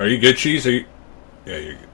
Are you good, Cheese? Are you? Yeah, you're good.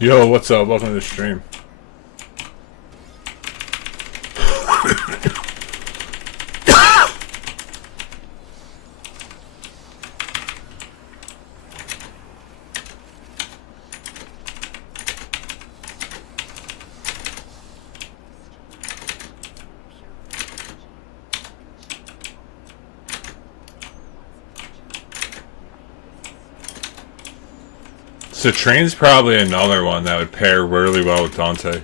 Yo, what's up? Welcome to the stream. Citrane's probably another one that would pair really well with Dante.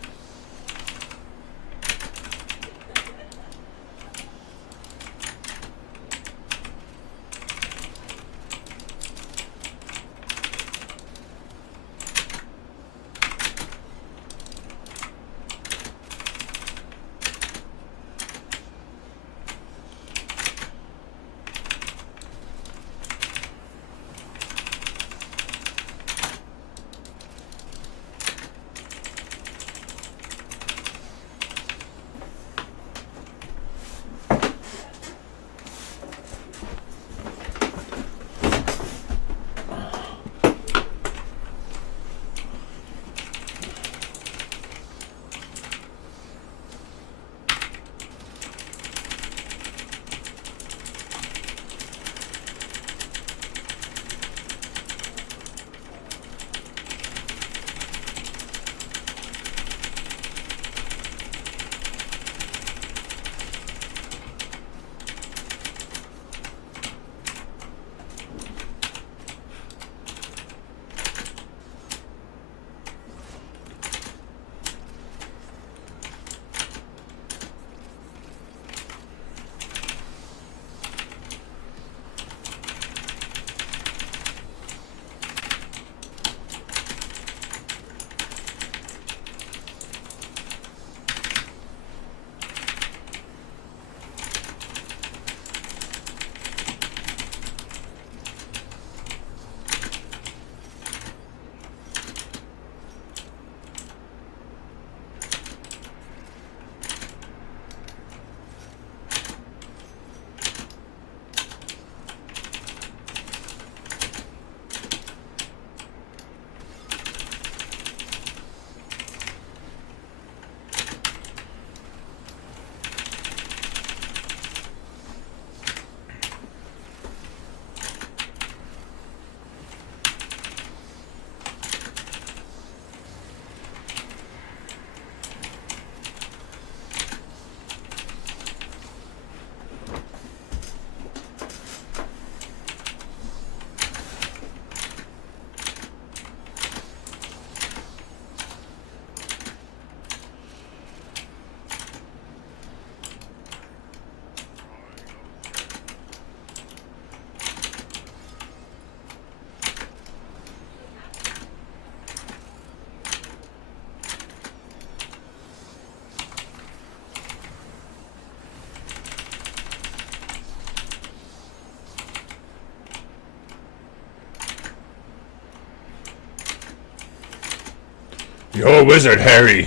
Yo, Wizard Harry.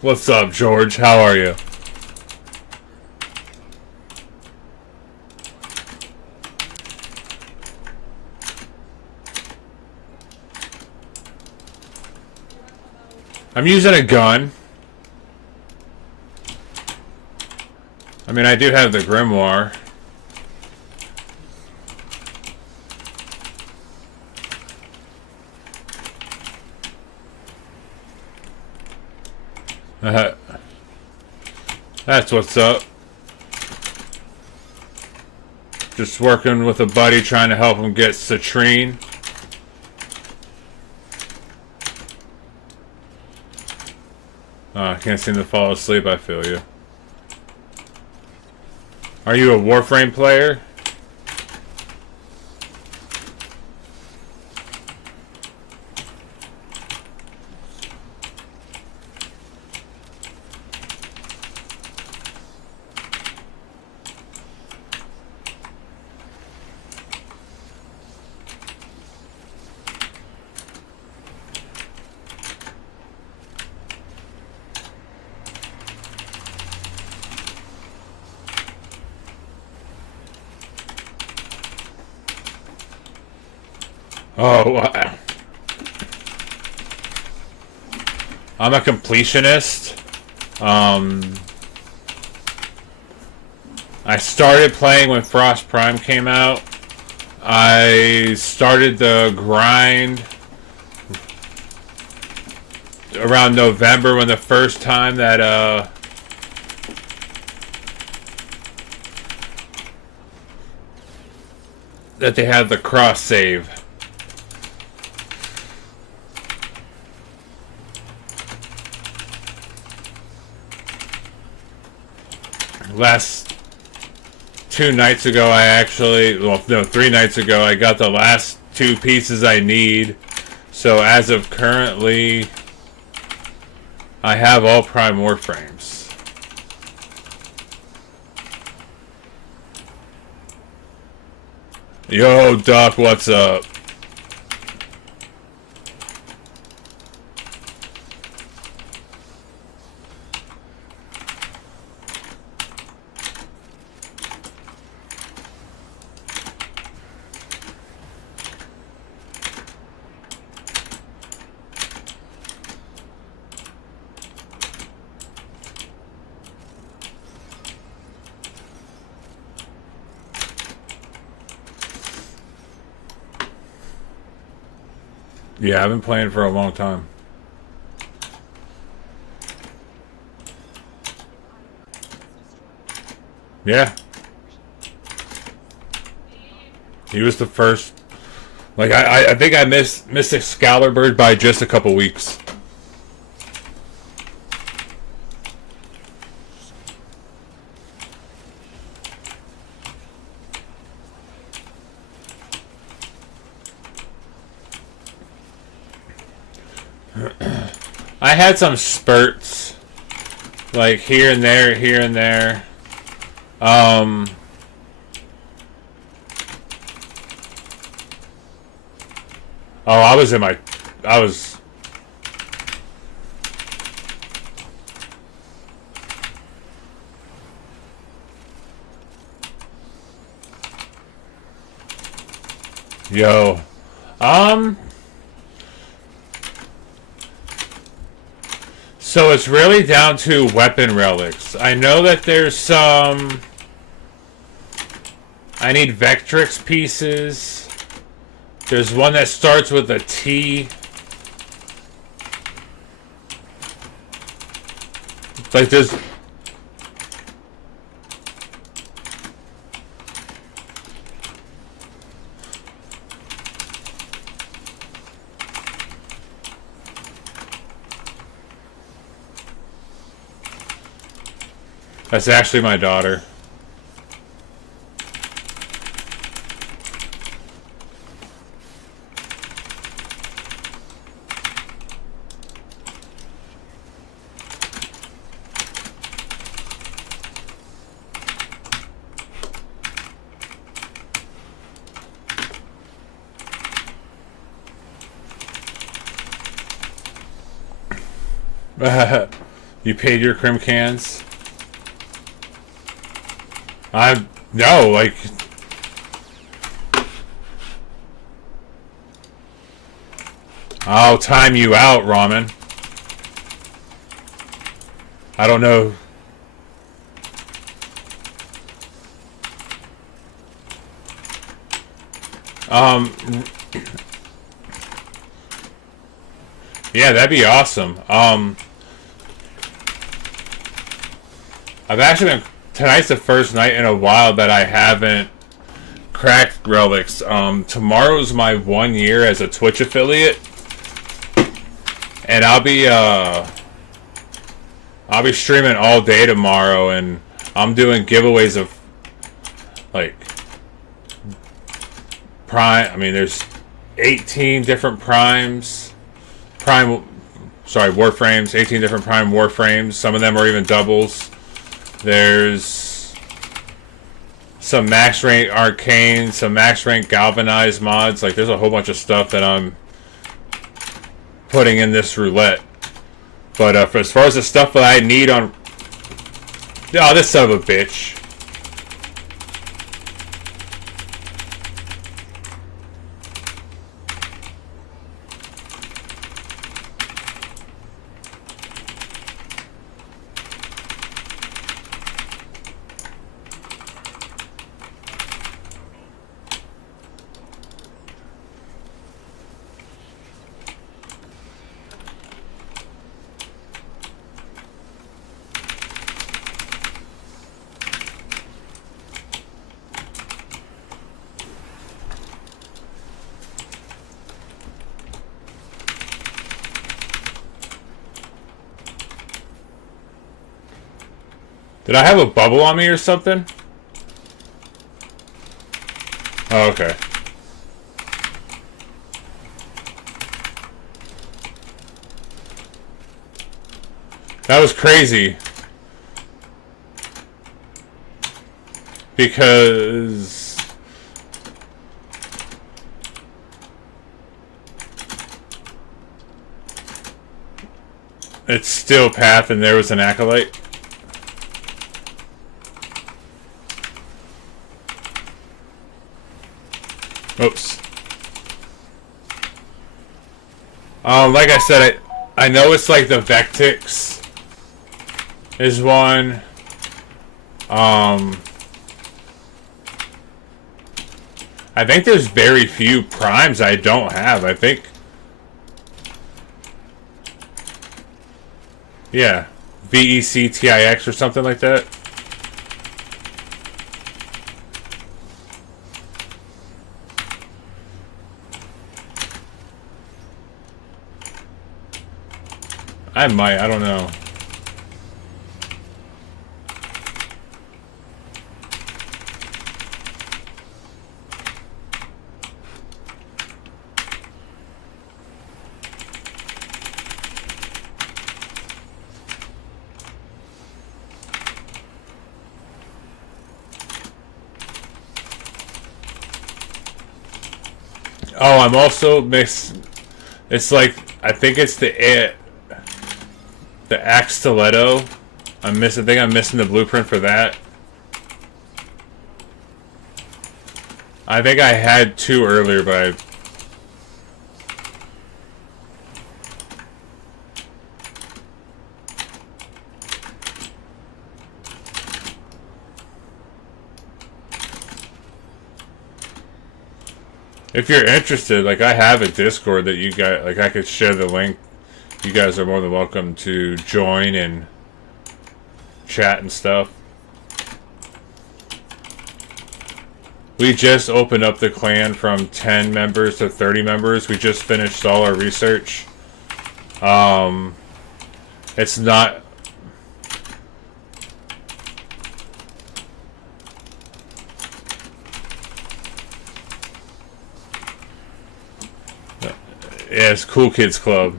What's up, George? How are you? I'm using a gun. I mean, I do have the grimoire. That's what's up. Just working with a buddy trying to help him get citrine. I can't seem to fall asleep, I feel you. Are you a Warframe player? Oh, I'm a completionist. I started playing when Frost Prime came out. I started the grind around November when the first time that that they had the cross save. Last 2 nights ago I actually, well no, 3 nights ago I got the last 2 pieces I need. So as of currently I have all Prime Warframes. Yo, Doc, what's up? Yeah, I've been playing for a long time. Yeah. He was the first. Like, I think I missed Excalibur by just a couple weeks. I had some spurts, like here and there, here and there. Oh, I was. Yo, so it's really down to weapon relics. I know that there's some. I need Vectrix pieces. There's one that starts with a T. Like there's. That's actually my daughter. You paid your crim cans? No, like. I'll time you out, Ramen. I don't know. Yeah, that'd be awesome. I've actually been. Tonight's the first night in a while that I haven't cracked relics. Tomorrow's my 1 year as a Twitch affiliate, and I'll be streaming all day tomorrow, and I'm doing giveaways of like Prime. I mean, there's 18 different Warframes, 18 different Prime Warframes. Some of them are even doubles. There's some max rank arcane, some max rank galvanized mods. Like, there's a whole bunch of stuff that I'm putting in this roulette. But for as far as the stuff that I need on... Oh, this son of a bitch. Did I have a bubble on me or something? Oh, okay. That was crazy. Because... it's still path and there was an acolyte. Oops. Like I said, I know it's like the Vectix is one. I think there's very few primes I don't have. I think. Yeah. VECTIX or something like that. I might, I don't know. Oh, I'm also mixed. It's like, I think it's the axe stiletto. I think I'm missing the blueprint for that. I think I had two earlier, but I... If you're interested, like, I have a Discord that you guys, like, I could share the link. You guys are more than welcome to join and chat and stuff. We just opened up the clan from 10 members to 30 members. We just finished all our research. It's not... Yeah, it's Cool Kids Club.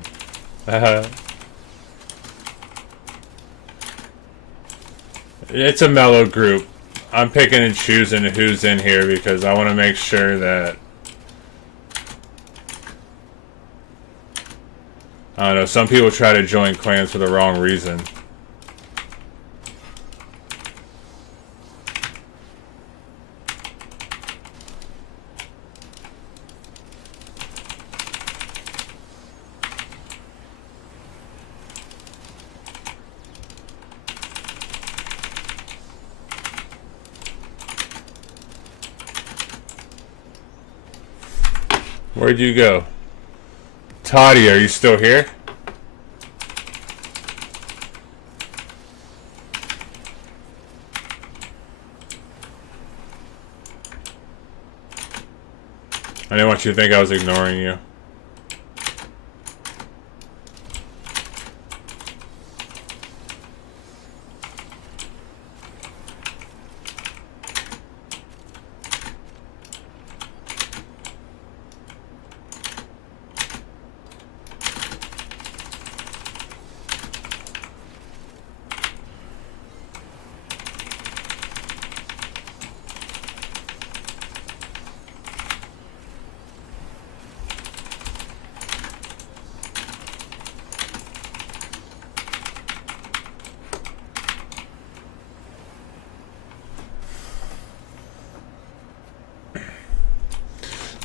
It's a mellow group. I'm picking and choosing who's in here because I want to make sure that... I don't know, some people try to join clans for the wrong reason. Where'd you go? Toddy, are you still here? I didn't want you to think I was ignoring you.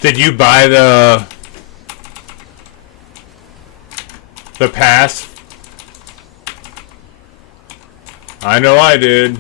Did you buy the pass? I know I did.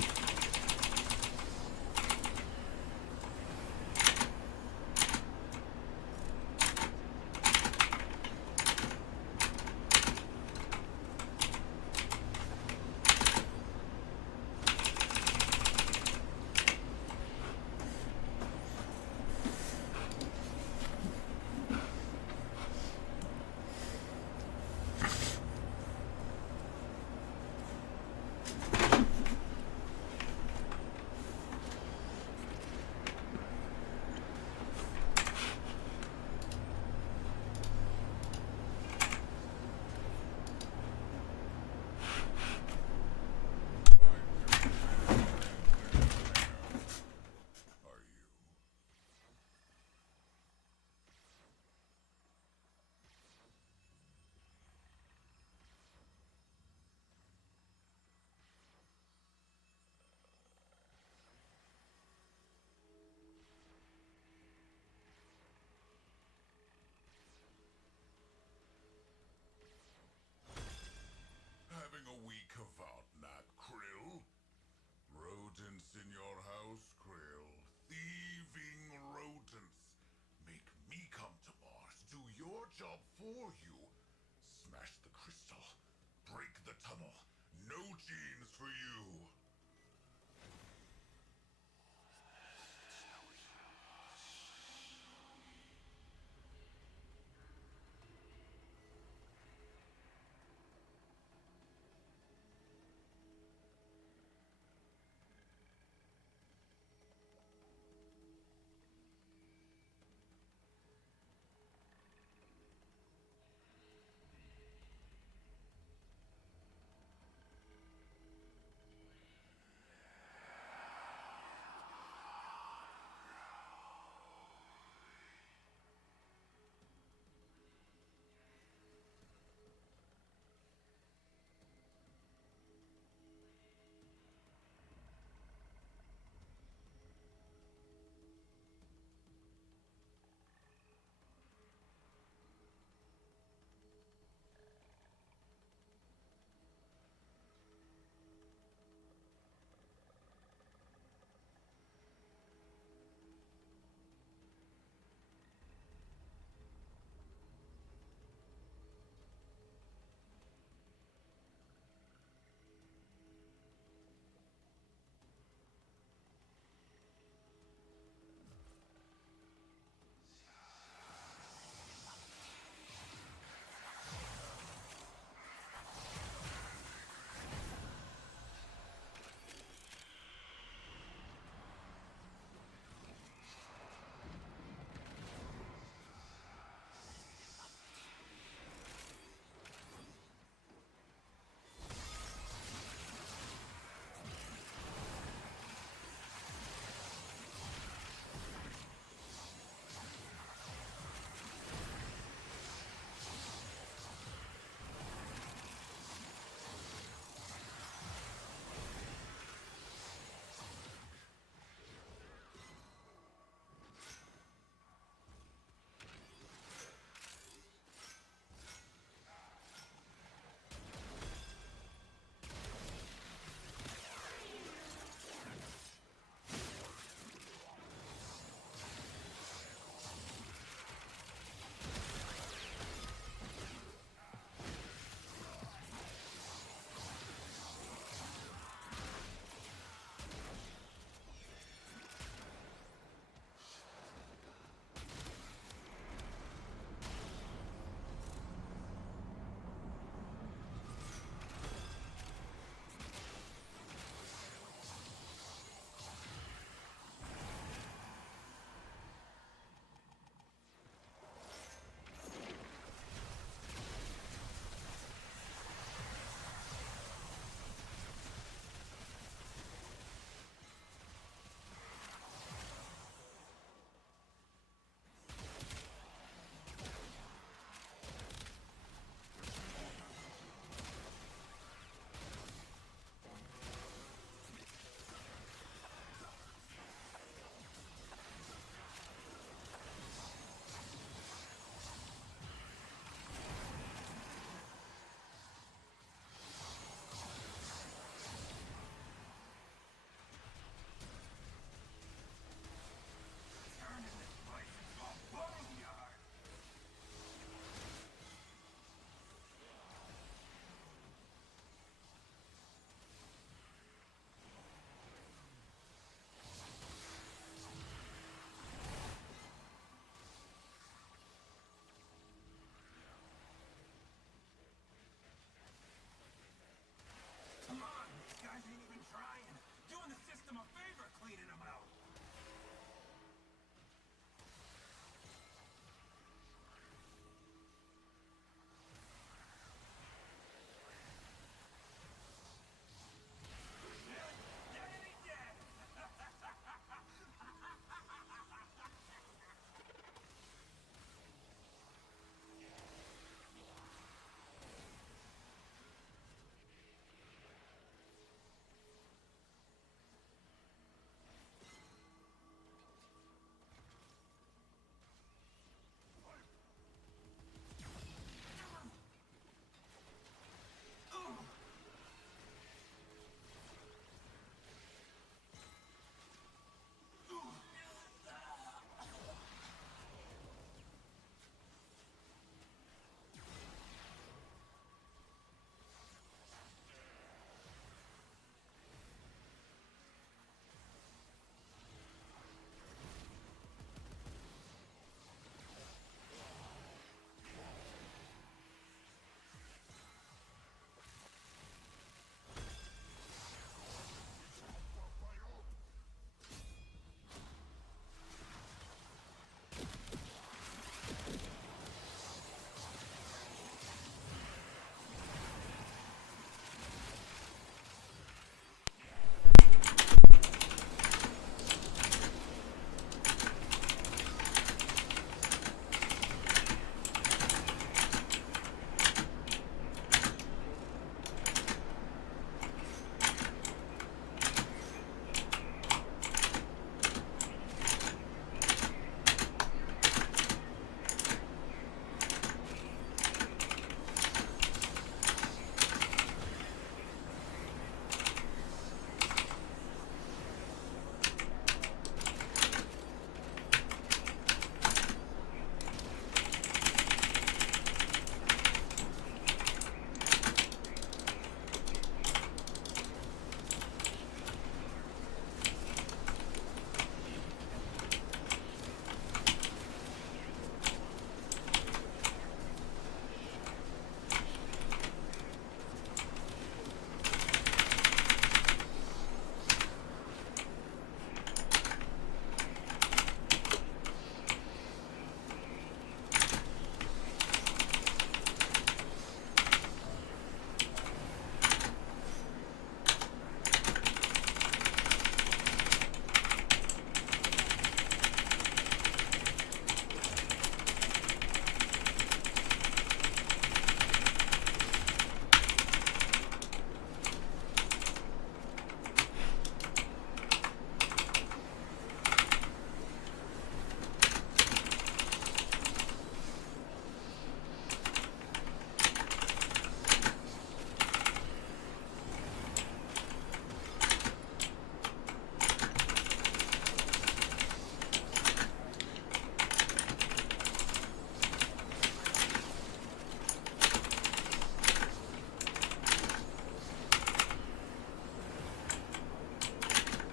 for you. Smash the crystal. Break the tunnel. No genes for you.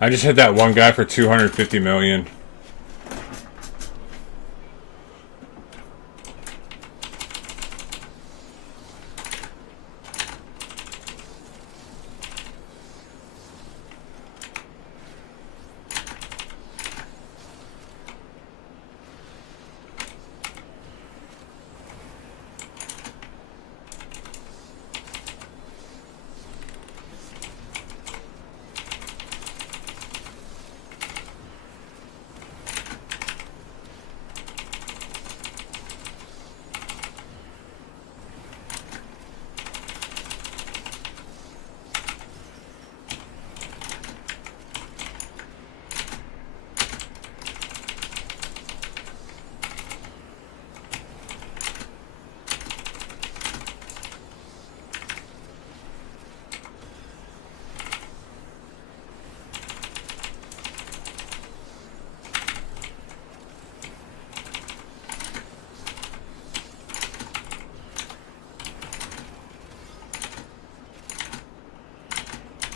I just hit that one guy for 250 million.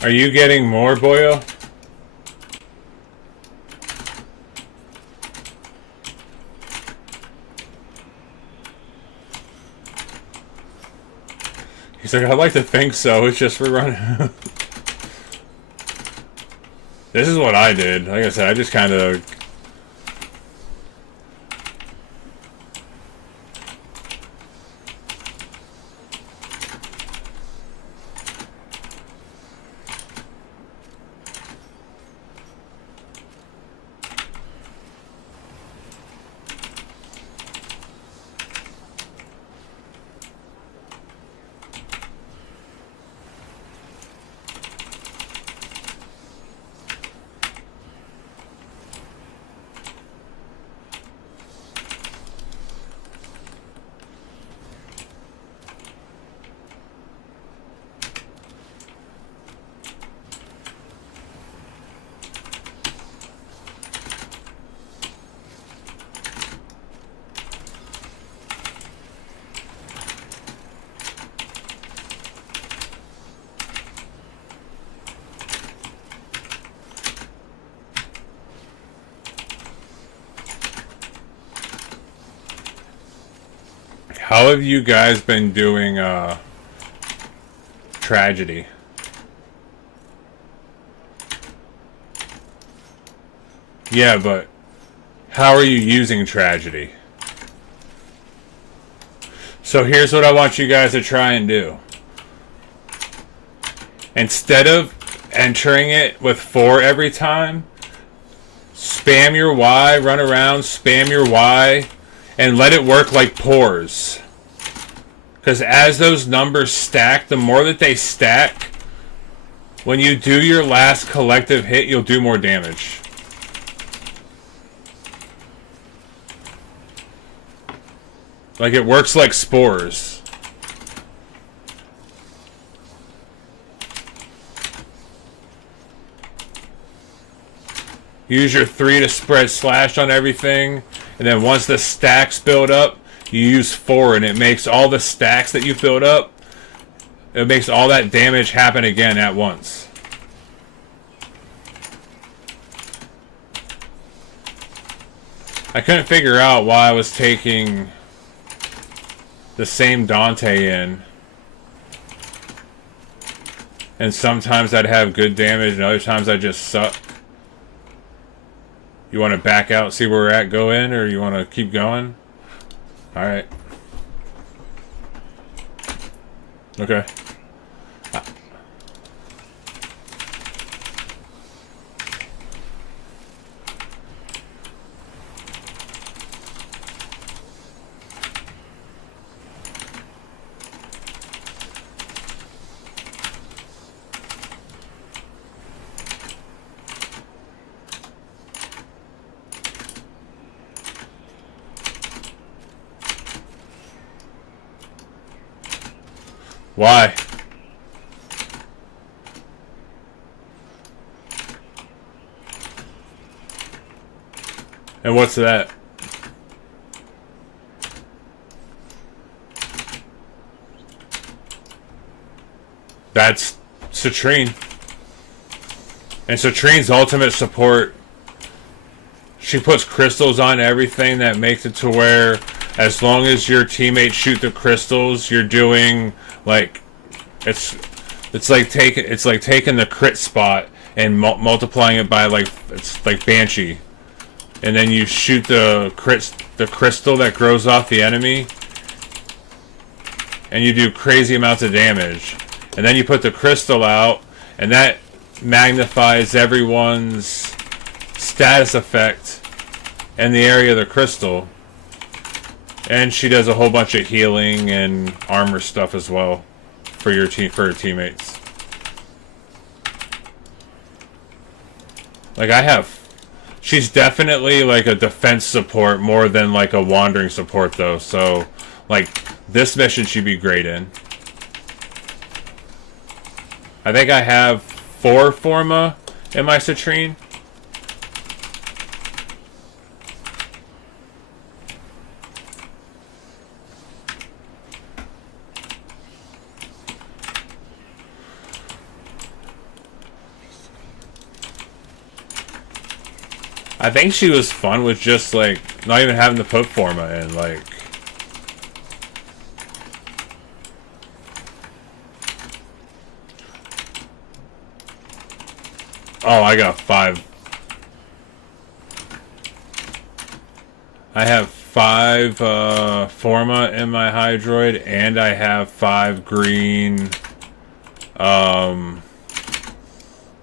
Are you getting more, Boyo? He's like, I'd like to think so. It's just for running. This is what I did. Like I said, I just kind of... How have you guys been doing tragedy? Yeah, but how are you using tragedy? So here's what I want you guys to try and do. Instead of entering it with 4 every time, spam your Y, run around, spam your Y, and let it work like pores. Because as those numbers stack, the more that they stack, when you do your last collective hit, you'll do more damage. Like, it works like spores. Use your 3 to spread slash on everything. And then once the stacks build up, you use 4, and it makes all the stacks that you build up, it makes all that damage happen again at once. I couldn't figure out why I was taking the same Dante in. And sometimes I'd have good damage, and other times I'd just suck. You want to back out, see where we're at, go in, or you want to keep going? Alright. Okay. Why? And what's that? That's Citrine. And so Trine's ultimate support, she puts crystals on everything that makes it to where as long as your teammates shoot the crystals, you're doing like it's like taking the crit spot and multiplying it by like it's like Banshee, and then you shoot the crystal that grows off the enemy, and you do crazy amounts of damage, and then you put the crystal out, and that magnifies everyone's status effect in the area of the crystal. And she does a whole bunch of healing and armor stuff as well for your her teammates. Like she's definitely like a defense support more than like a wandering support though. So like this mission she'd be great in. I think I have 4 Forma in my Citrine. I think she was fun with just like not even having to put Forma in, like oh, I got 5. I have 5 Forma in my Hydroid, and I have 5 green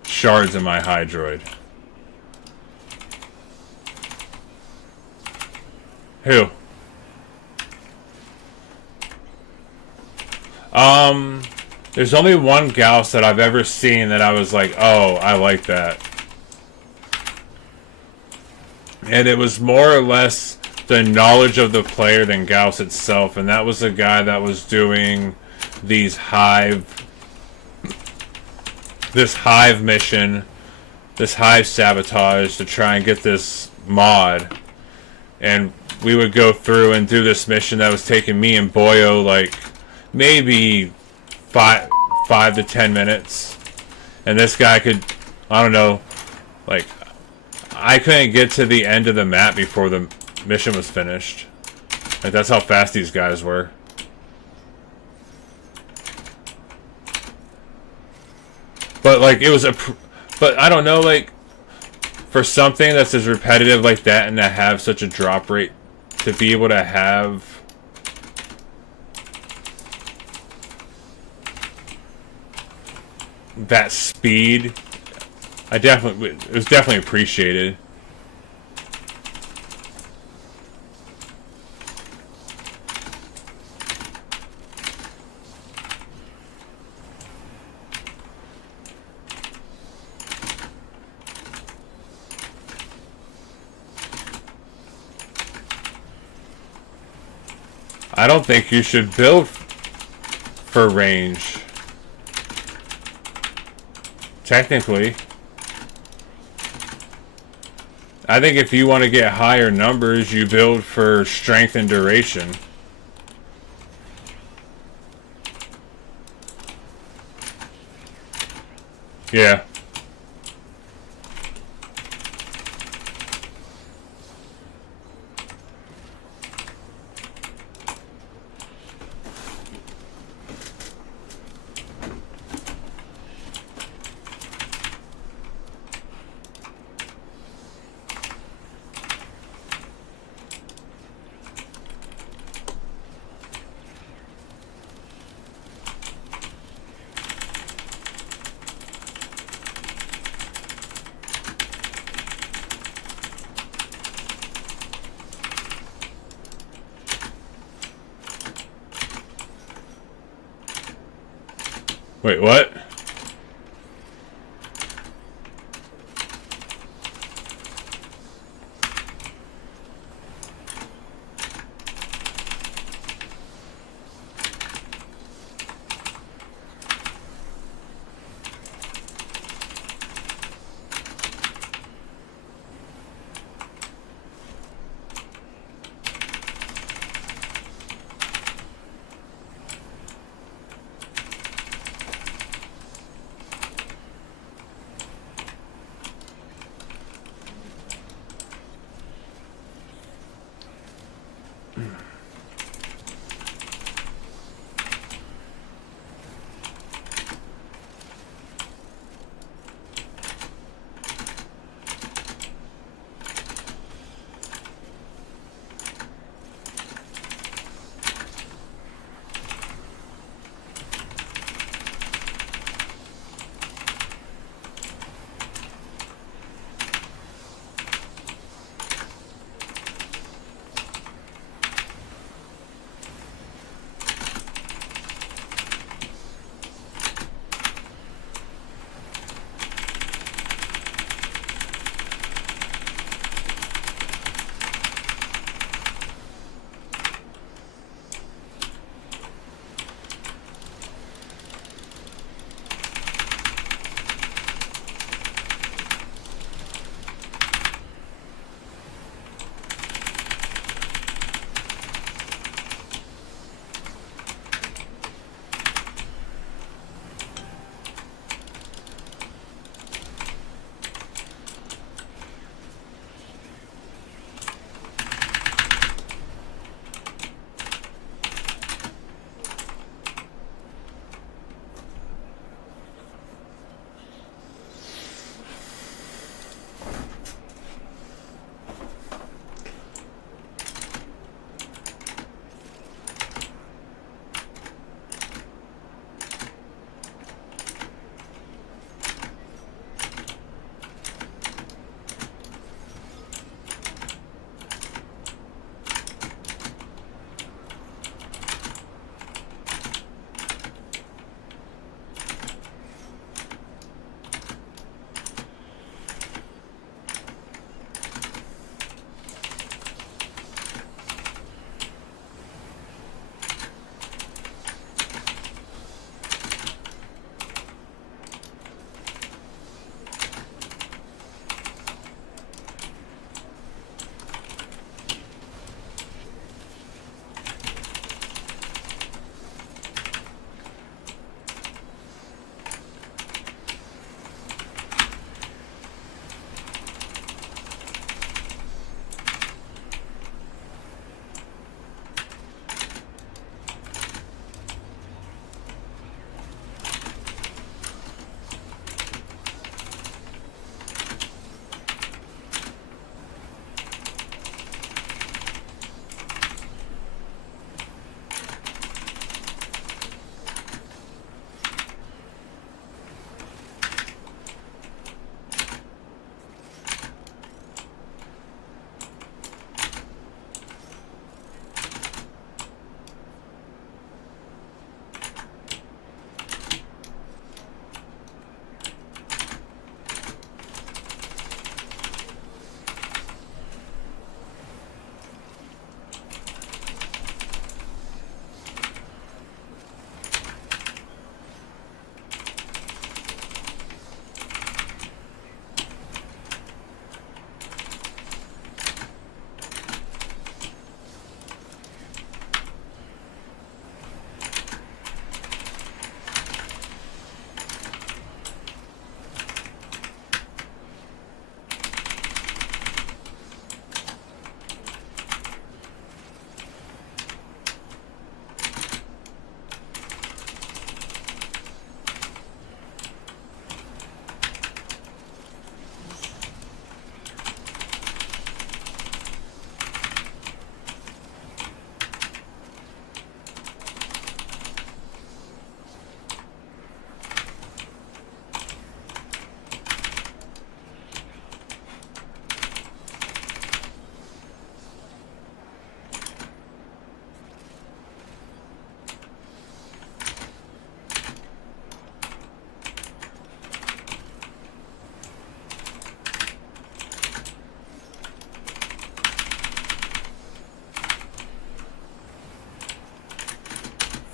shards in my Hydroid. Who? There's only one Gauss that I've ever seen that I was like, oh, I like that. And it was more or less the knowledge of the player than Gauss itself, and that was the guy that was doing this hive mission, this hive sabotage to try and get this mod. And we would go through and do this mission that was taking me and Boyo like maybe 5 to 10 minutes. And this guy could, I don't know, like I couldn't get to the end of the map before the mission was finished. Like that's how fast these guys were. But like it was but I don't know, like for something that's as repetitive like that and to have such a drop rate, to be able to have that speed, it was definitely appreciated. I don't think you should build for range. Technically. I think if you want to get higher numbers, you build for strength and duration. Yeah. Wait, what?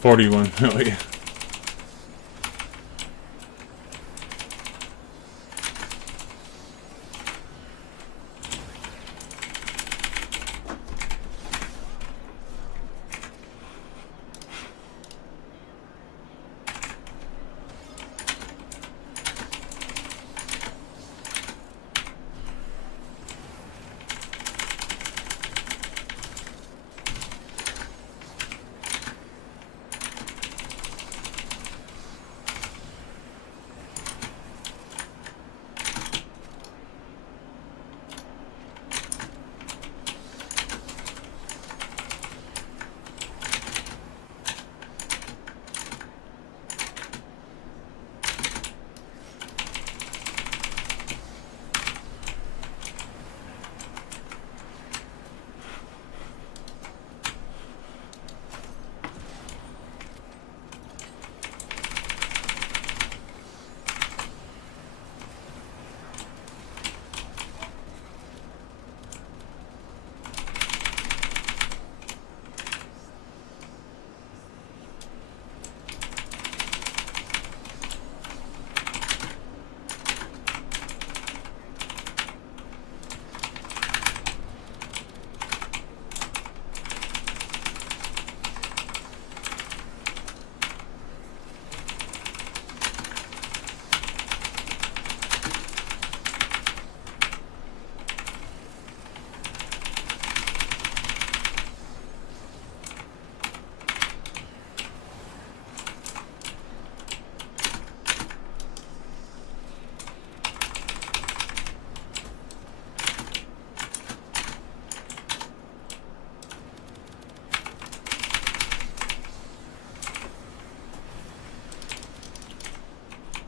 41 million.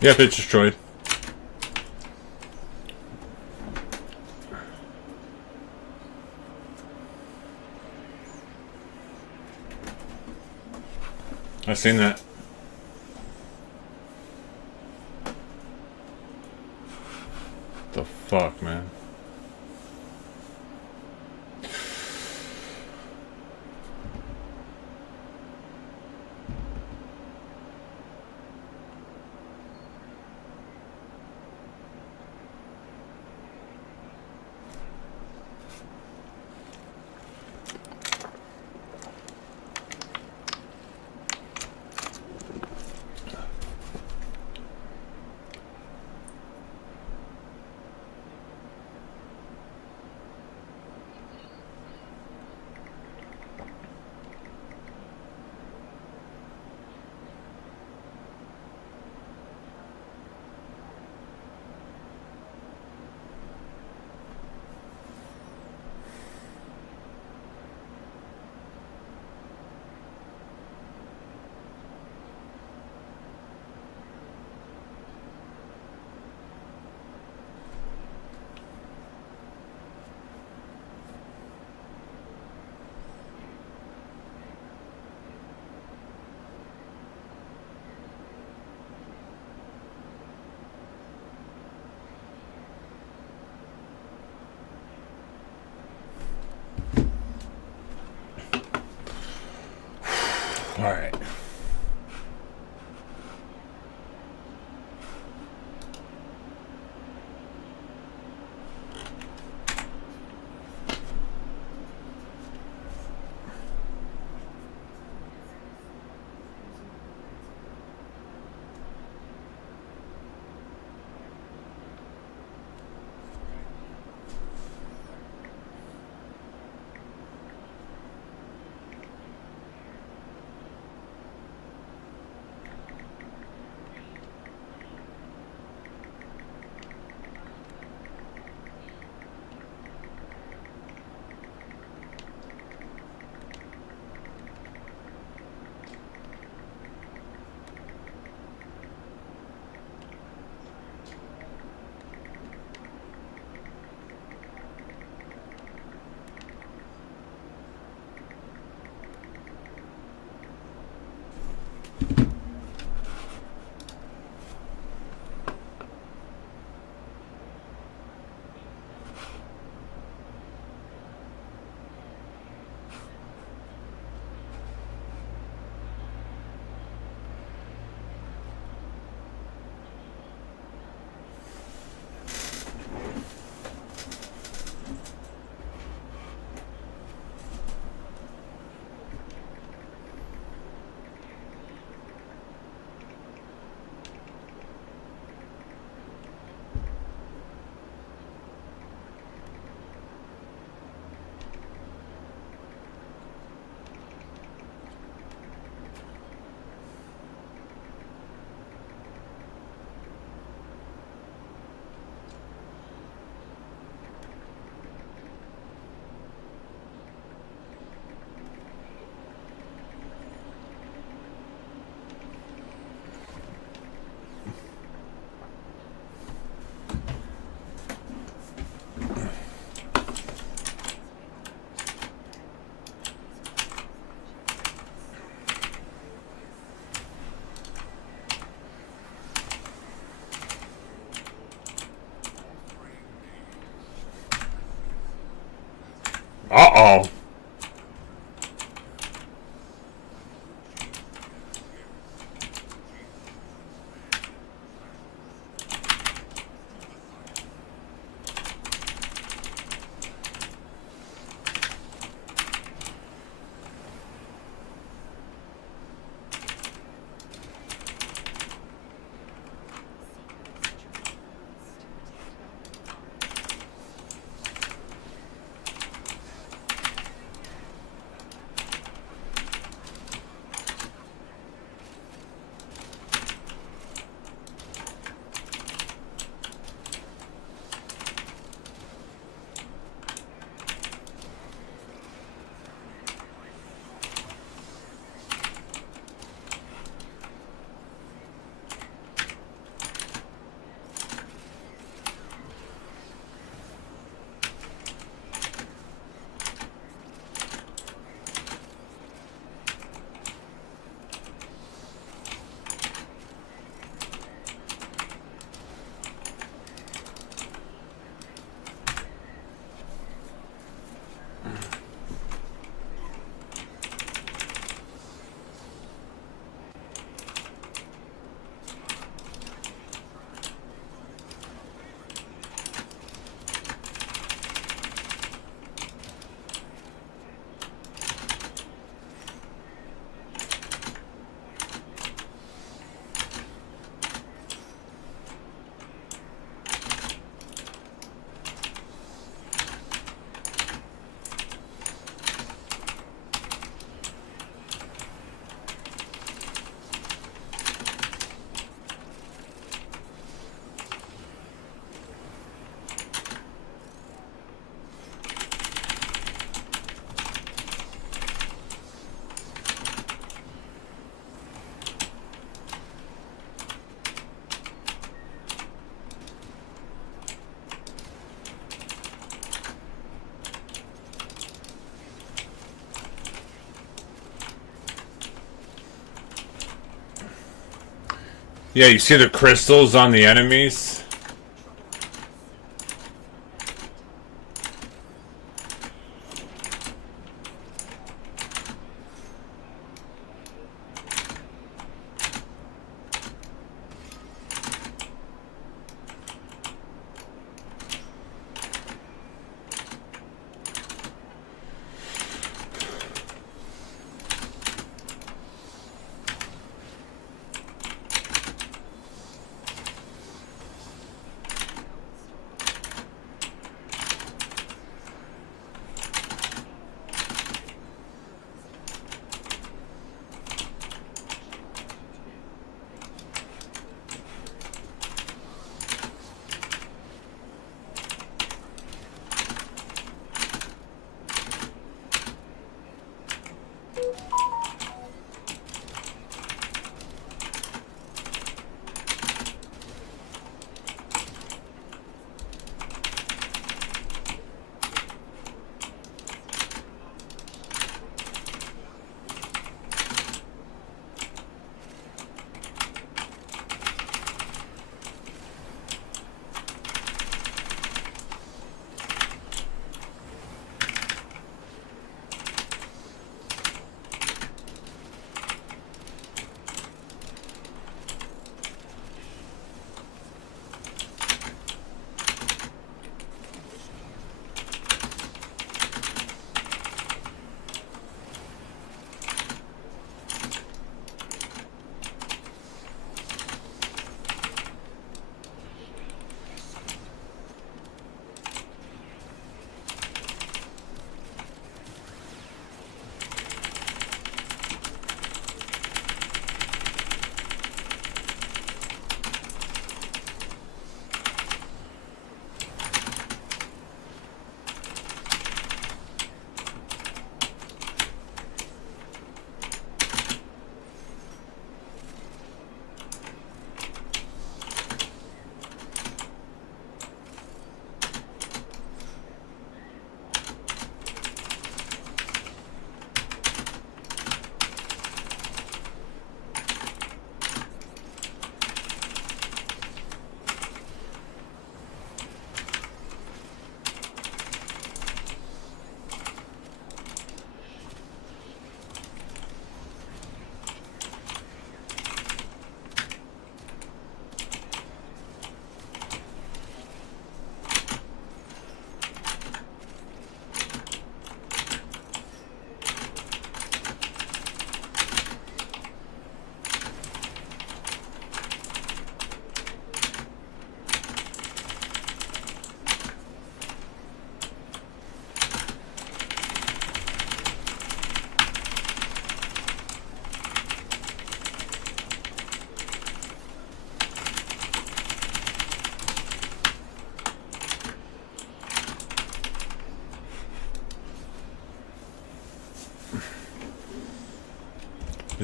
Yep, it's destroyed. I've seen that. The fuck, man. All right. Uh-oh. Yeah, you see the crystals on the enemies?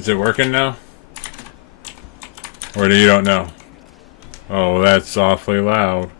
Is it working now? Or do you don't know? Oh, that's awfully loud.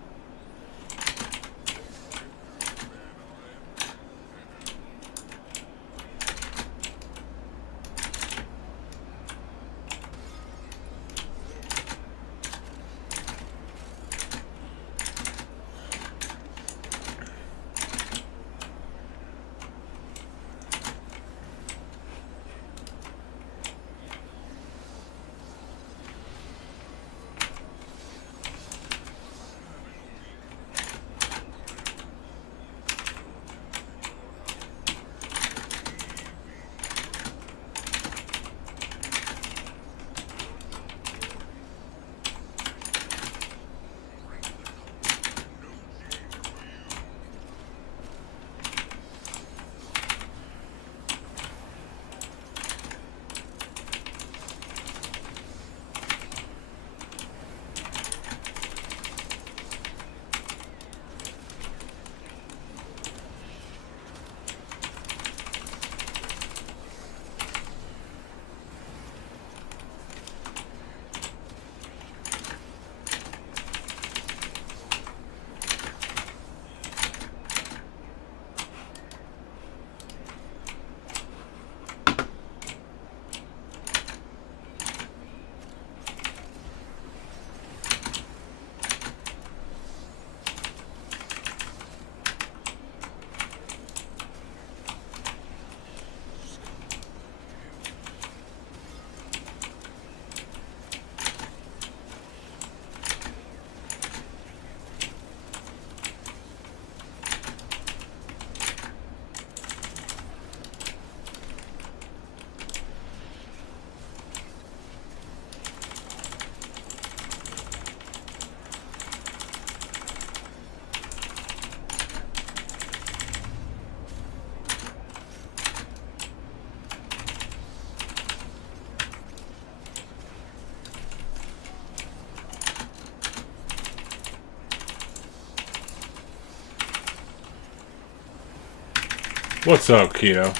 What's up, Keto?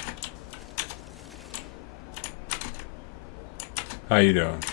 How you doing?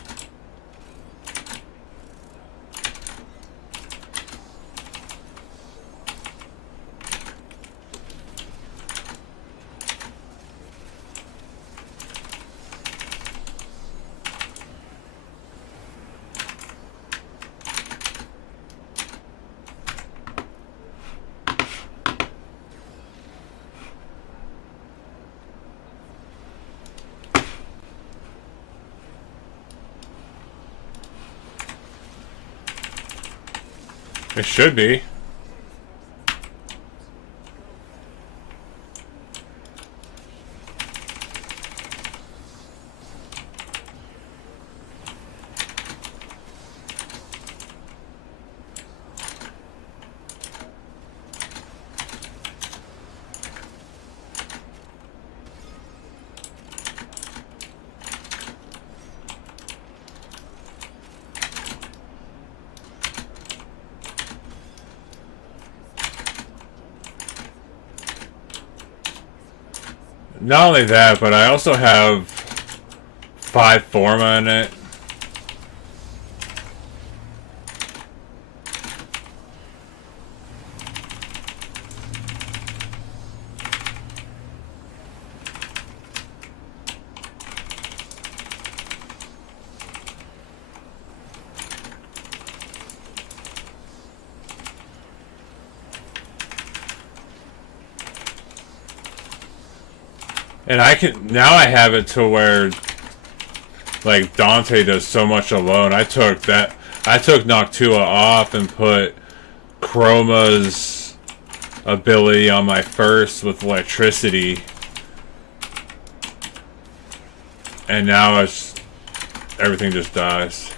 It should be. Not only that, but I also have 5 Forma in it. And I I have it to where, like, Dante does so much alone. I took Noctua off and put Chroma's ability on my first with electricity. And now everything just dies.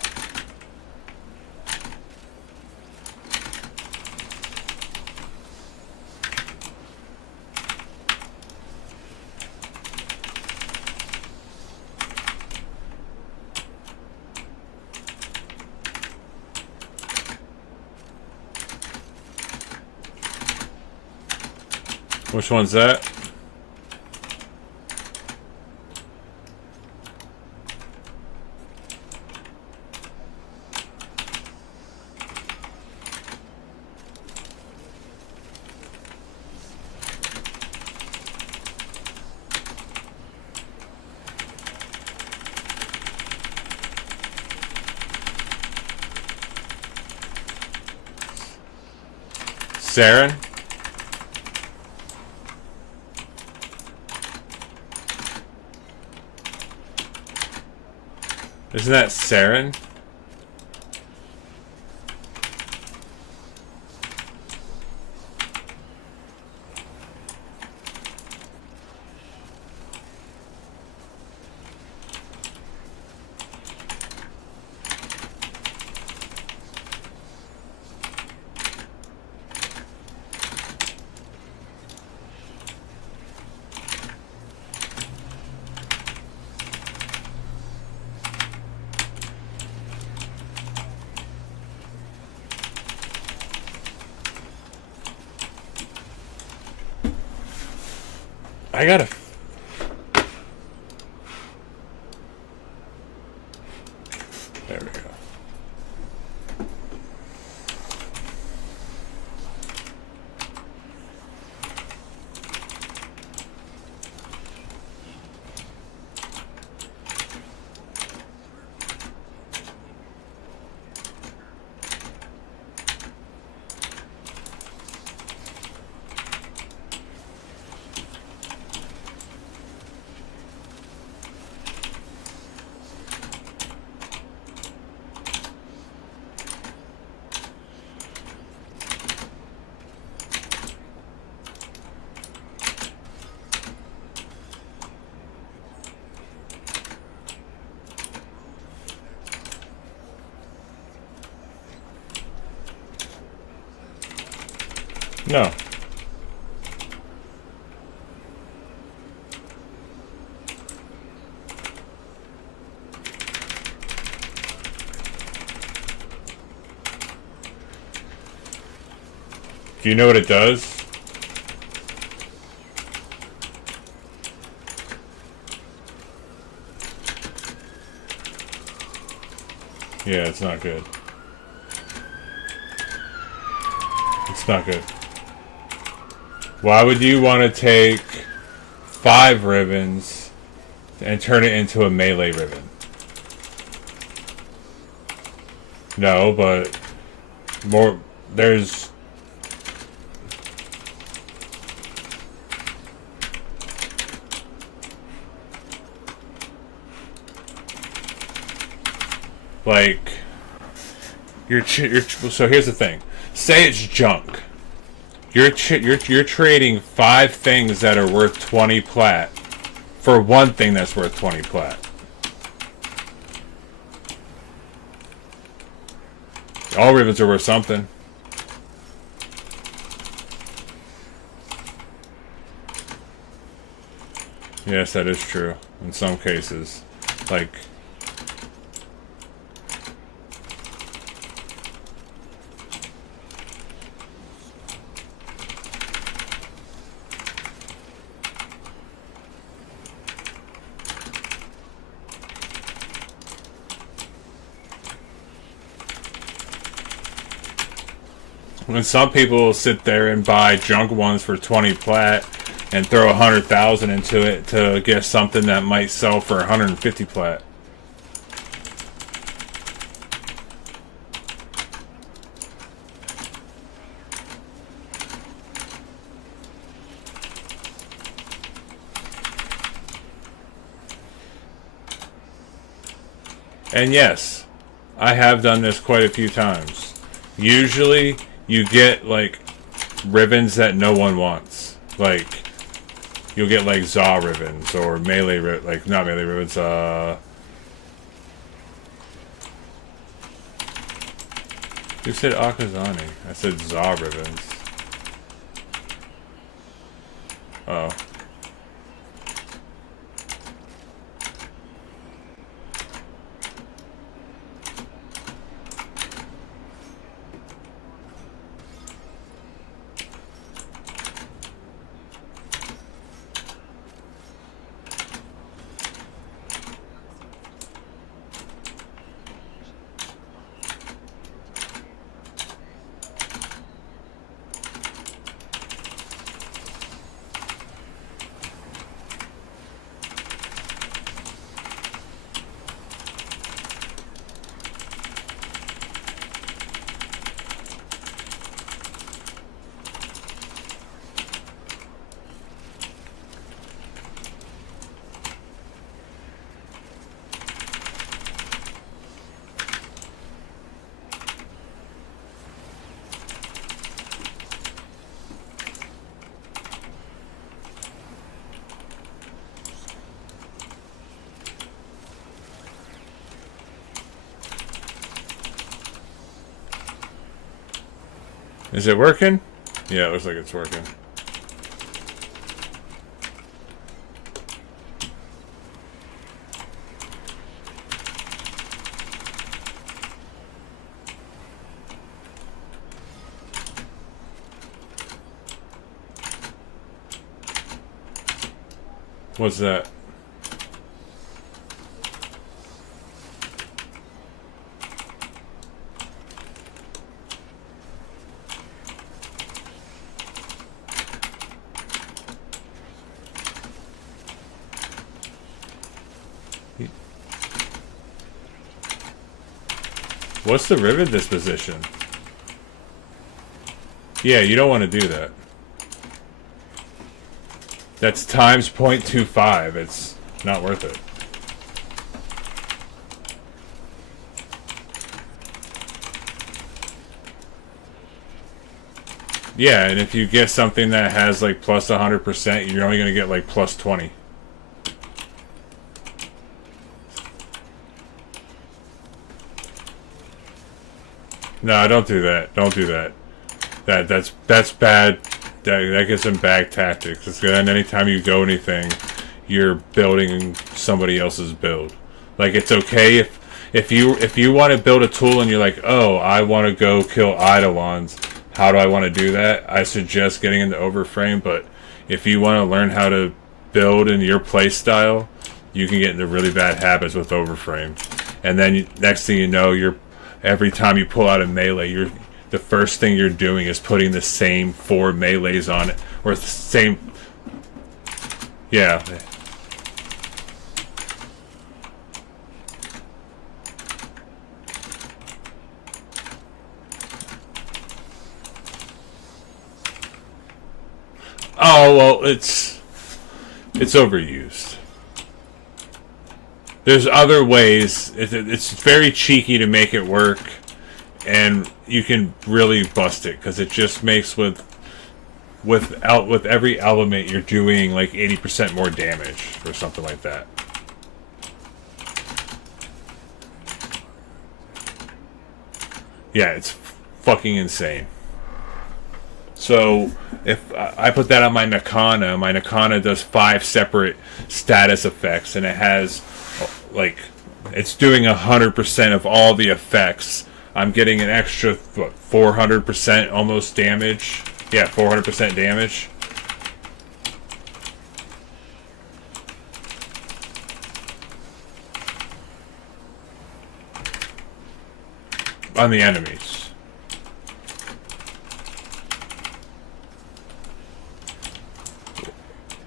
Which one's that? Saren? Isn't that Saren? I gotta... There we go. No. Do you know what it does? Yeah, it's not good. It's not good. Why would you want to take 5 ribbons and turn it into a melee ribbon? No, but more, there's... Like, so here's the thing. Say it's junk. You're trading 5 things that are worth 20 plat for 1 thing that's worth 20 plat. All ribbons are worth something. Yes, that is true. In some cases. Like... When some people sit there and buy junk ones for 20 plat and throw 100,000 into it to get something that might sell for 150 plat. And yes, I have done this quite a few times. Usually you get like ribbons that no one wants. Like you'll get like Zaw ribbons or melee like not melee ribbons, who said Akazani? I said Zaw ribbons. Oh. Is it working? Yeah, it looks like it's working. What's that? What's the rivet disposition? Yeah, you don't want to do that. That's times 0.25. It's not worth it. Yeah, and if you get something that has like plus 100%, you're only going to get like plus 20. No, don't do that. Don't do that. That's bad. That gets some bad tactics. Because then anytime you go anything, you're building somebody else's build. Like, it's okay if you want to build a tool and you're like, oh, I want to go kill Eidolons. How do I want to do that? I suggest getting into Overframe. But if you want to learn how to build in your play style, you can get into really bad habits with Overframe. And then next thing you know, every time you pull out a melee, the first thing you're doing is putting the same 4 melees on it, or the same. Yeah. Oh well, it's overused. There's other ways. It's very cheeky to make it work, and you can really bust it because it just makes with every element you're doing like 80% more damage or something like that. Yeah, it's fucking insane. So if I put that on my Nakana does 5 separate status effects, and it has like it's doing 100% of all the effects. I'm getting an extra 400% almost damage. Yeah, 400% damage. On the enemies.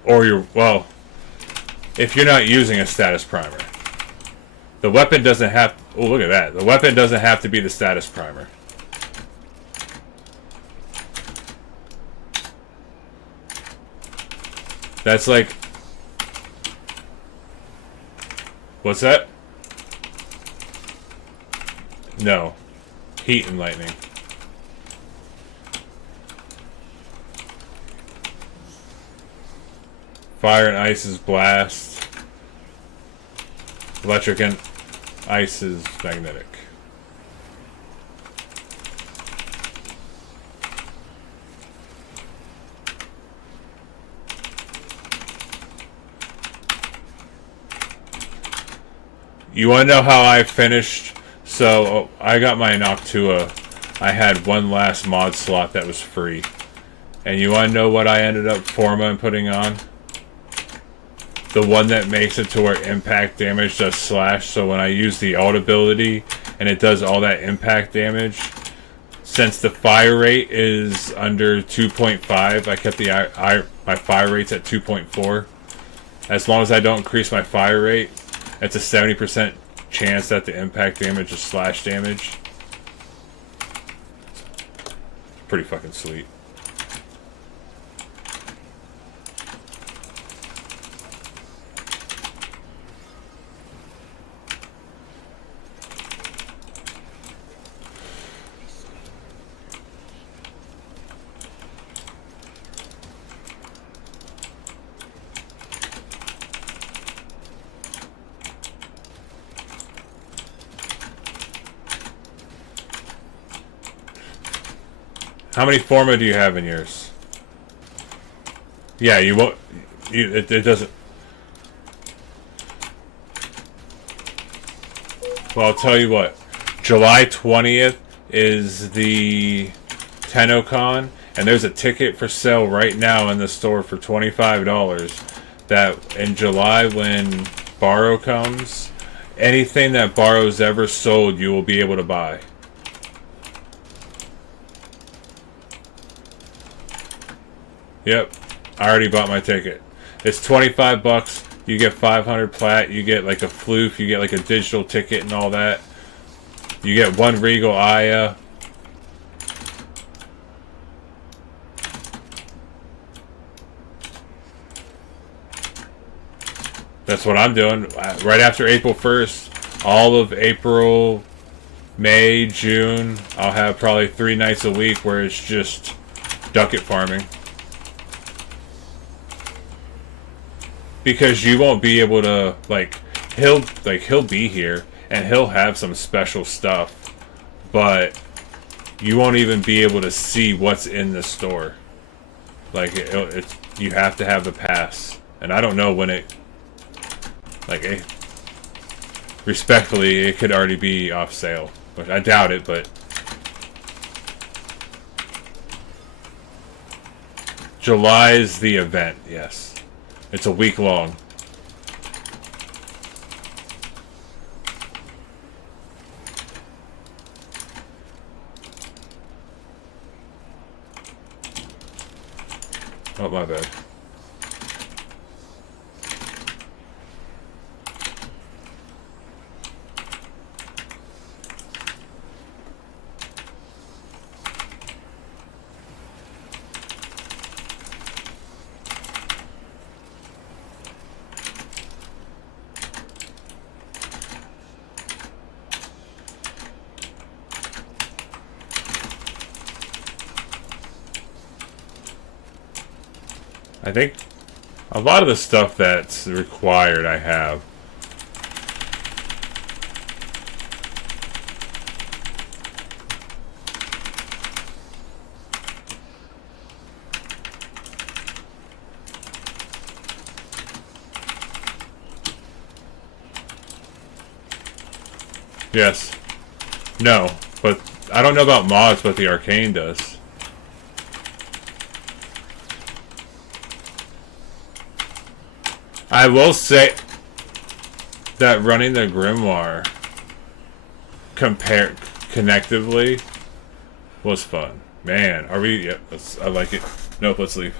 Or if you're not using a status primer. The weapon doesn't have... Oh, look at that. The weapon doesn't have to be the status primer. That's like... What's that? No. Heat and lightning. Fire and ice is blast. Electric and ice is magnetic. You want to know how I finished? So, I got my Noctua. I had one last mod slot that was free. And you want to know what I ended up Forma and putting on? The one that makes it to where impact damage does slash. So when I use the ult ability and it does all that impact damage, since the fire rate is under 2.5, I kept my fire rates at 2.4. As long as I don't increase my fire rate, it's a 70% chance that the impact damage is slash damage. Pretty fucking sweet. How many forma do you have in yours? Yeah, you won't. It doesn't. Well, I'll tell you what. July 20th is the TennoCon, and there's a ticket for sale right now in the store for $25. That in July, when Borrow comes, anything that Borrow's ever sold, you will be able to buy. Yep, I already bought my ticket. It's 25 bucks. You get 500 plat. You get like a floof. You get like a digital ticket and all that. You get one Regal Aya. That's what I'm doing. Right after April 1st, all of April, May, June, I'll have probably 3 nights a week where it's just ducat farming. Because you won't be able to, he'll be here and he'll have some special stuff, but you won't even be able to see what's in the store. Like, you have to have the pass, and I don't know when it, respectfully, it could already be off sale, which I doubt it, but July is the event, yes. It's a week long. Oh, my bad. I think a lot of the stuff that's required I have. Yes. No, but I don't know about mods, but the Arcane does. I will say that running the Grimoire connectively was fun. Man, are we? Yep, I like it. Nope, let's leave.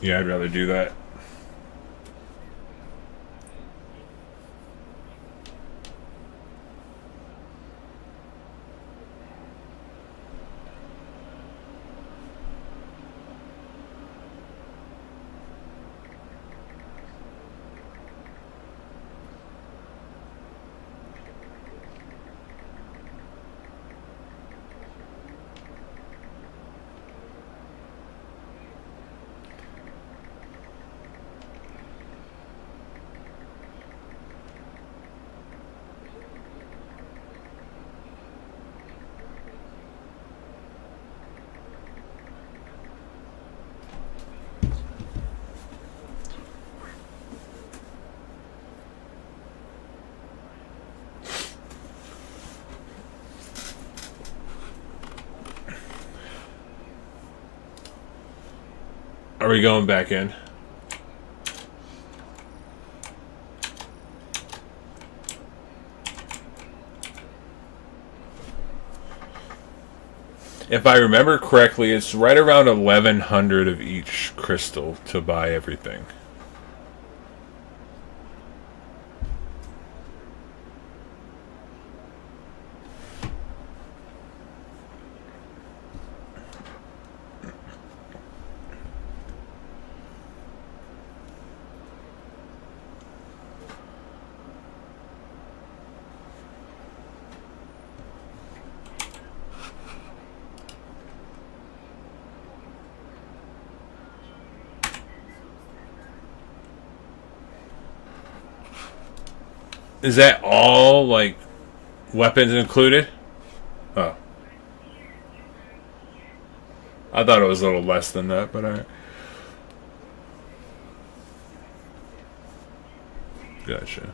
Yeah, I'd rather do that. Are we going back in? If I remember correctly, it's right around 1,100 of each crystal to buy everything. Is that all, like, weapons included? Oh. I thought it was a little less than that, but alright. Gotcha.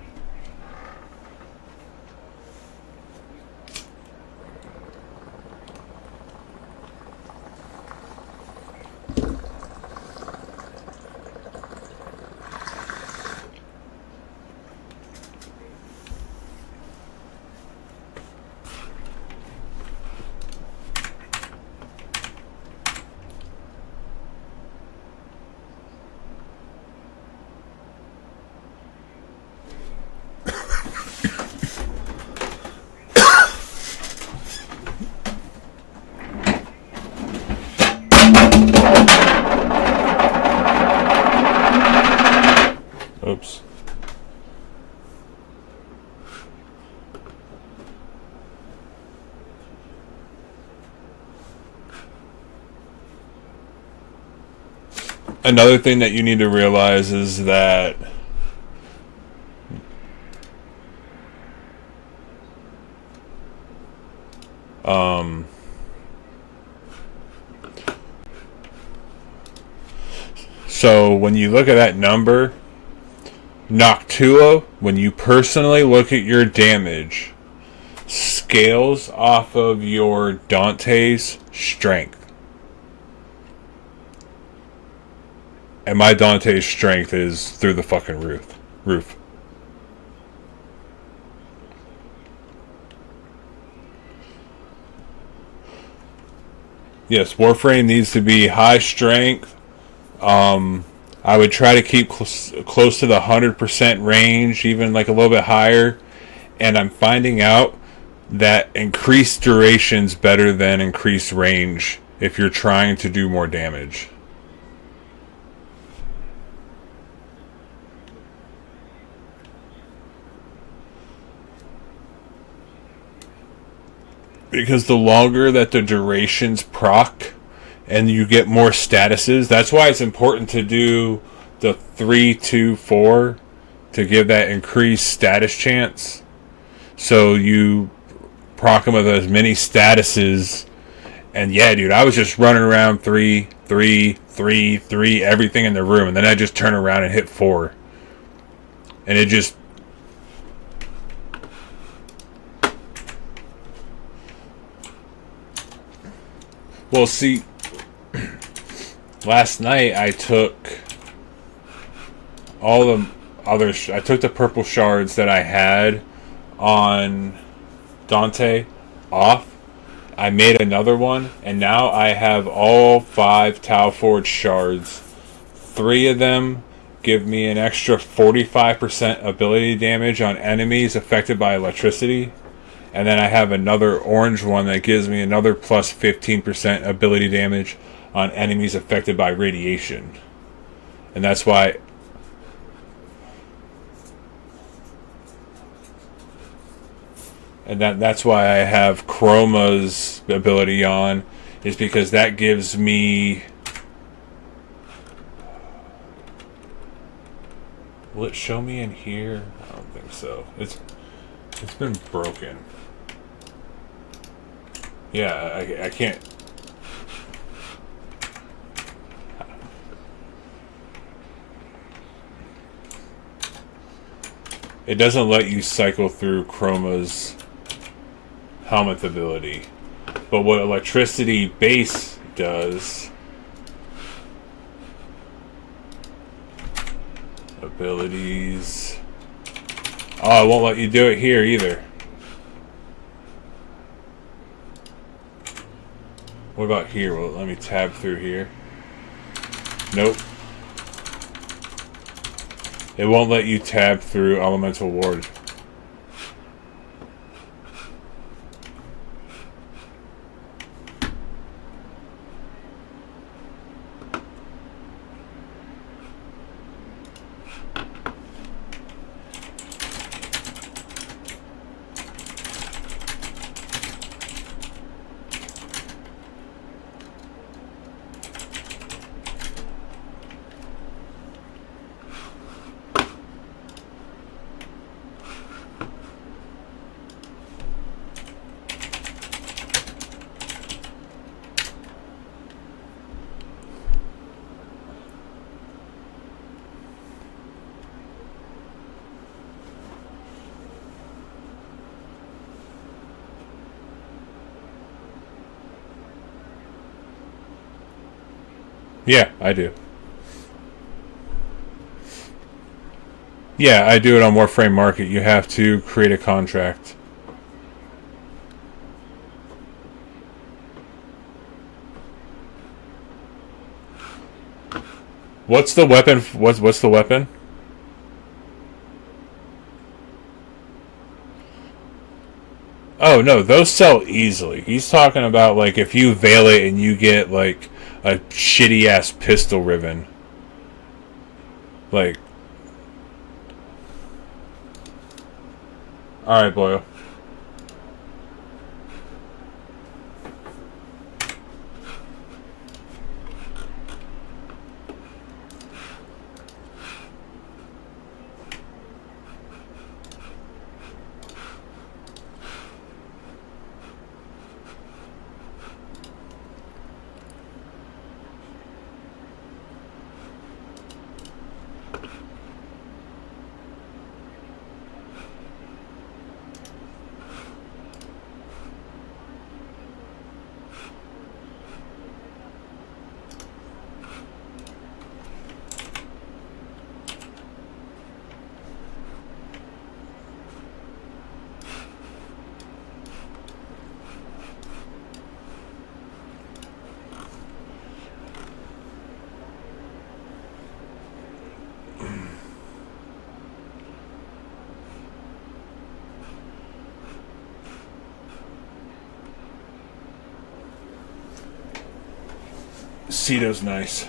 Oops. Another thing that you need to realize is that so when you look at that number, Noctua, when you personally look at your damage, scales off of your Dante's strength. And my Dante's strength is through the fucking roof. Yes, Warframe needs to be high strength. I would try to keep close to the 100% range, even like a little bit higher. And I'm finding out that increased duration's better than increased range if you're trying to do more damage. Because the longer that the durations proc and you get more statuses, that's why it's important to do the 3-2-4 to give that increased status chance. So you proc them with as many statuses. And yeah, dude, I was just running around 3, 3, 3, 3, everything in the room, and then I just turn around and hit 4. And it just... Well, see, last night I took all the other... I took the purple shards that I had on Dante off. I made another one, and now I have all 5 Tau Forge shards. 3 of them give me an extra 45% ability damage on enemies affected by electricity. And then I have another orange one that gives me another plus 15% ability damage on enemies affected by radiation. And that's why... And that's why I have Chroma's ability on, is because that gives me... Will it show me in here? I don't think so. It's been broken. Yeah, I can't... It doesn't let you cycle through Chroma's helmet ability. But what electricity base does... Abilities... Oh, it won't let you do it here either. What about here? Well, let me tab through here. Nope. It won't let you tab through Elemental Ward. Yeah, I do. Yeah, I do it on Warframe Market. You have to create a contract. What's the weapon? What's the weapon? Oh no, those sell easily. He's talking about like if you veil it and you get like a shitty ass pistol ribbon. Like, all right, boy. Ceto's nice.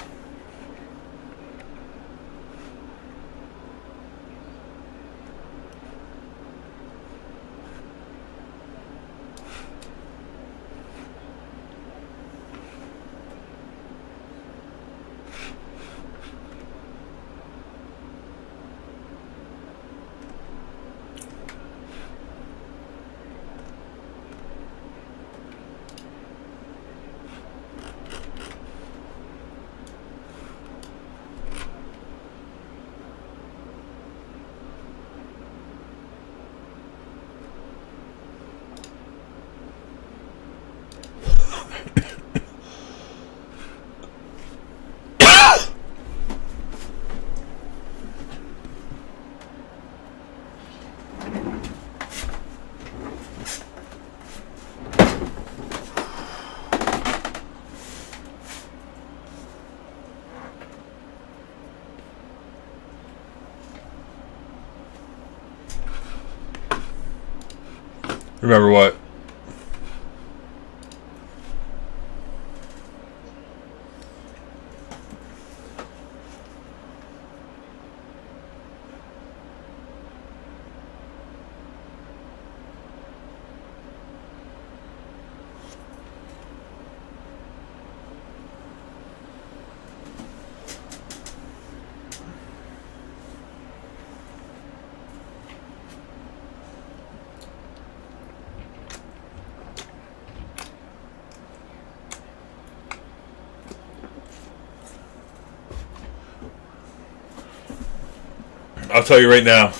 Remember what? I'll tell you right now.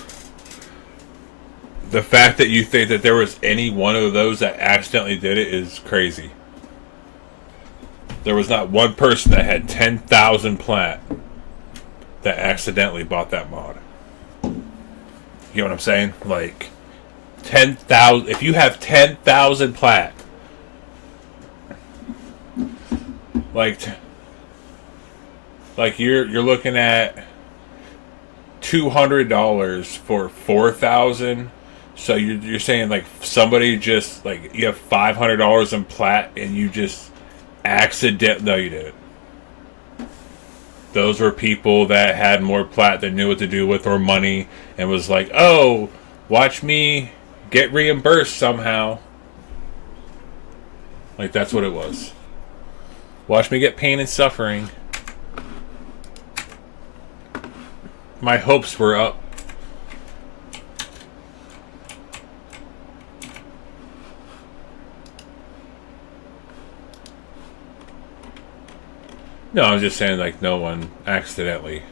The fact that you think that there was any one of those that accidentally did it is crazy. There was not one person that had 10,000 plat that accidentally bought that mod. You know what I'm saying? Like 10,000. If you have 10,000 plat, like you're looking at $200 for 4,000. So you're saying like somebody just like you have $500 in plat and you just accident. No, you didn't. Those were people that had more plat than knew what to do with or money and was like, oh, watch me get reimbursed somehow. Like that's what it was. Watch me get pain and suffering. My hopes were up. No, I'm just saying like no one accidentally.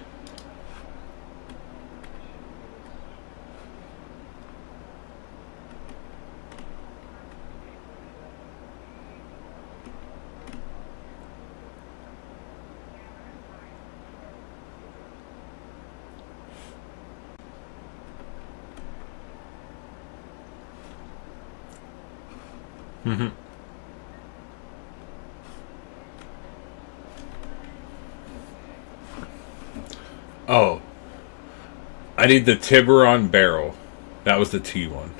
Mm-hmm. Oh, I need the Tiburon barrel. That was the T one.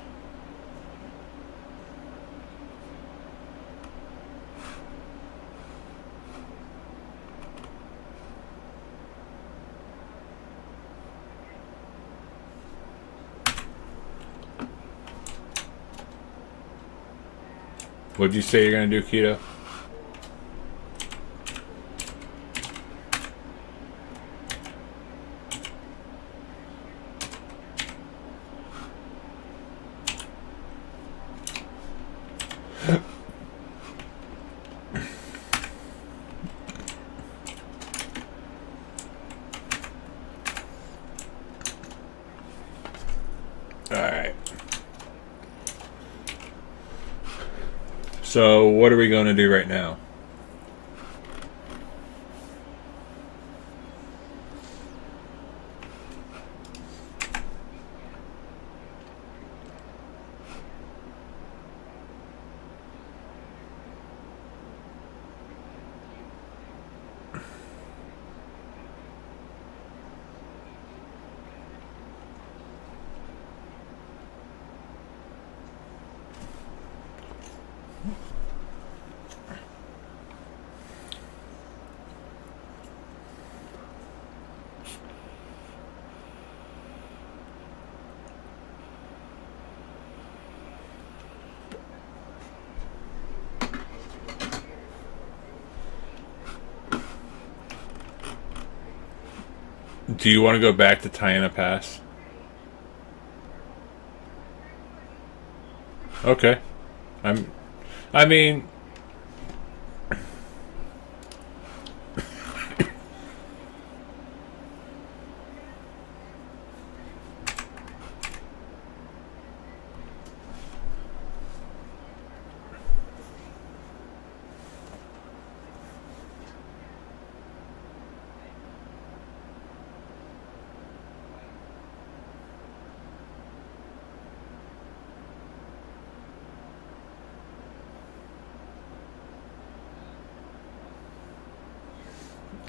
What'd you say you're gonna do, Keto? Alright. So, what are we going to do right now? Do you want to go back to Tiana Pass? Okay. I mean,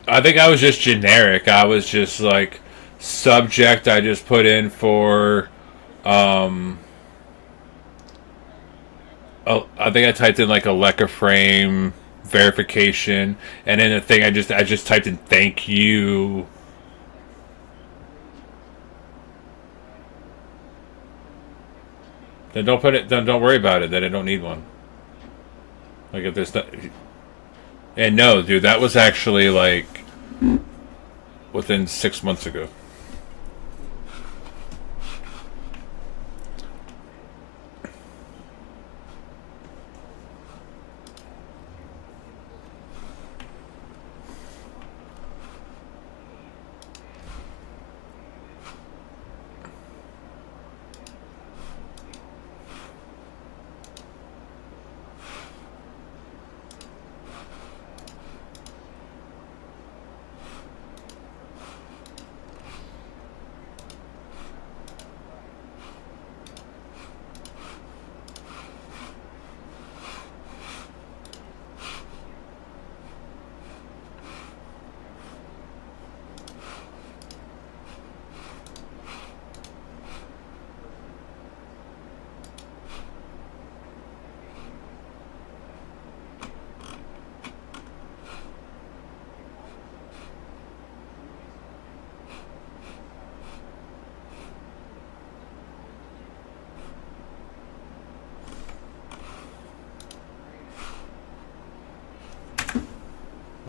I think I was just generic. I was just like subject. I just put in for. Um, I think I typed in like a Leica frame verification, and then the thing I just typed in thank you. Then don't put it. Then don't worry about it. Then I don't need one. Like if there's not. And no, dude, that was actually like within 6 months ago.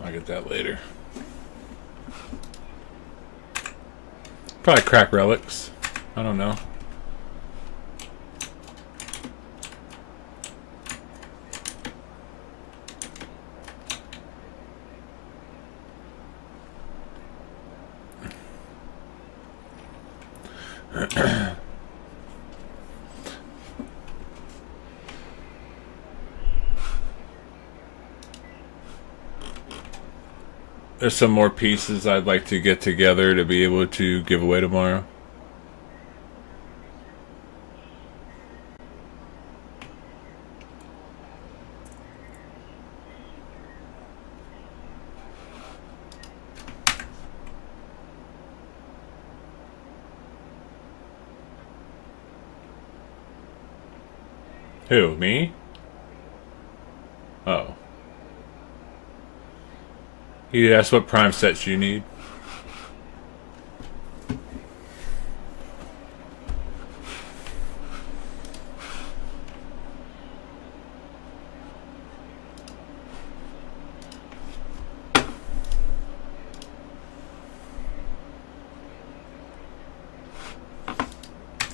I'll get that later. Probably crack relics. I don't know. There's some more pieces I'd like to get together to be able to give away tomorrow. Who, me? Oh. He asked what prime sets you need.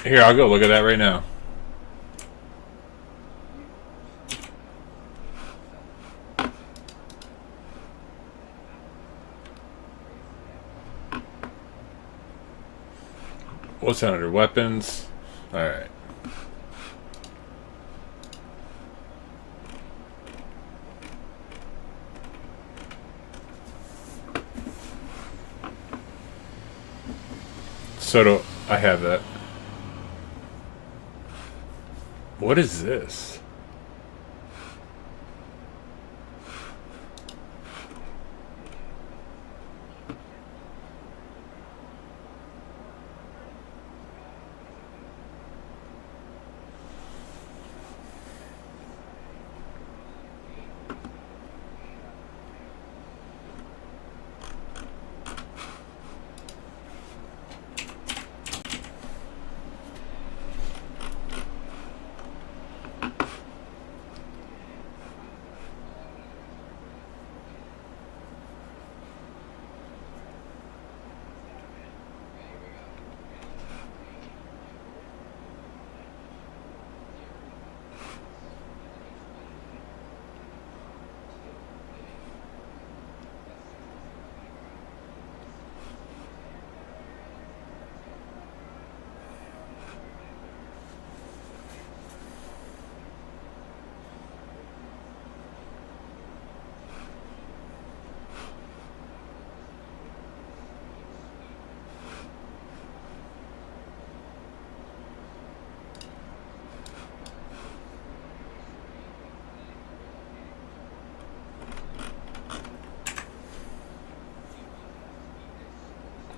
Here, I'll go look at that right now. What's that under weapons? Alright. So do I have that. What is this?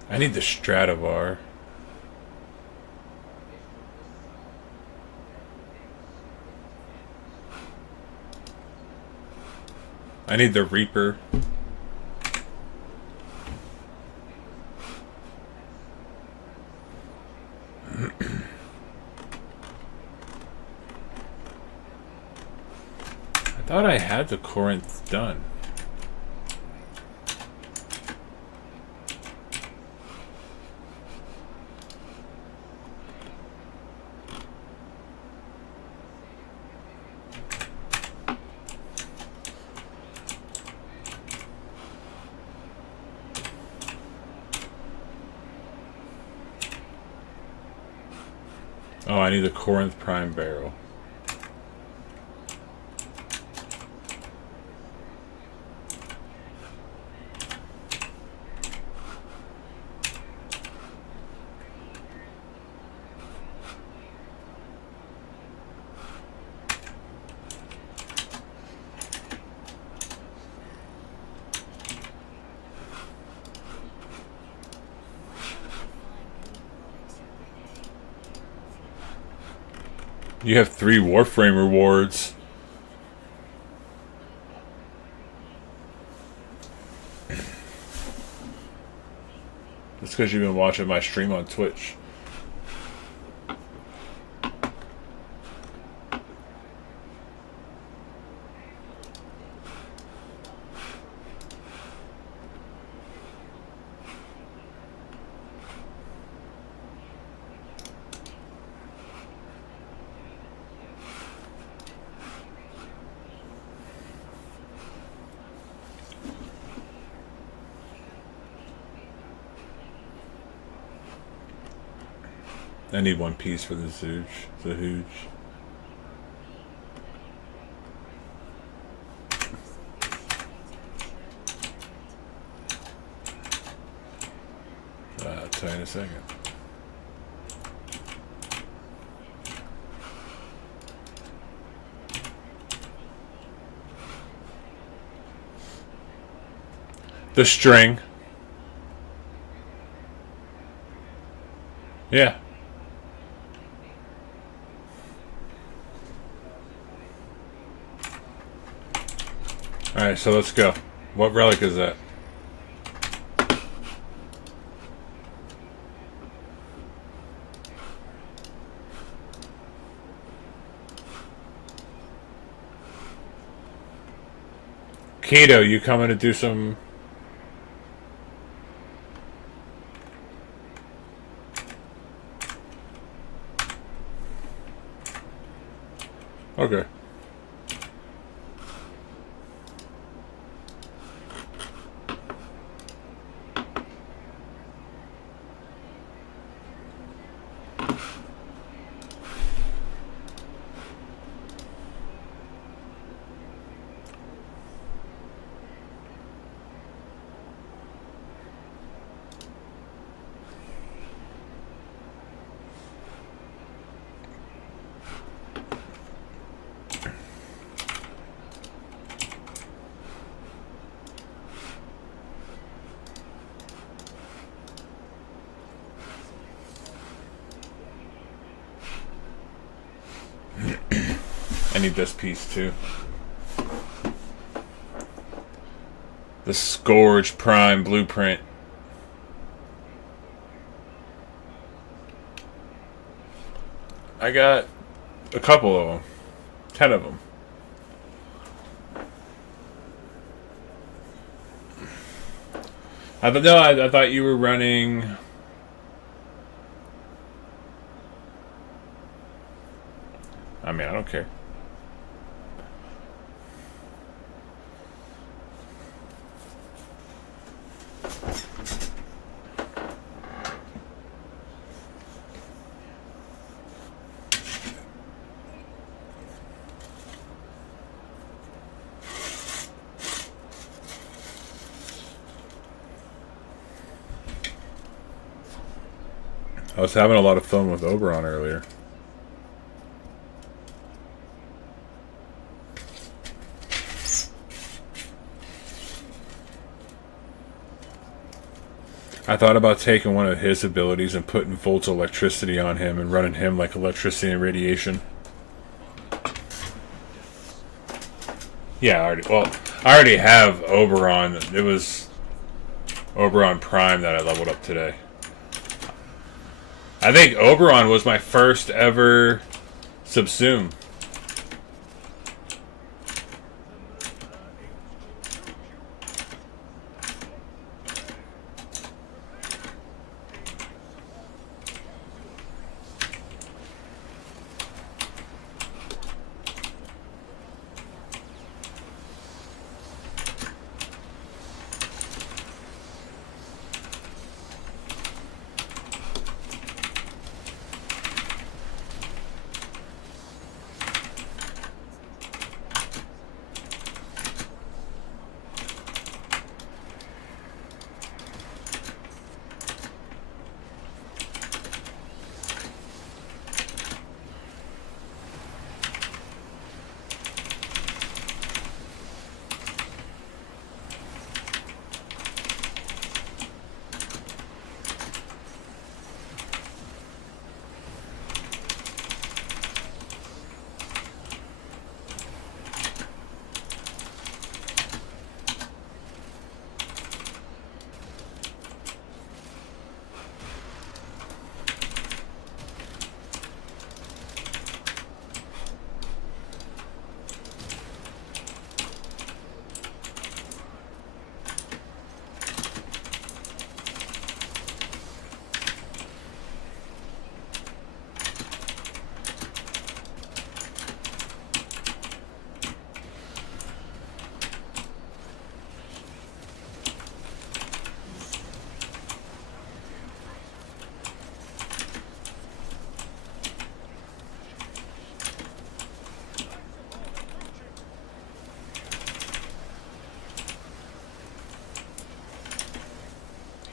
I need the Stradivar. I need the Reaper. I thought I had the Corinth done. Oh, I need the Corinth Prime Barrel. You have 3 Warframe rewards. That's because you've been watching my stream on Twitch. I need 1 piece for the Zooge. The Hooge. I'll tell you in a second. The string. Yeah. Alright, so let's go. What relic is that? Keto, you coming to do some... Okay. I need this piece too. The Scourge Prime blueprint. I got a couple of them. 10 of them. I thought you were running... I mean, I don't care. I was having a lot of fun with Oberon earlier. I thought about taking one of his abilities and putting volts electricity on him and running him like electricity and radiation. Yeah, I already have Oberon. It was Oberon Prime that I leveled up today. I think Oberon was my first ever subsume.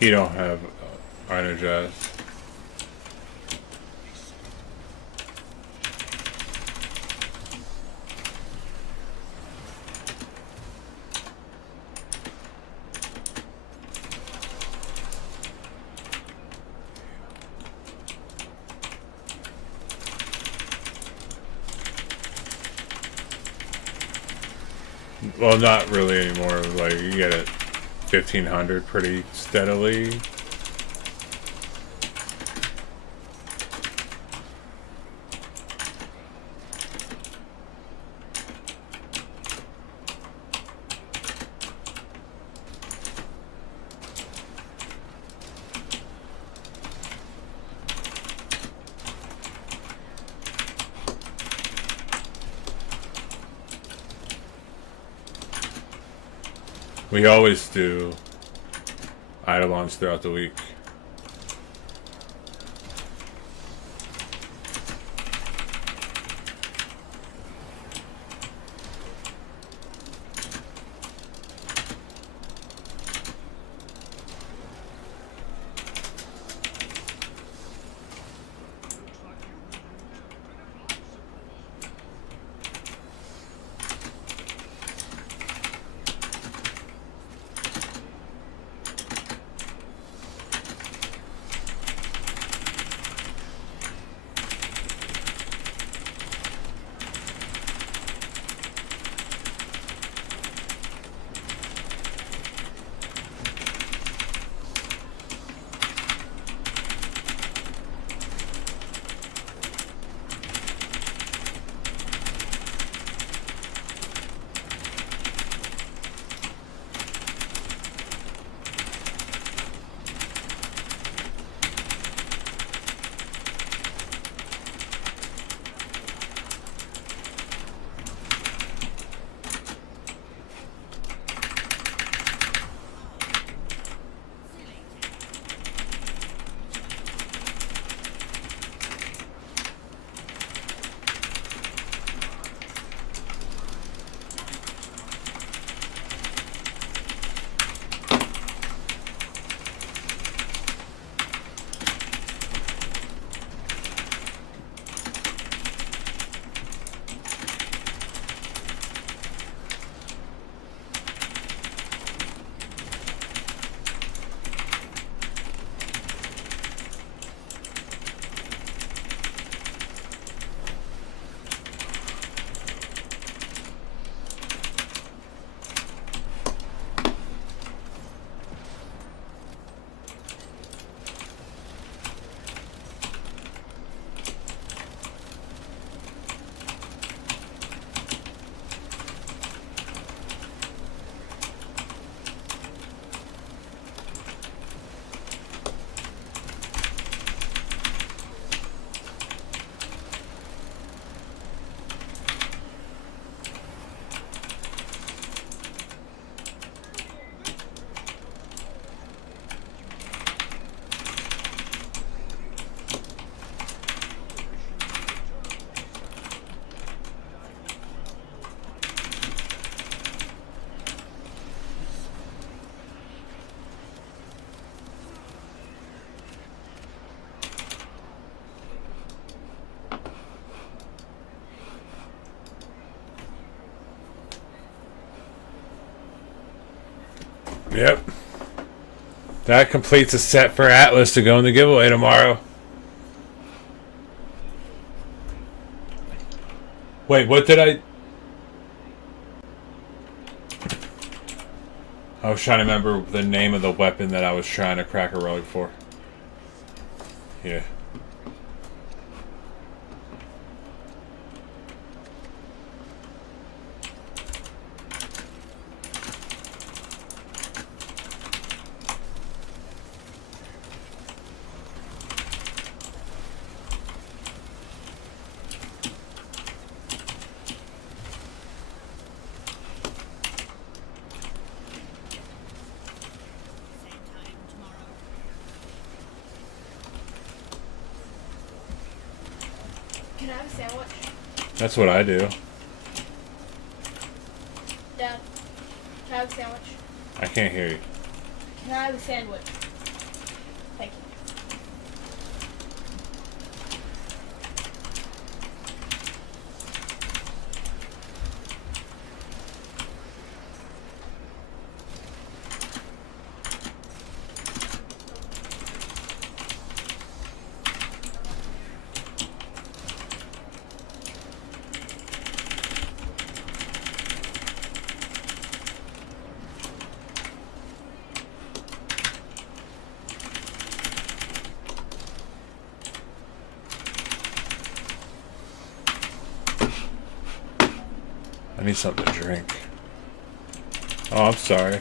He don't have energize. Well, not really anymore. Like, you get it 1,500 pretty steadily. We always do Eidolons throughout the week. Yep. That completes a set for Atlas to go in the giveaway tomorrow. Wait, what did I... I was trying to remember the name of the weapon that I was trying to crack a relic for. Yeah. Can I have a sandwich? That's what I do. Dad, can I have a sandwich? I can't hear you. Can I have a sandwich? Thank you. I need something to drink. Oh, I'm sorry.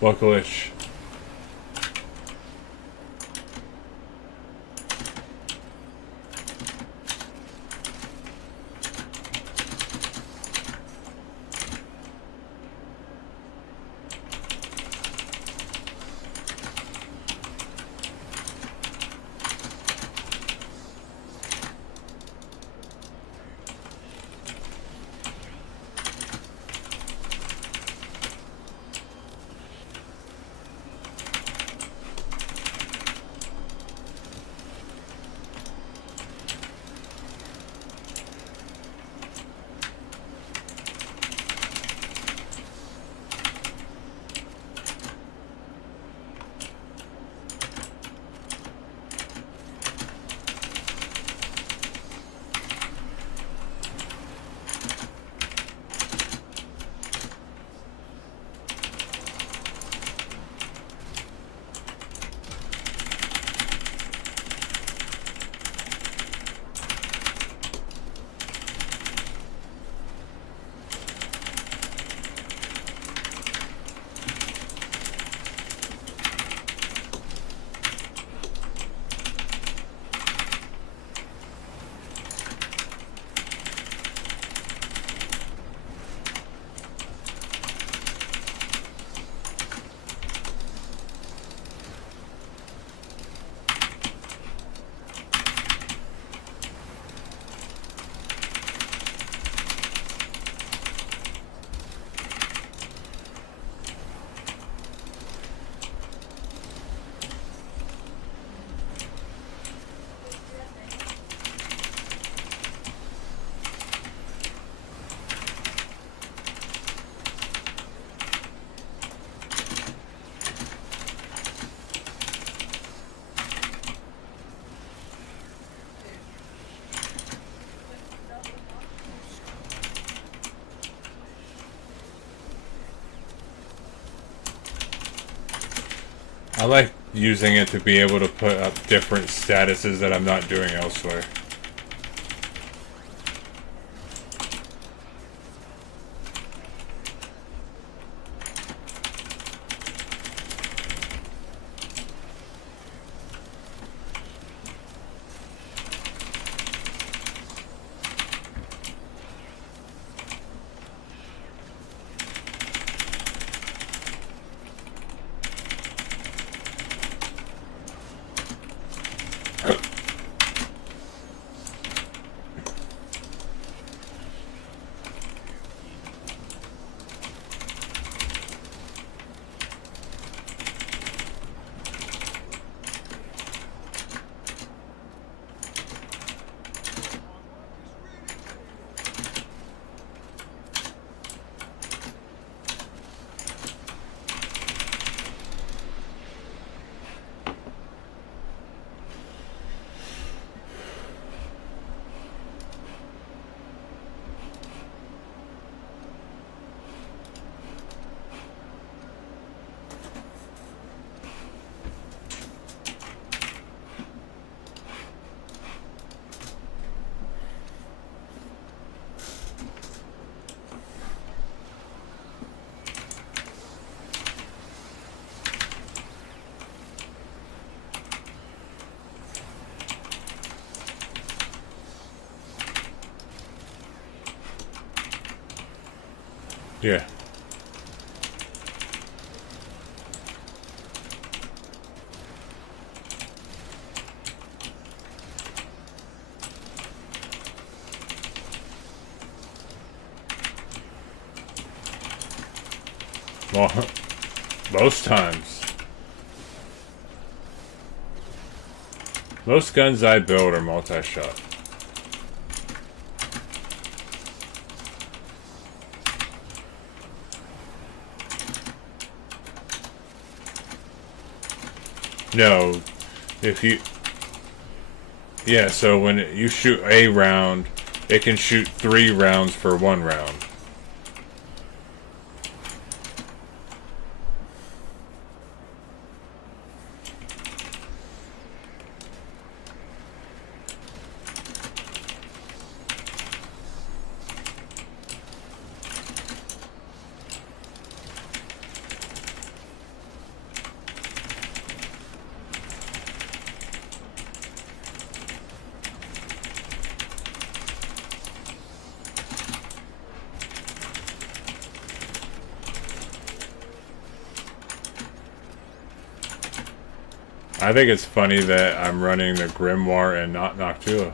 What glitch? I like using it to be able to put up different statuses that I'm not doing elsewhere. Yeah. Well, most times. Most guns I build are multi-shot. No, if you... Yeah, so when you shoot a round, it can shoot 3 rounds for 1 round. I think it's funny that I'm running the Grimoire and not Noctua.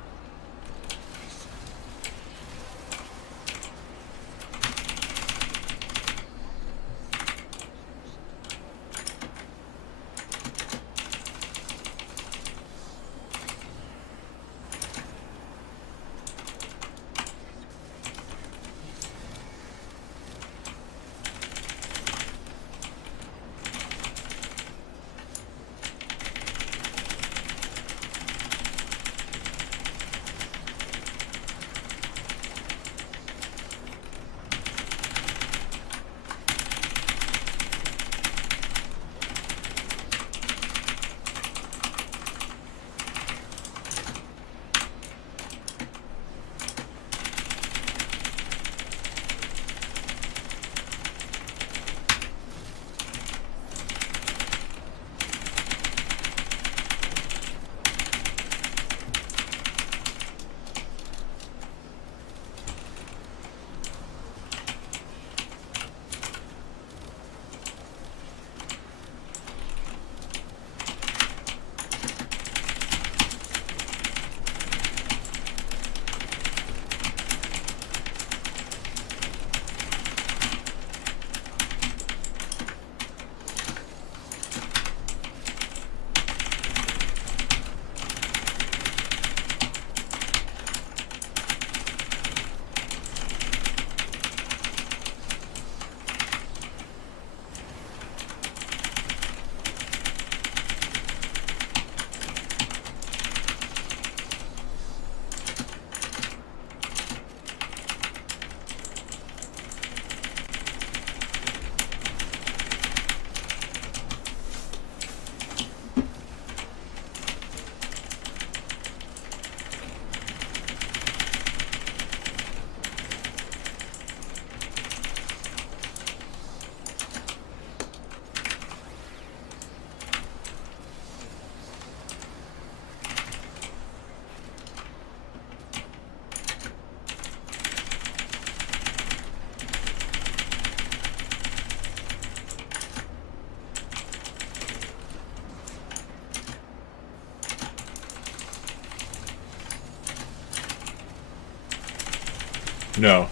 No.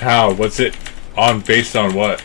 How? What's it on based on what?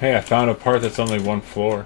Hey, I found a part that's only one floor.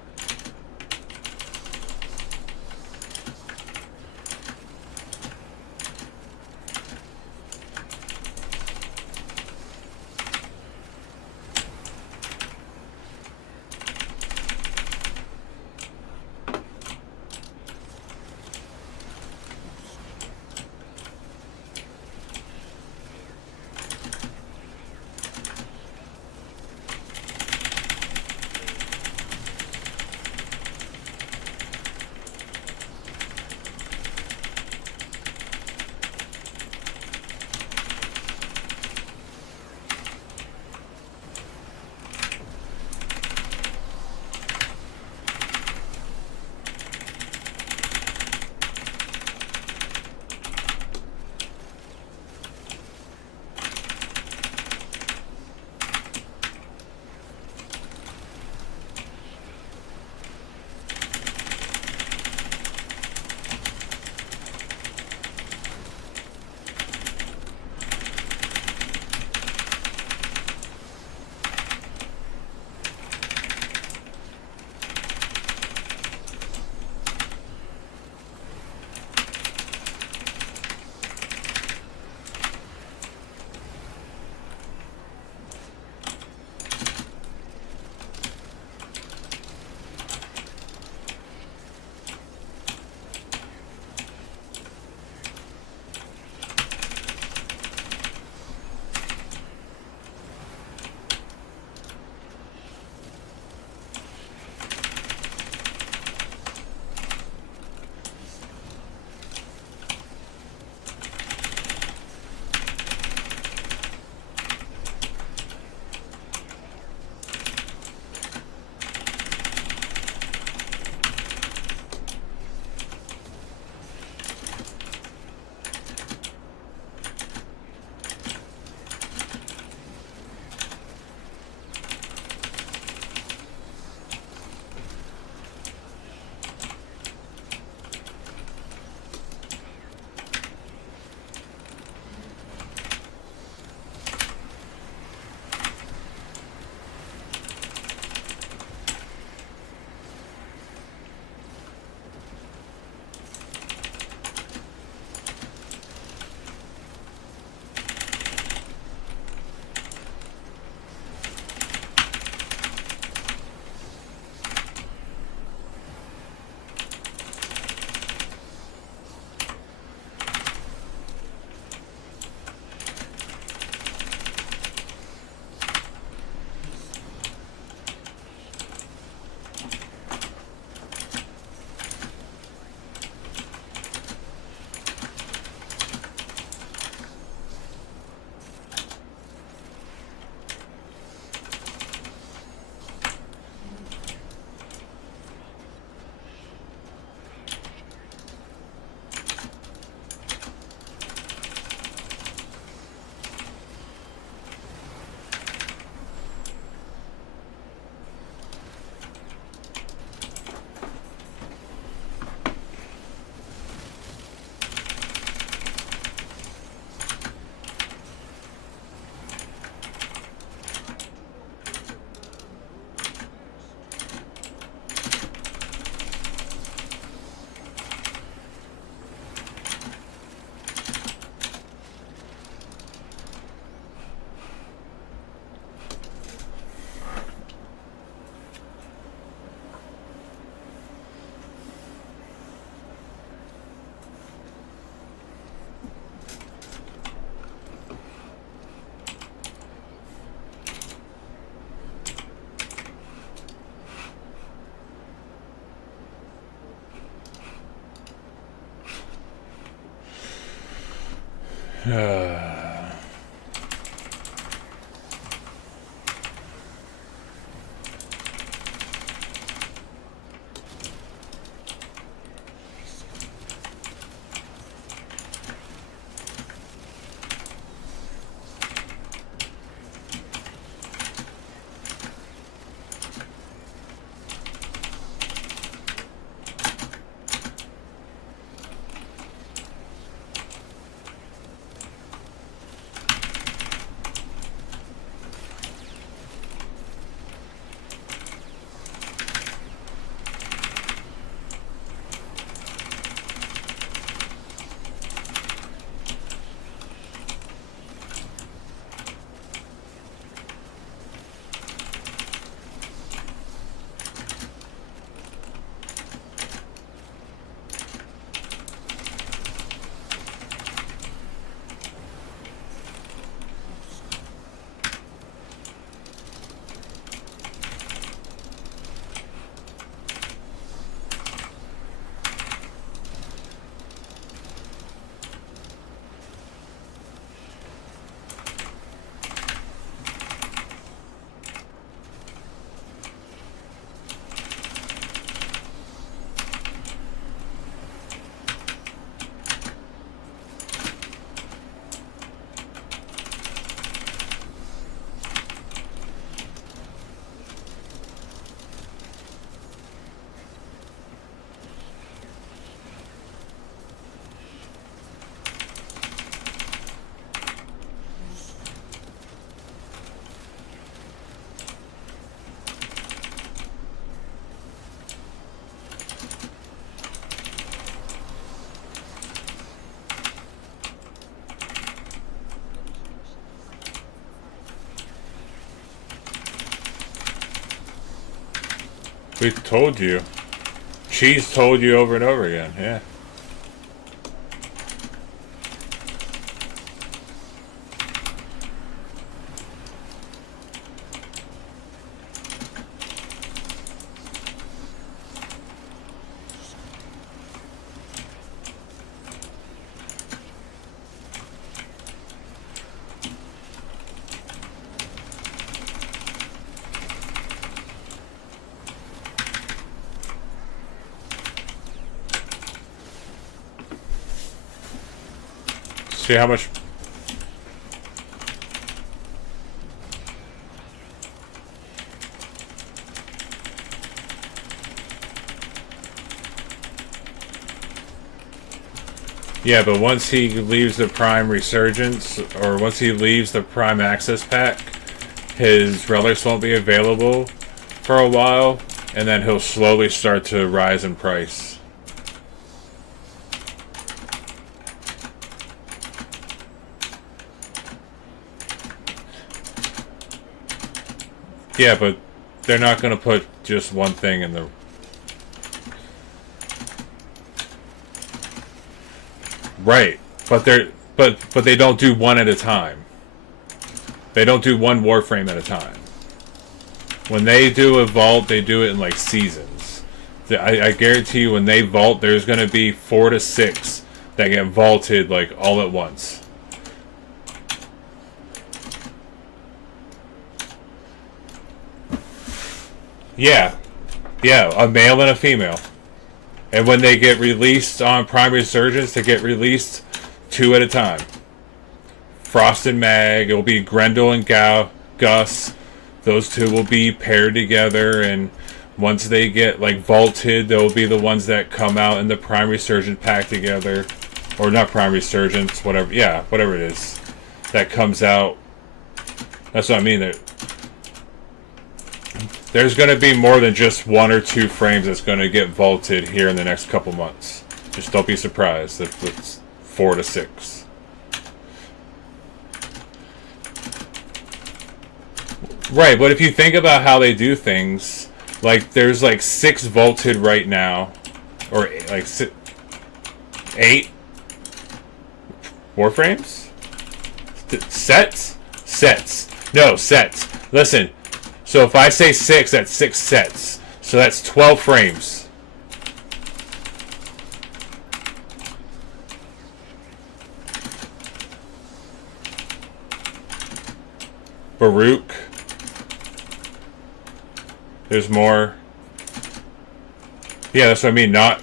We told you. Cheese told you over and over again, yeah. See how much... Yeah, but once he leaves the Prime Resurgence, or once he leaves the Prime Access Pack, his relics won't be available for a while, and then he'll slowly start to rise in price. Yeah, but they're not going to put just one thing in the... Right, but they don't do one at a time. They don't do one Warframe at a time. When they do a vault, they do it in like seasons. I guarantee you, when they vault, there's going to be 4 to 6 that get vaulted like all at once. Yeah, a male and a female. And when they get released on Prime Resurgence, they get released 2 at a time. Frost and Mag, it will be Grendel and Gus. Those 2 will be paired together, and once they get like vaulted, they'll be the ones that come out in the Prime Resurgence pack together. Or not Prime Resurgence, whatever, yeah, whatever it is. That comes out. That's what I mean. There's going to be more than just 1 or 2 frames that's going to get vaulted here in the next couple months. Just don't be surprised if it's 4 to 6. Right, but if you think about how they do things, like there's like 6 vaulted right now, or like 8 Warframes? Sets? No, sets. Listen. So if I say 6, that's 6 sets. So that's 12 frames. Baruch. There's more. Yeah, that's what I mean. Not...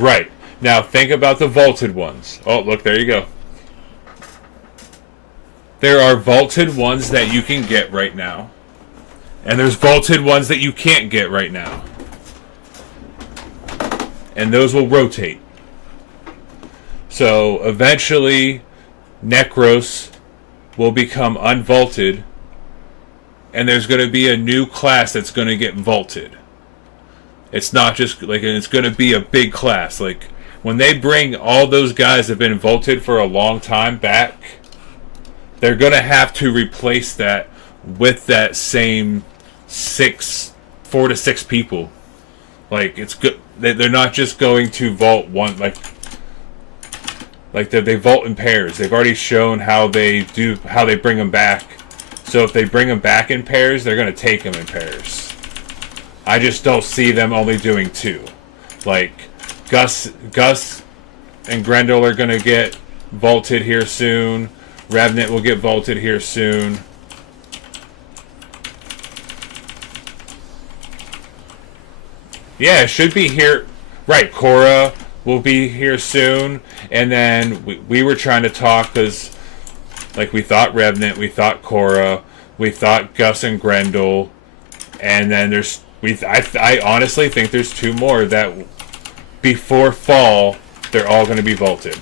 Right. Now think about the vaulted ones. Oh, look, there you go. There are vaulted ones that you can get right now. And there's vaulted ones that you can't get right now. And those will rotate. So eventually Necros will become unvaulted. And there's going to be a new class that's going to get vaulted. It's not just like, it's going to be a big class. Like when they bring all those guys that have been vaulted for a long time back, they're going to have to replace that with that same 4 to 6 people. Like it's good. They're not just going to vault one, like they vault in pairs. They've already shown how they bring them back. So if they bring them back in pairs, they're going to take them in pairs. I just don't see them only doing 2. Like Gus and Grendel are going to get vaulted here soon. Revenant will get vaulted here soon. Yeah, it should be here. Right, Korra will be here soon. And then we were trying to talk because, like, we thought Revenant, we thought Korra, we thought Gus and Grendel, and then there's I honestly think there's 2 more that before fall they're all going to be vaulted.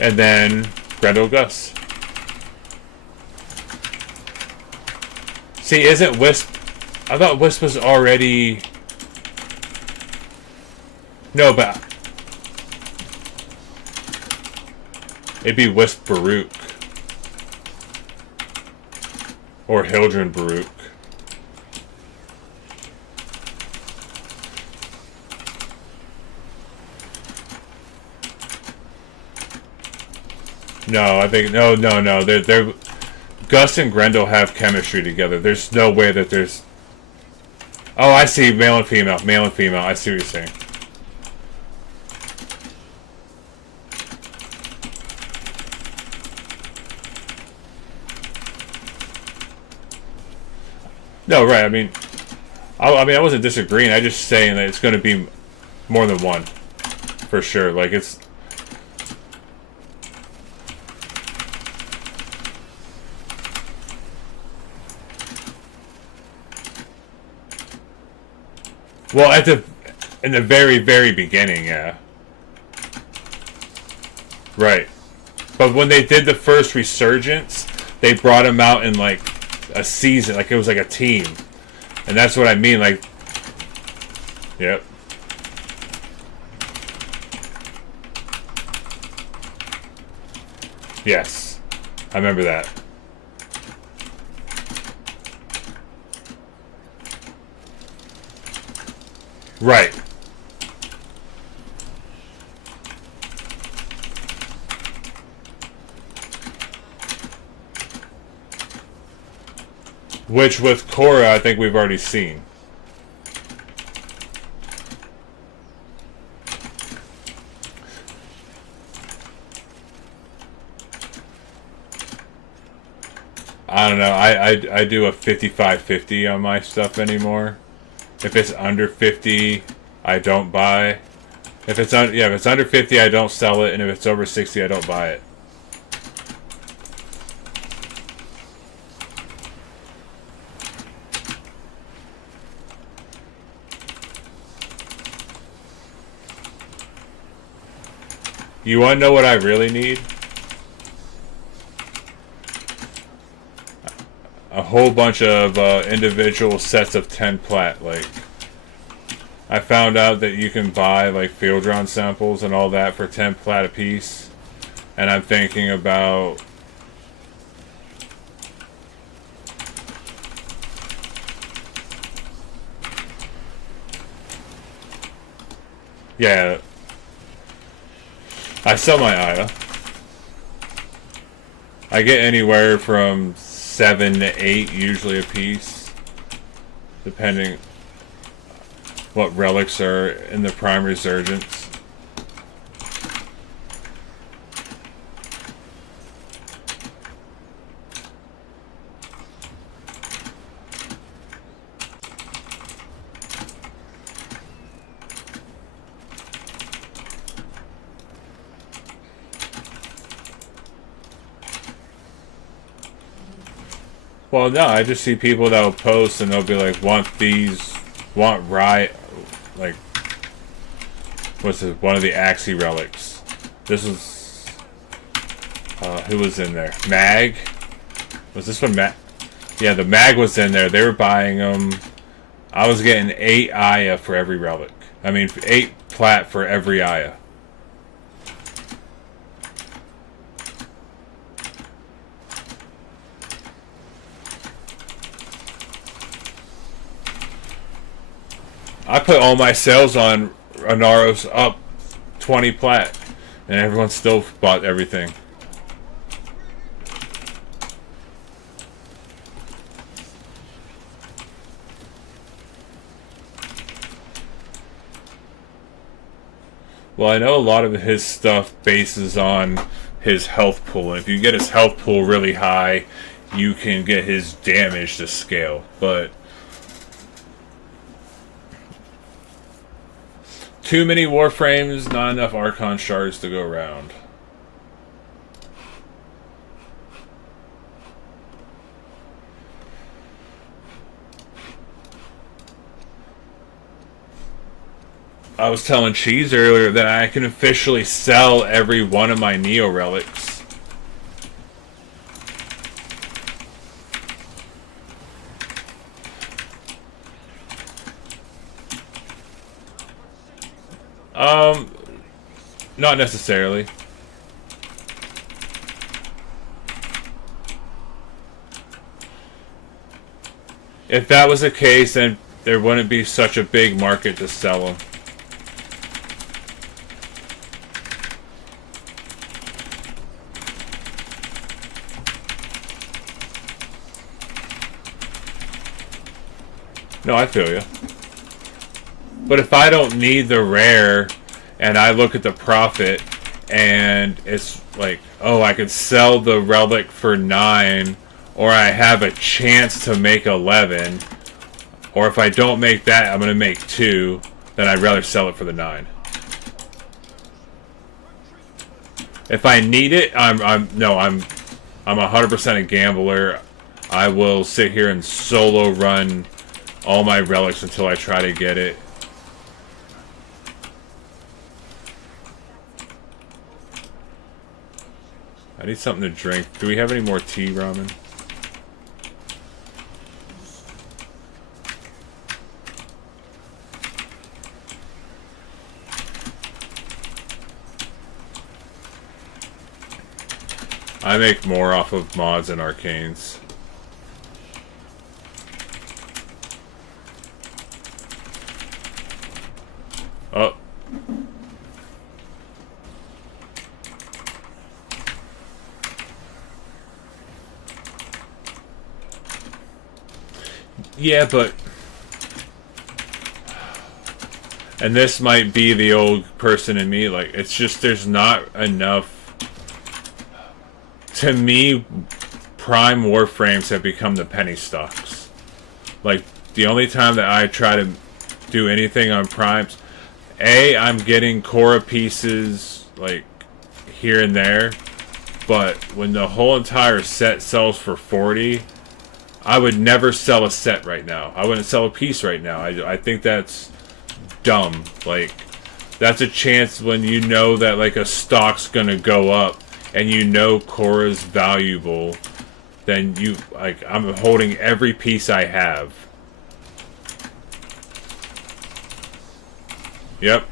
And then Grendel Gus. See, isn't Wisp... I thought Wisp was already... No, but... It'd be Wisp Baruch. Or Hildren Baruch. No, I think... No. They're... Gus and Grendel have chemistry together. There's no way that there's... Oh, I see. Male and female. Male and female. I see what you're saying. No, right. I mean, I wasn't disagreeing. I just saying that it's going to be more than one, for sure. Like it's. Well, in the very, very beginning, yeah. Right. But when they did the first resurgence, they brought him out in like a season, like it was like a team. And that's what I mean, like... Yep. Yes. I remember that. Right. Which with Korra, I think we've already seen. I don't know. I do a 55-50 on my stuff anymore. If it's under 50, I don't buy. If it's if it's under 50, I don't sell it, and if it's over 60, I don't buy it. You want to know what I really need? A whole bunch of individual sets of 10 plat. Like, I found out that you can buy like field round samples and all that for 10 plat a piece, and I'm thinking about yeah. I sell my Aya. I get anywhere from 7 to 8 usually a piece, depending what relics are in the prime resurgence. Well, no, I just see people that will post and they'll be like, want these, want Riot, like, what's this, one of the Axie relics. This was, who was in there? Mag? Was this one Mag? Yeah, the Mag was in there. They were buying them. I was getting 8 Aya for every relic. I mean, 8 plat for every Aya. I put all my sales on Anaros up 20 plat, and everyone still bought everything. Well, I know a lot of his stuff bases on his health pool, and if you get his health pool really high, you can get his damage to scale, but too many Warframes, not enough Archon shards to go around. I was telling Cheese earlier that I can officially sell every one of my Neo relics. Not necessarily. If that was the case, then there wouldn't be such a big market to sell them. No, I feel you. But if I don't need the rare, and I look at the profit, and it's like, oh, I could sell the relic for 9, or I have a chance to make 11, or if I don't make that, I'm gonna make 2, then I'd rather sell it for the 9. If I need it, I'm 100% a gambler. I will sit here and solo run all my relics until I try to get it. I need something to drink. Do we have any more tea, ramen? I make more off of mods and arcanes. Oh. Yeah, but... And this might be the old person in me, like, it's just there's not enough... To me, Prime Warframes have become the penny stocks. Like, the only time that I try to do anything on Primes... I'm getting Korra pieces, like, here and there. But when the whole entire set sells for 40, I would never sell a set right now. I wouldn't sell a piece right now. I think that's dumb. Like, that's a chance when you know that, like, a stock's gonna go up and you know Korra's valuable, then you, like, I'm holding every piece I have. Yep.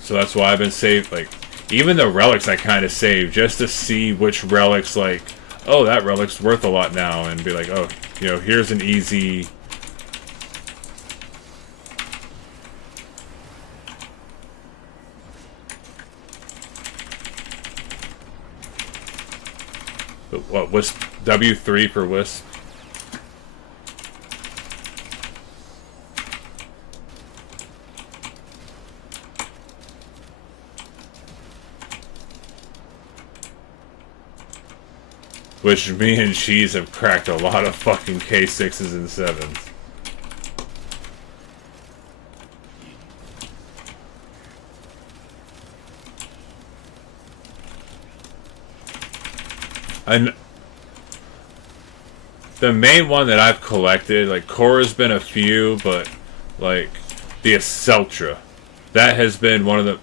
So that's why I've been saved. Like, even the relics I kind of saved just to see which relics, like, oh, that relic's worth a lot now, and be like, oh, you know, here's an easy. What, Wisp? W3 for Wisp? Which me and Cheese have cracked a lot of fucking K6s and 7s. And the main one that I've collected, like, Korra's been a few, but, like, the Aceltra. That has been one of the...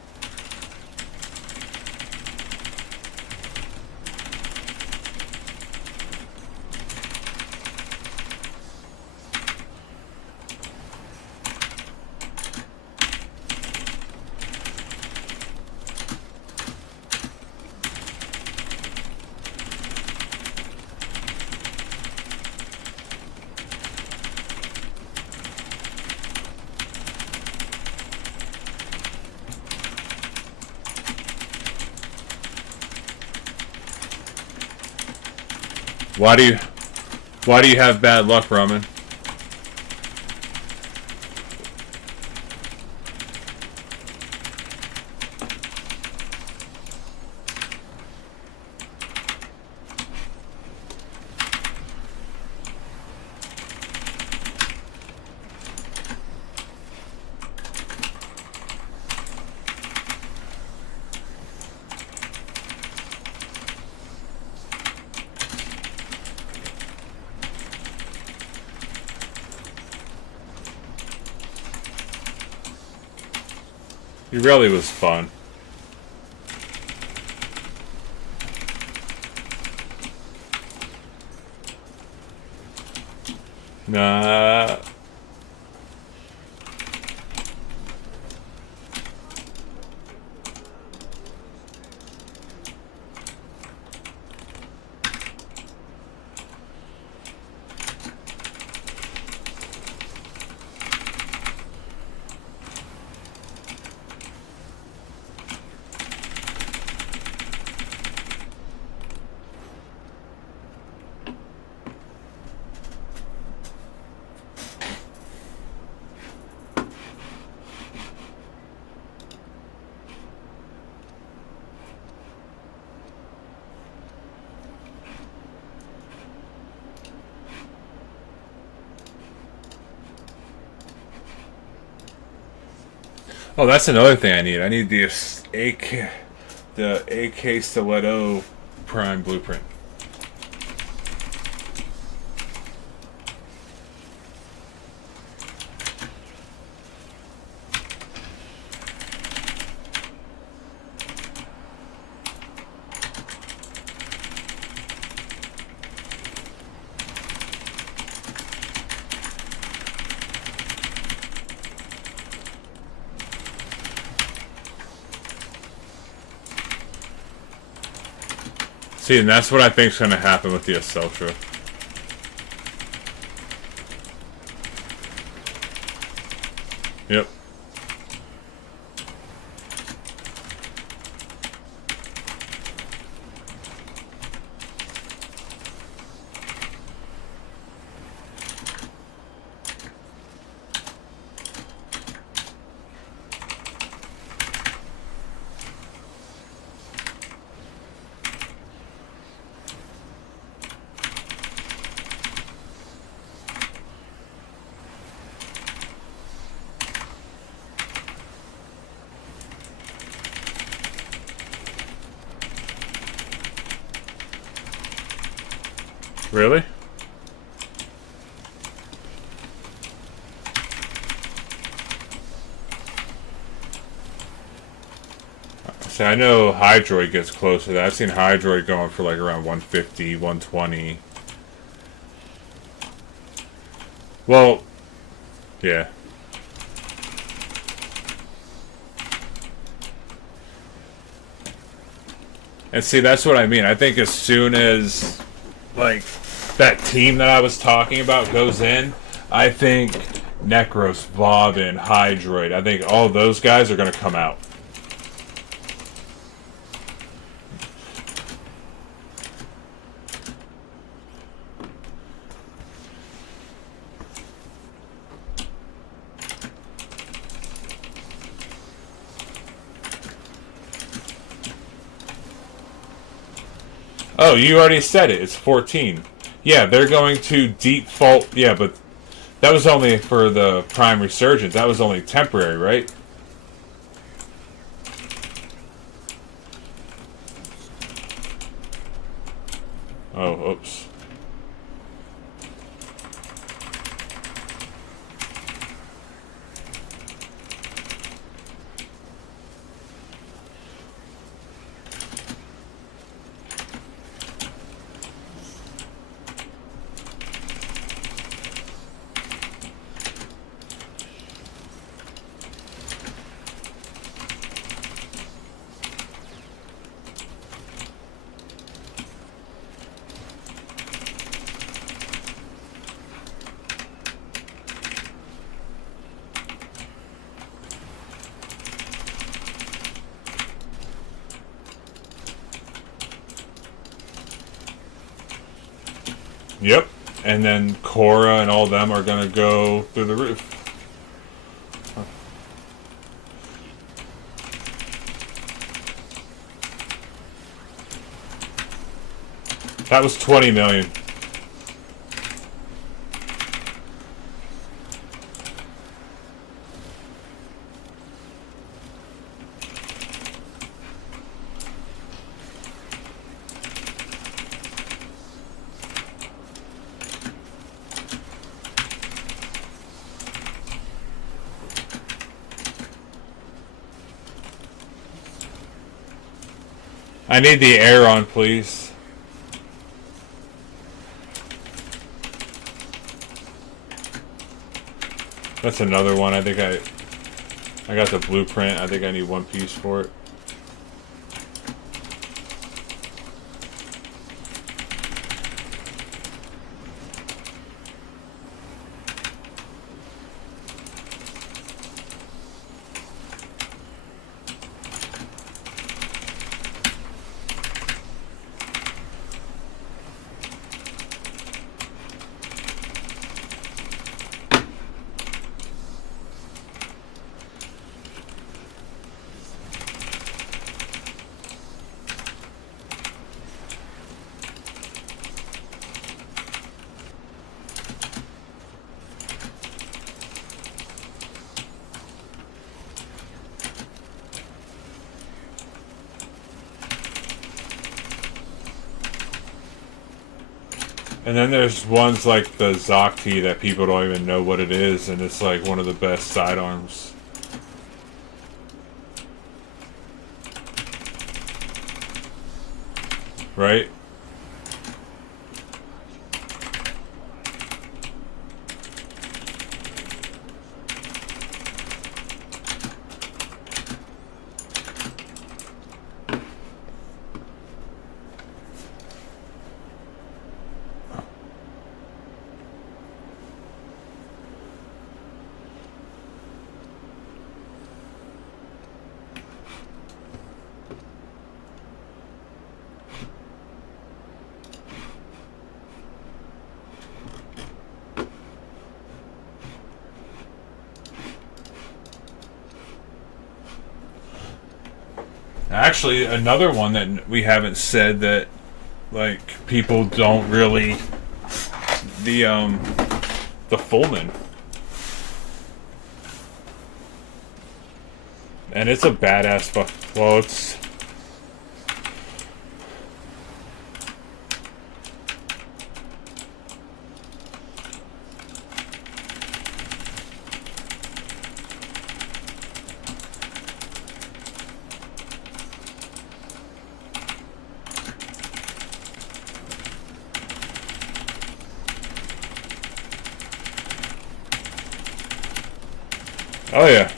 Why do you have bad luck, Ramen? It really was fun. Nah. Oh, that's another thing I need. I need the AK Stiletto Prime blueprint. See, and that's what I think is going to happen with the Asteltra. Yep. Really? See, I know Hydroid gets close to that. I've seen Hydroid going for like around 150, 120. Well, yeah. And see, that's what I mean. I think as soon as, like, that team that I was talking about goes in, I think Necros, Vauban, Hydroid, I think all those guys are going to come out. Oh, you already said it. It's 14. Yeah, they're going to default. Yeah, but that was only for the Prime Resurgence. That was only temporary, right? Oh, oops. Yep. And then Cora and all them are going to go through the roof. That was 20 million. I need the air on, please. That's another one. I think I got the blueprint. I think I need one piece for it. And then there's ones like the Zocti that people don't even know what it is, and it's like one of the best sidearms. Right? Actually, another one that we haven't said that, like, people don't really... The Fullman. And it's a badass fuck... Well, it's... Oh, yeah.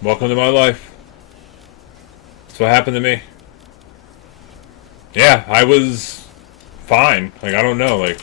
Welcome to my life. That's what happened to me. Yeah, I was fine. Like, I don't know, like...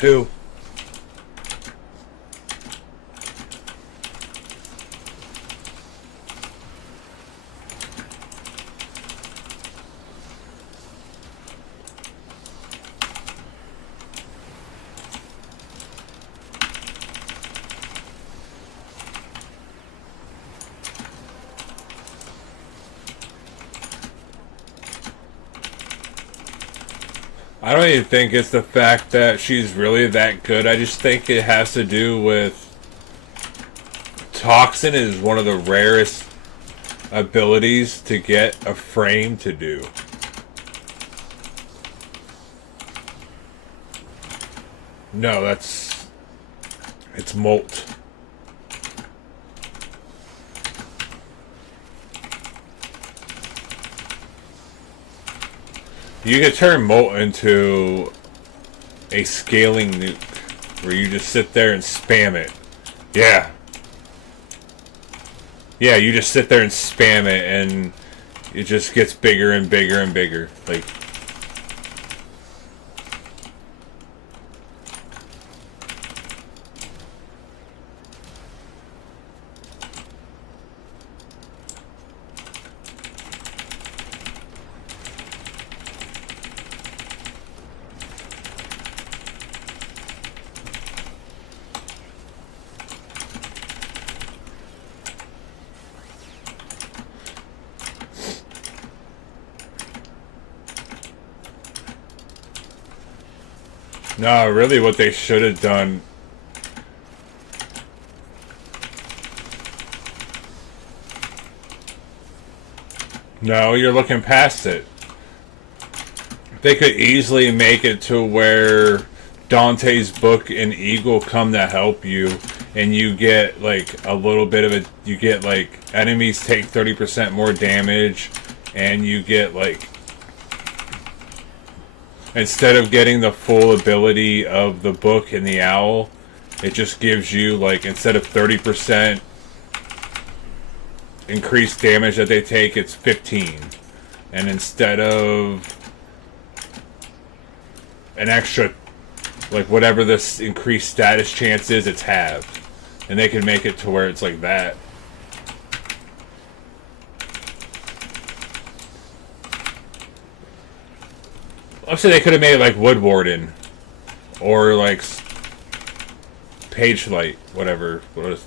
Who? I don't even think it's the fact that she's really that good. I just think it has to do with... Toxin is one of the rarest abilities to get a frame to do. No, that's... It's Molt. You can turn Molt into a scaling nuke, where you just sit there and spam it. Yeah. Yeah, you just sit there and spam it, and it just gets bigger and bigger and bigger. Like... No, really what they should have done... No, you're looking past it. They could easily make it to where Dante's book and Eagle come to help you, and you get like a little bit of it. You get like enemies take 30% more damage, and you get like, instead of getting the full ability of the book and the owl, it just gives you like, instead of 30% increased damage that they take, it's 15, and instead of an extra, like whatever this increased status chance is, it's halved, and they can make it to where it's like that. I'm saying they could have made it like Wood Warden or like Page Light, whatever. What is?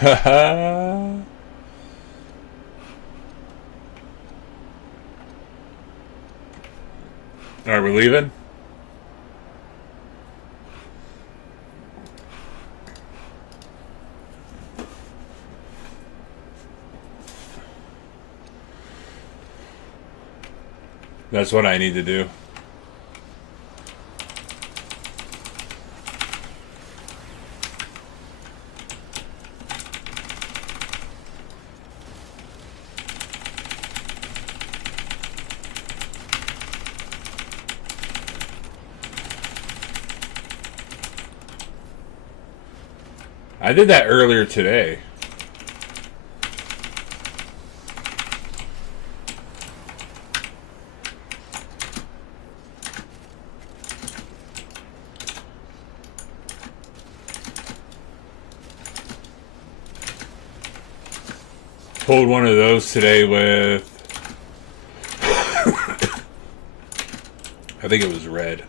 Haha. Alright, we're leaving? That's what I need to do. I did that earlier today. Pulled one of those today with I think it was red.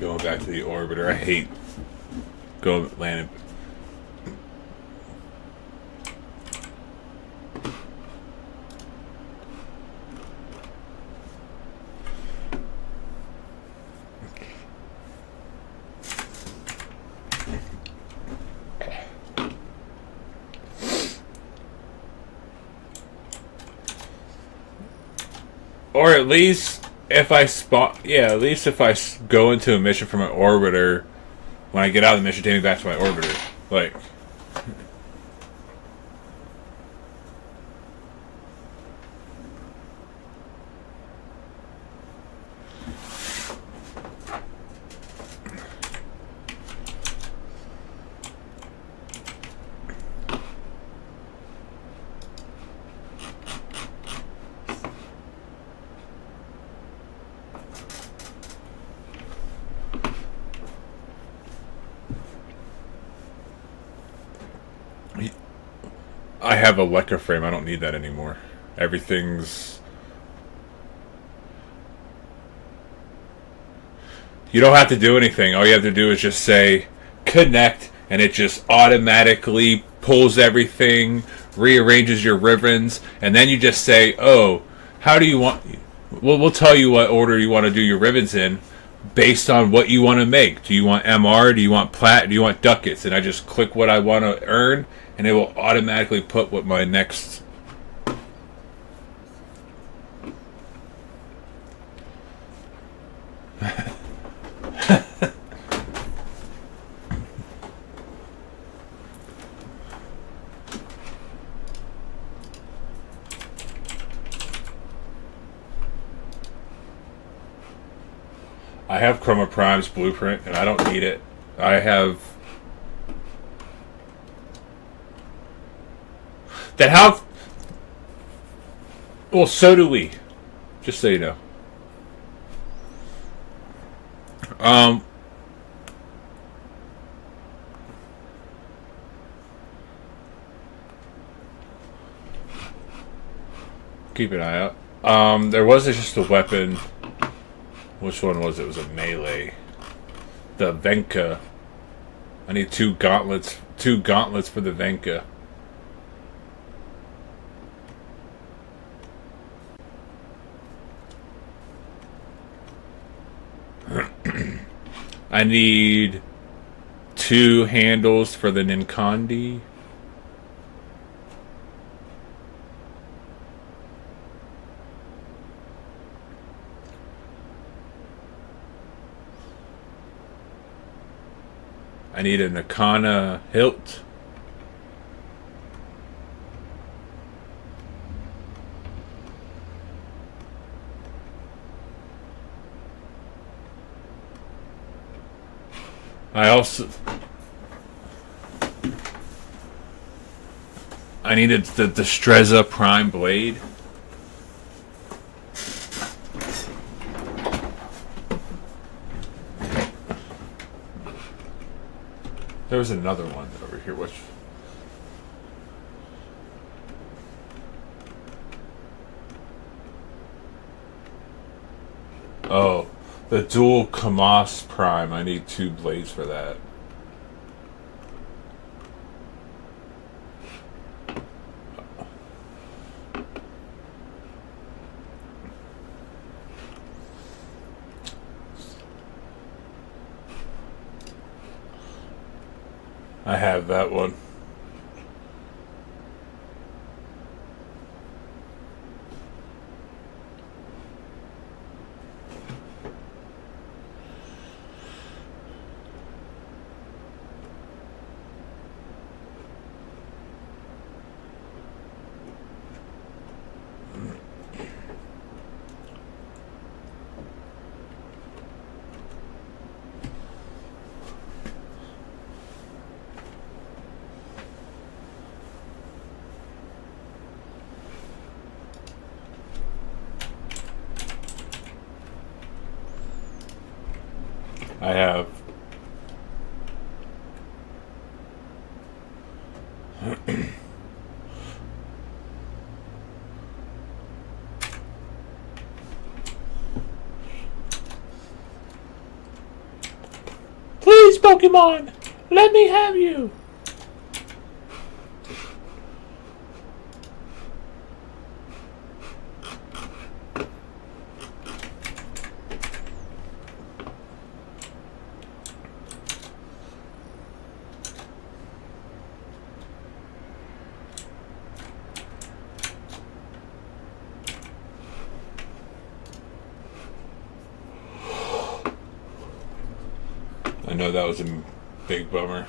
Going back to the orbiter. I hate going landing. Or at least if I spot, yeah, at least if I go into a mission from an orbiter, when I get out of the mission, take me back to my orbiter. Like, I have a Warframe. I don't need that anymore. Everything's... You don't have to do anything. All you have to do is just say, connect, and it just automatically pulls everything, rearranges your ribbons, and then you just say, oh, how do you want... We'll tell you what order you want to do your ribbons in based on what you want to make. Do you want MR? Do you want plat? Do you want ducats? And I just click what I want to earn, and it will automatically put what my next... I have Chroma Prime's blueprint, and I don't need it. I have that. How? Well, so do we. Just so you know. Um. Keep an eye out. There was just a weapon. Which one was it? It was a melee. The Venka. I need 2 gauntlets. 2 gauntlets for the Venka. I need 2 handles for the Ninkandi. I need a Nakana hilt. I needed the Destreza Prime Blade. There was another one over here. Which? Oh, the dual Kamas Prime. I need 2 blades for that. I have that one. I have. Please, Pokemon, let me have you. I know that was a big bummer.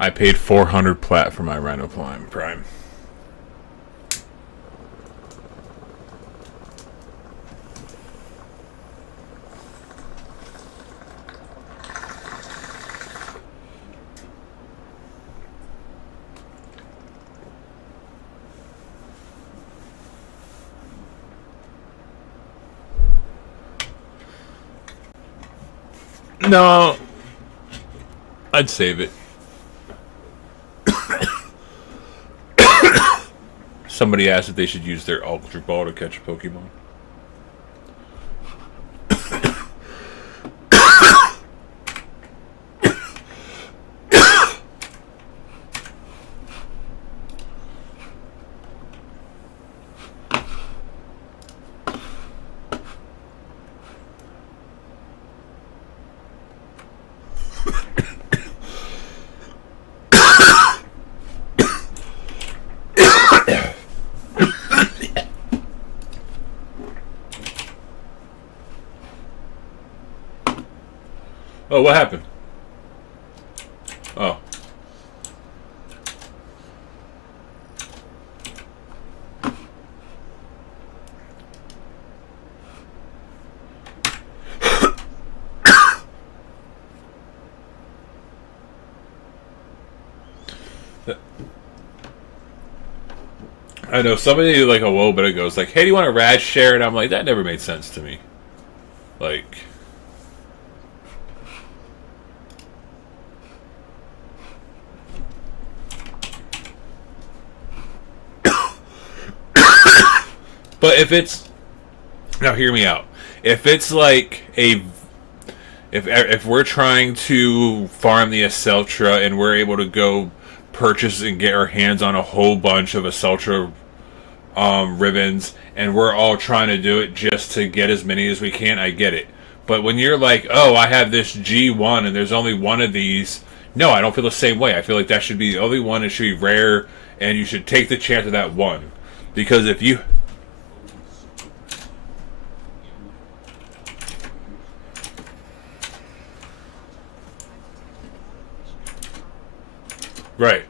I paid 400 plat for my Rhino Prime. No, I'd save it. Somebody asked if they should use their Ultra Ball to catch a Pokemon. Oh, what happened? Oh. I know somebody like a little bit ago was like, "Hey, do you want a rad share?" And I'm like, that never made sense to me. Like, but if it's now, hear me out. If it's like if we're trying to farm the Aceltra and we're able to go purchase and get our hands on a whole bunch of Aceltra ribbons, and we're all trying to do it just to get as many as we can, I get it. But when you're like, oh, I have this G1 and there's only one of these, no, I don't feel the same way. I feel like that should be the only one. It should be rare, and you should take the chance of that one. Because if you... Right.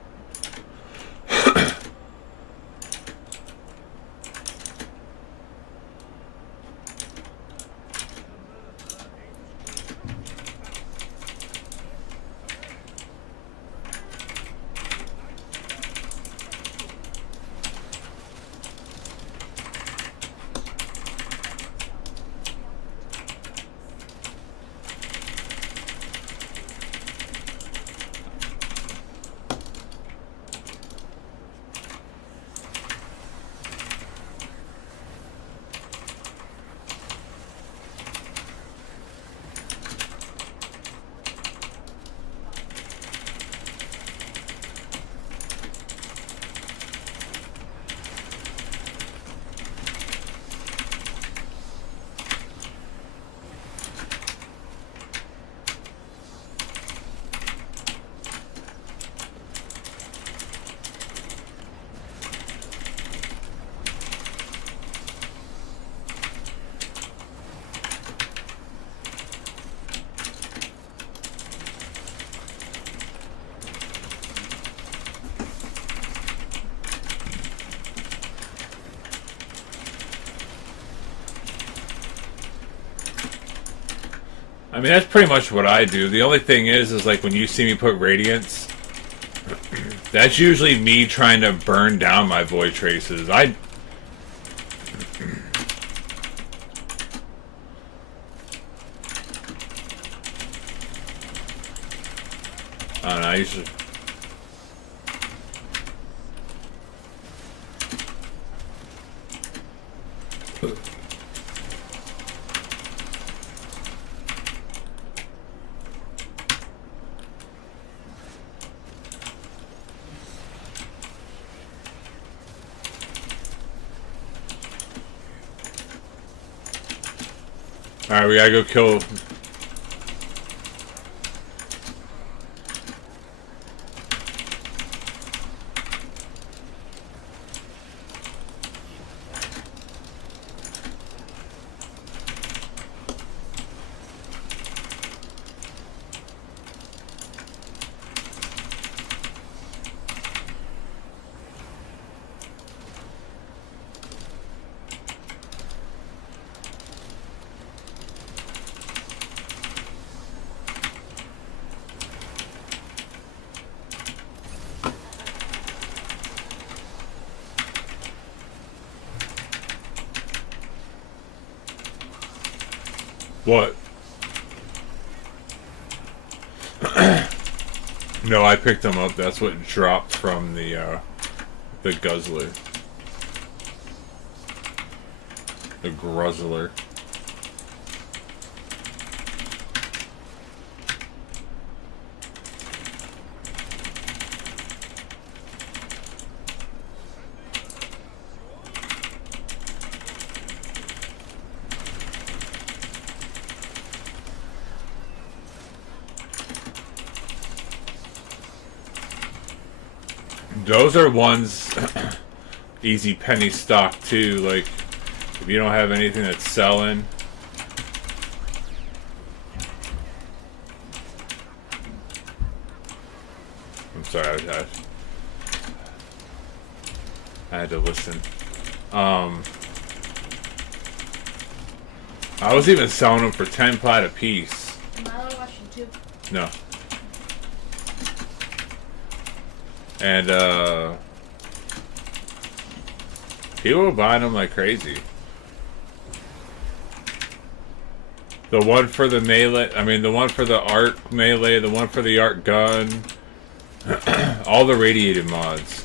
I mean, that's pretty much what I do. The only thing is like when you see me put Radiance, that's usually me trying to burn down my Void Traces. I don't know, I usually... Alright, we gotta go kill... What? No, I picked them up. That's what dropped from the guzzler. The gruzzler. Those are ones easy penny stock too. Like if you don't have anything that's selling, I'm sorry, I had to listen. I was even selling them for 10 plat a piece. Am I allowed to watch YouTube? No. And people were buying them like crazy. The one for the melee, I mean the one for the arc melee, the one for the arc gun, all the radiated mods.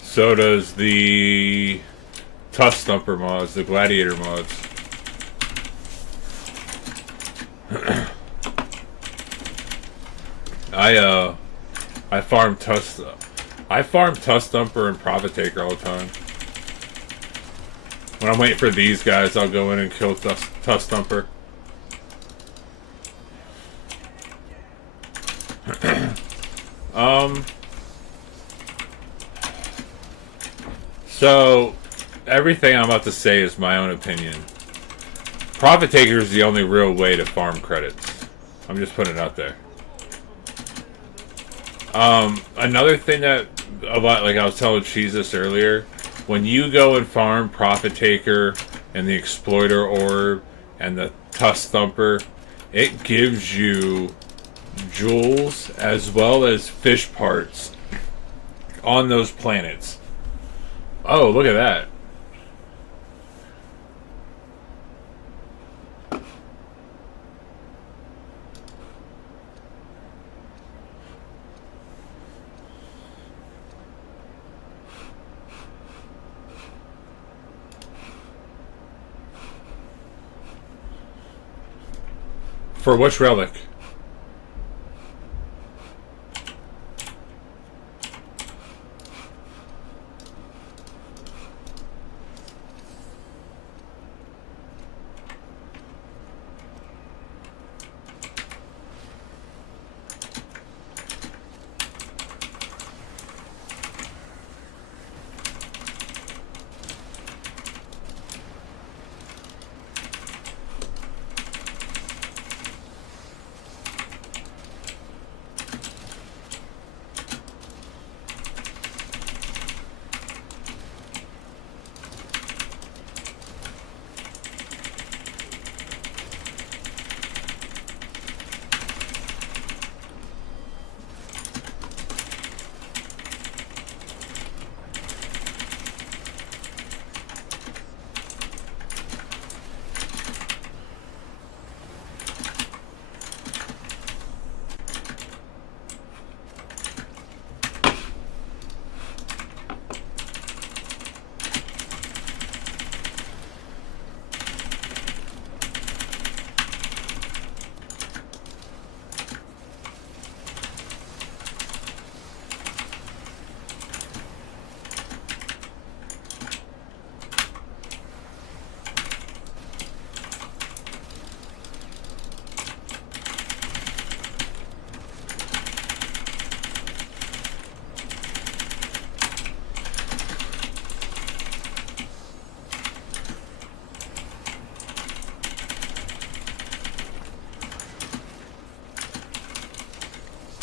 So does the Tusk Thumper mods, the Gladiator mods. I farm Tusk Thumper and Profit Taker all the time. When I'm waiting for these guys, I'll go in and kill Tusk Thumper. So, everything I'm about to say is my own opinion. Profit Taker is the only real way to farm credits. I'm just putting it out there. Another thing that a lot, like I was telling Cheese this earlier, when you go and farm Profit Taker and the Exploiter Orb and the Tusk Thumper, it gives you jewels as well as fish parts on those planets. Oh, look at that. For which relic?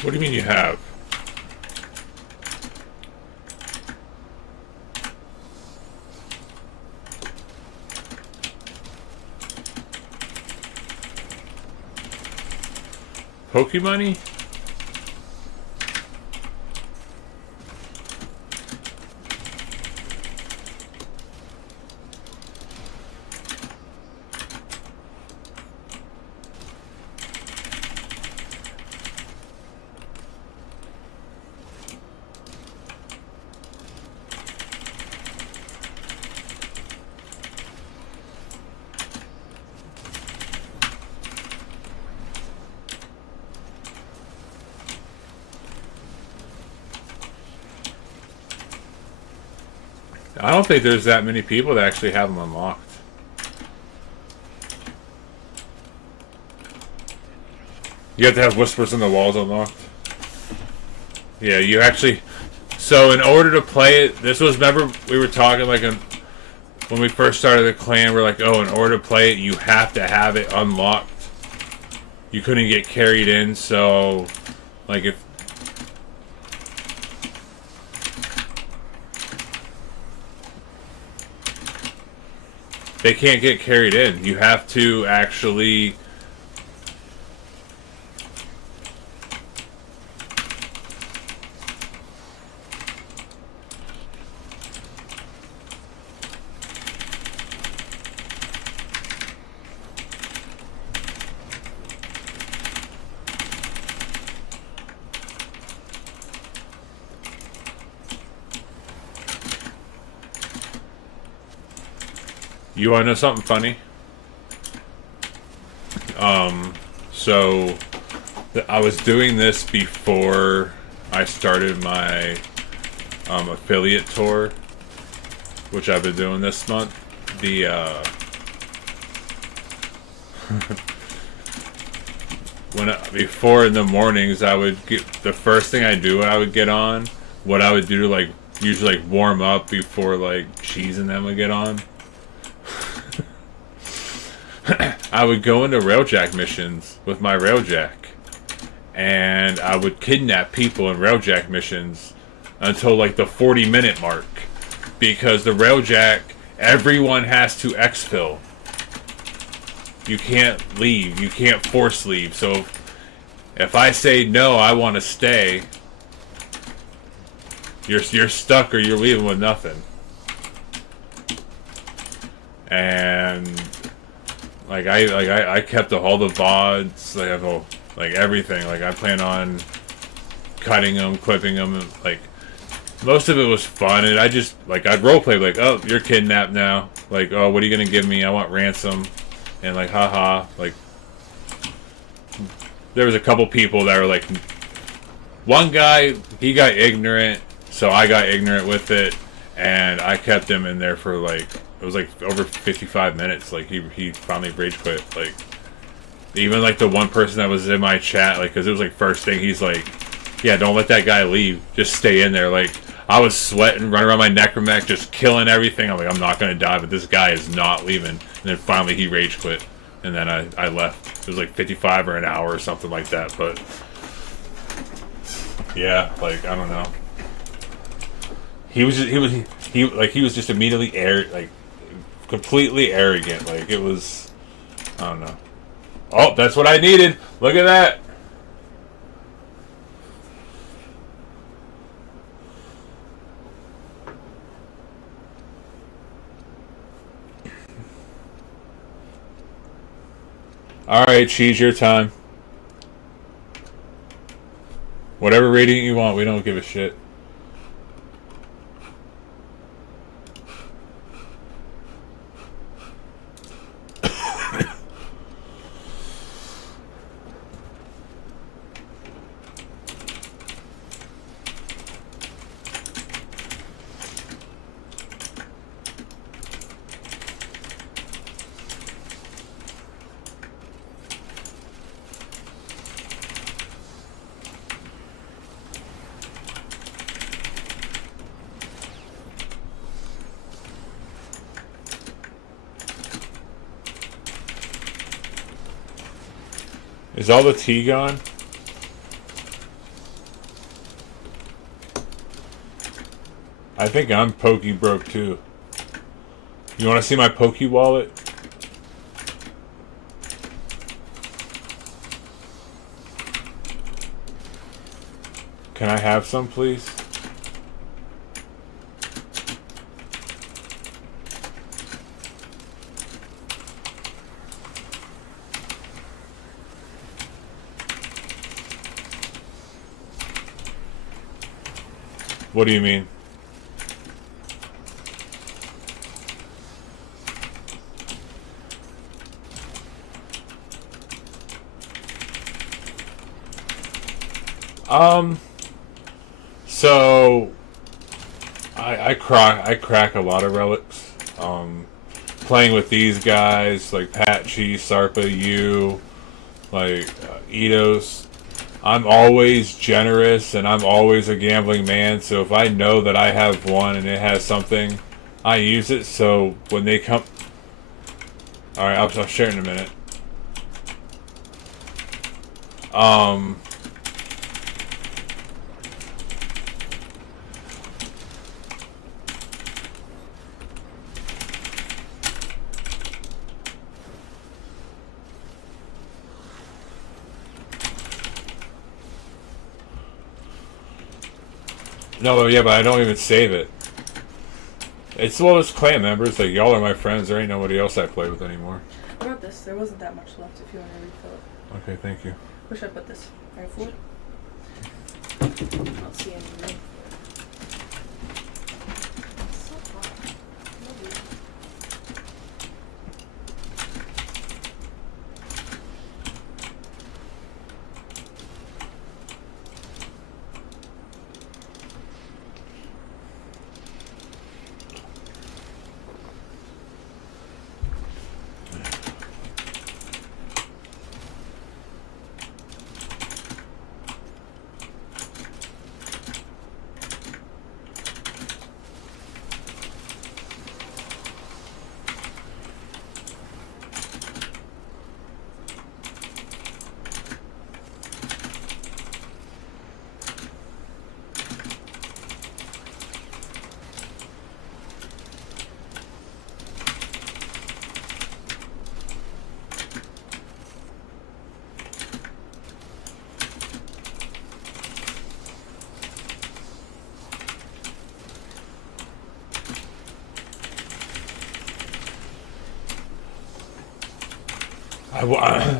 What do you mean you have? Pokemoney? I don't think there's that many people that actually have them unlocked. You have to have Whispers in the Walls unlocked. Yeah, you actually... So in order to play it, this was, remember, we were talking like when we first started the clan, we're like, oh, in order to play it, you have to have it unlocked. You couldn't get carried in, so... Like if... They can't get carried in. You have to actually... You want to know something funny? So I was doing this before I started my affiliate tour, which I've been doing this month. The before in the mornings, I would get the first thing I do when I would get on. What I would do to like usually like warm up before like Cheese and them would get on. I would go into railjack missions with my railjack, and I would kidnap people in railjack missions until like the 40-minute mark, because the railjack, everyone has to exfil. You can't leave. You can't force leave. So if I say no, I want to stay, you're stuck or you're leaving with nothing. And I kept all the VODs, like everything. Like I plan on cutting them, clipping them. And, like most of it was fun, and I just like I'd roleplay like, oh, you're kidnapped now. Like, oh, what are you gonna give me? I want ransom. And like, haha. Like there was a couple people that were like, one guy, he got ignorant, so I got ignorant with it, and I kept him in there for like. It was like over 55 minutes. Like he finally rage quit. Like even like the one person that was in my chat, like because it was like first thing, he's like, yeah, don't let that guy leave. Just stay in there. Like I was sweating, running around my necromech, just killing everything. I'm like, I'm not gonna die, but this guy is not leaving. And then finally he rage quit, and then I left. It was like 55 or an hour or something like that. But yeah, like I don't know. He was just immediately completely arrogant. Like it was, I don't know. Oh, that's what I needed. Look at that. All right, Cheese, your time. Whatever rating you want, we don't give a shit. Is all the tea gone? I think I'm pokey broke too. You want to see my pokey wallet? Can I have some, please? What do you mean? So I crack a lot of relics. Playing with these guys like Patchy, Sarpa, you, like Eidos. I'm always generous and I'm always a gambling man. So if I know that I have one and it has something, I use it. So when they come, all right, I'll share in a minute. No, yeah, but I don't even save it. It's well, it's clan members. Like y'all are my friends. There ain't nobody else I play with anymore. What about this? There wasn't that much left. If you want to refill it. Okay, thank you. Where should I put this? Right for it? I don't see any room. It's so hot. Maybe.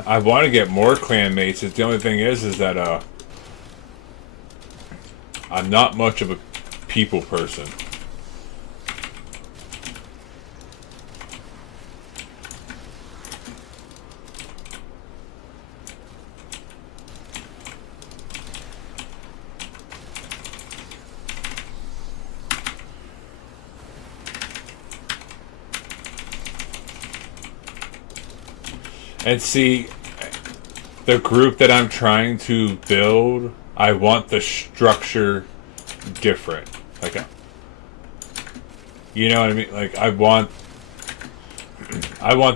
I want to get more clan mates. The only thing is that I'm not much of a people person. And see, the group that I'm trying to build, I want the structure different. Like, you know what I mean? Like, I want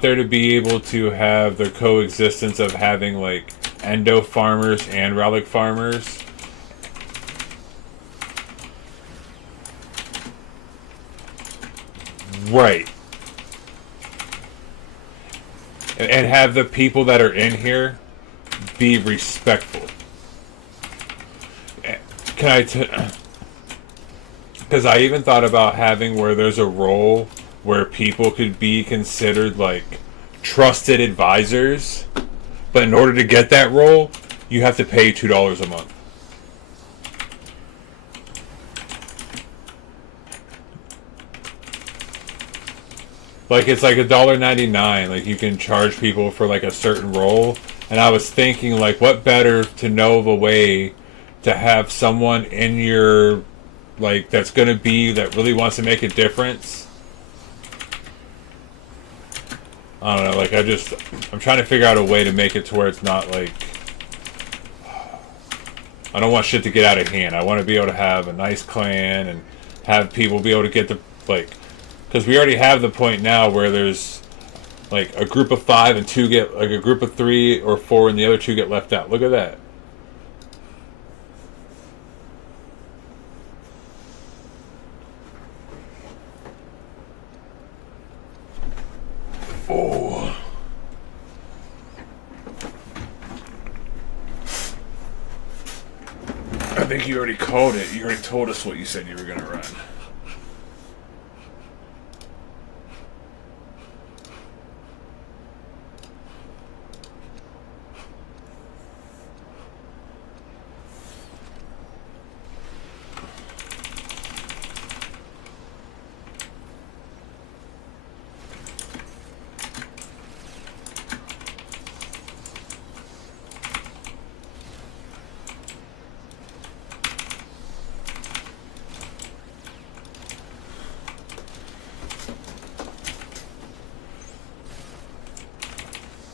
there to be able to have the coexistence of having like endo farmers and relic farmers. Right. And have the people that are in here be respectful. Can I because I even thought about having where there's a role where people could be considered like trusted advisors, but in order to get that role, you have to pay $2 a month. Like it's like $1.99. Like you can charge people for like a certain role, and I was thinking like, what better to know of a way to have someone in your like that's gonna be that really wants to make a difference. I don't know. Like I'm trying to figure out a way to make it to where it's not like I don't want shit to get out of hand. I want to be able to have a nice clan and have people be able to get the like. Because we already have the point now where there's like a group of 5 and 2 get like a group of 3 or 4 and the other 2 get left out. Look at that. Oh. I think you already called it. You already told us what you said you were gonna run.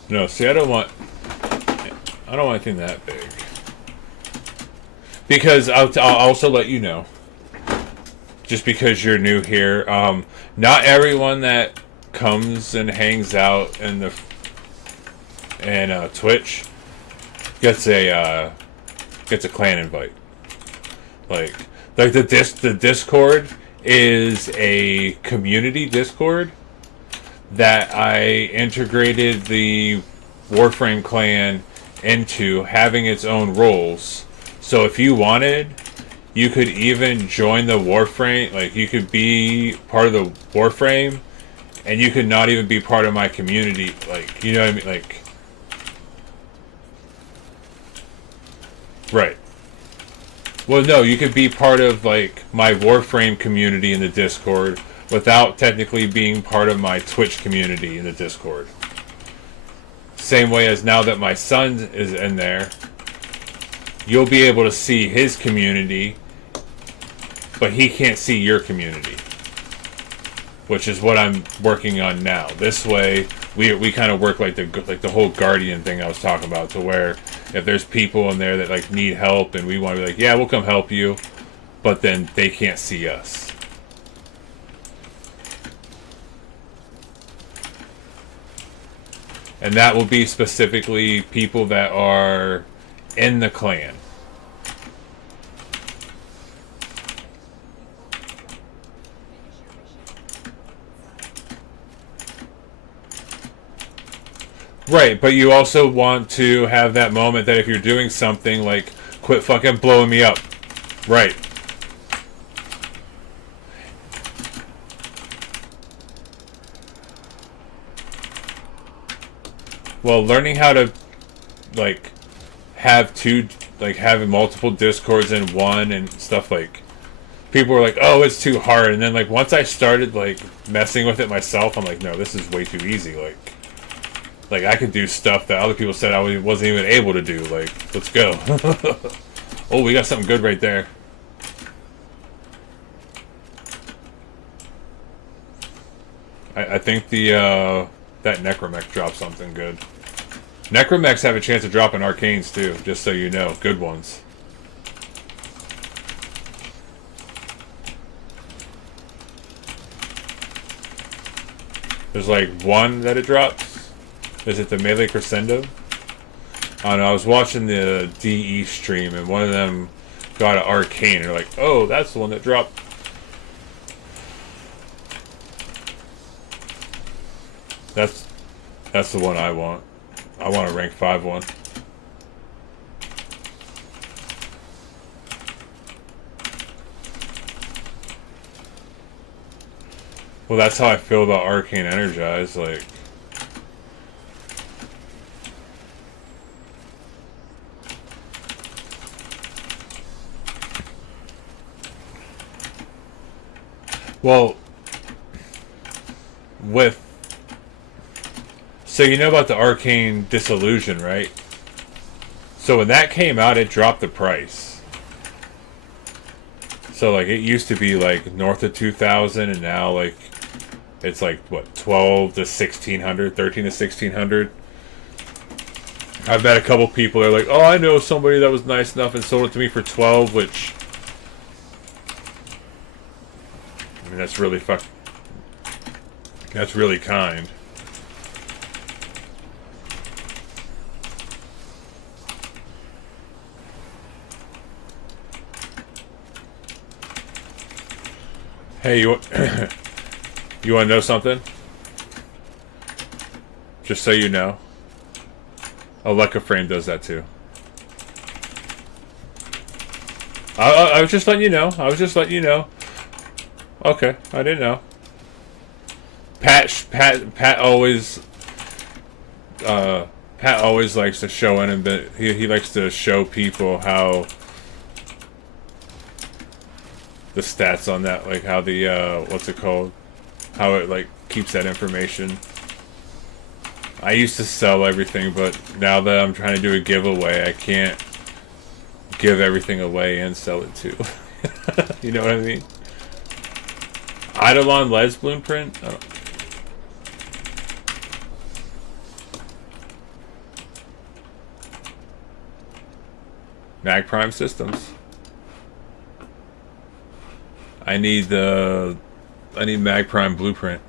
No, see, I don't want anything that big. Because I'll also let you know, just because you're new here, not everyone that comes and hangs out in the Twitch gets a clan invite. Like the Discord is a community Discord that I integrated the Warframe clan into, having its own roles. So if you wanted, you could even join the Warframe, like you could be part of the Warframe, and you could not even be part of my community, like, you know what I mean, like, right. Well, no, you could be part of, like, my Warframe community in the Discord without technically being part of my Twitch community in the Discord. Same way as now that my son is in there, you'll be able to see his community, but he can't see your community, which is what I'm working on now. This way, we kind of work like the whole Guardian thing I was talking about, to where if there's people in there that like need help and we want to be like, yeah, we'll come help you, but then they can't see us. And that will be specifically people that are in the clan. Right, but you also want to have that moment that if you're doing something, like, quit fucking blowing me up. Right. Well, learning how to, like, having multiple Discords in one and stuff, like, people were like, oh, it's too hard. And then, like, once I started, like, messing with it myself, I'm like, no, this is way too easy. Like, I could do stuff that other people said I wasn't even able to do. Like, let's go. Oh, we got something good right there. I think that Necromech dropped something good. Necromechs have a chance of dropping arcanes too, just so you know. Good ones. There's like one that it drops. Is it the melee crescendo? I don't know, I was watching the DE stream and one of them got an arcane and they're like, oh, that's the one that dropped. That's the one I want. I want a rank 5 one. Well, that's how I feel about Arcane Energize, like... Well, with... So you know about the Arcane Disillusion, right? So when that came out, it dropped the price. So like it used to be like north of 2,000, and now like it's like what, 12 to 1,600, 13 to 1,600. I've met a couple people that are like, oh, I know somebody that was nice enough and sold it to me for 12, which I mean that's really that's really kind. Hey, you want to know something? Just so you know. Warframe does that too. I was just letting you know. I was just letting you know. Okay, I didn't know. Pat always Pat always likes to show in, and he likes to show people how the stats on that, like how the what's it called, how it like keeps that information. I used to sell everything, but now that I'm trying to do a giveaway, I can't give everything away and sell it too. You know what I mean? Eidolon Les Blueprint? Oh. Mag Prime Systems. I need Mag Prime Blueprint.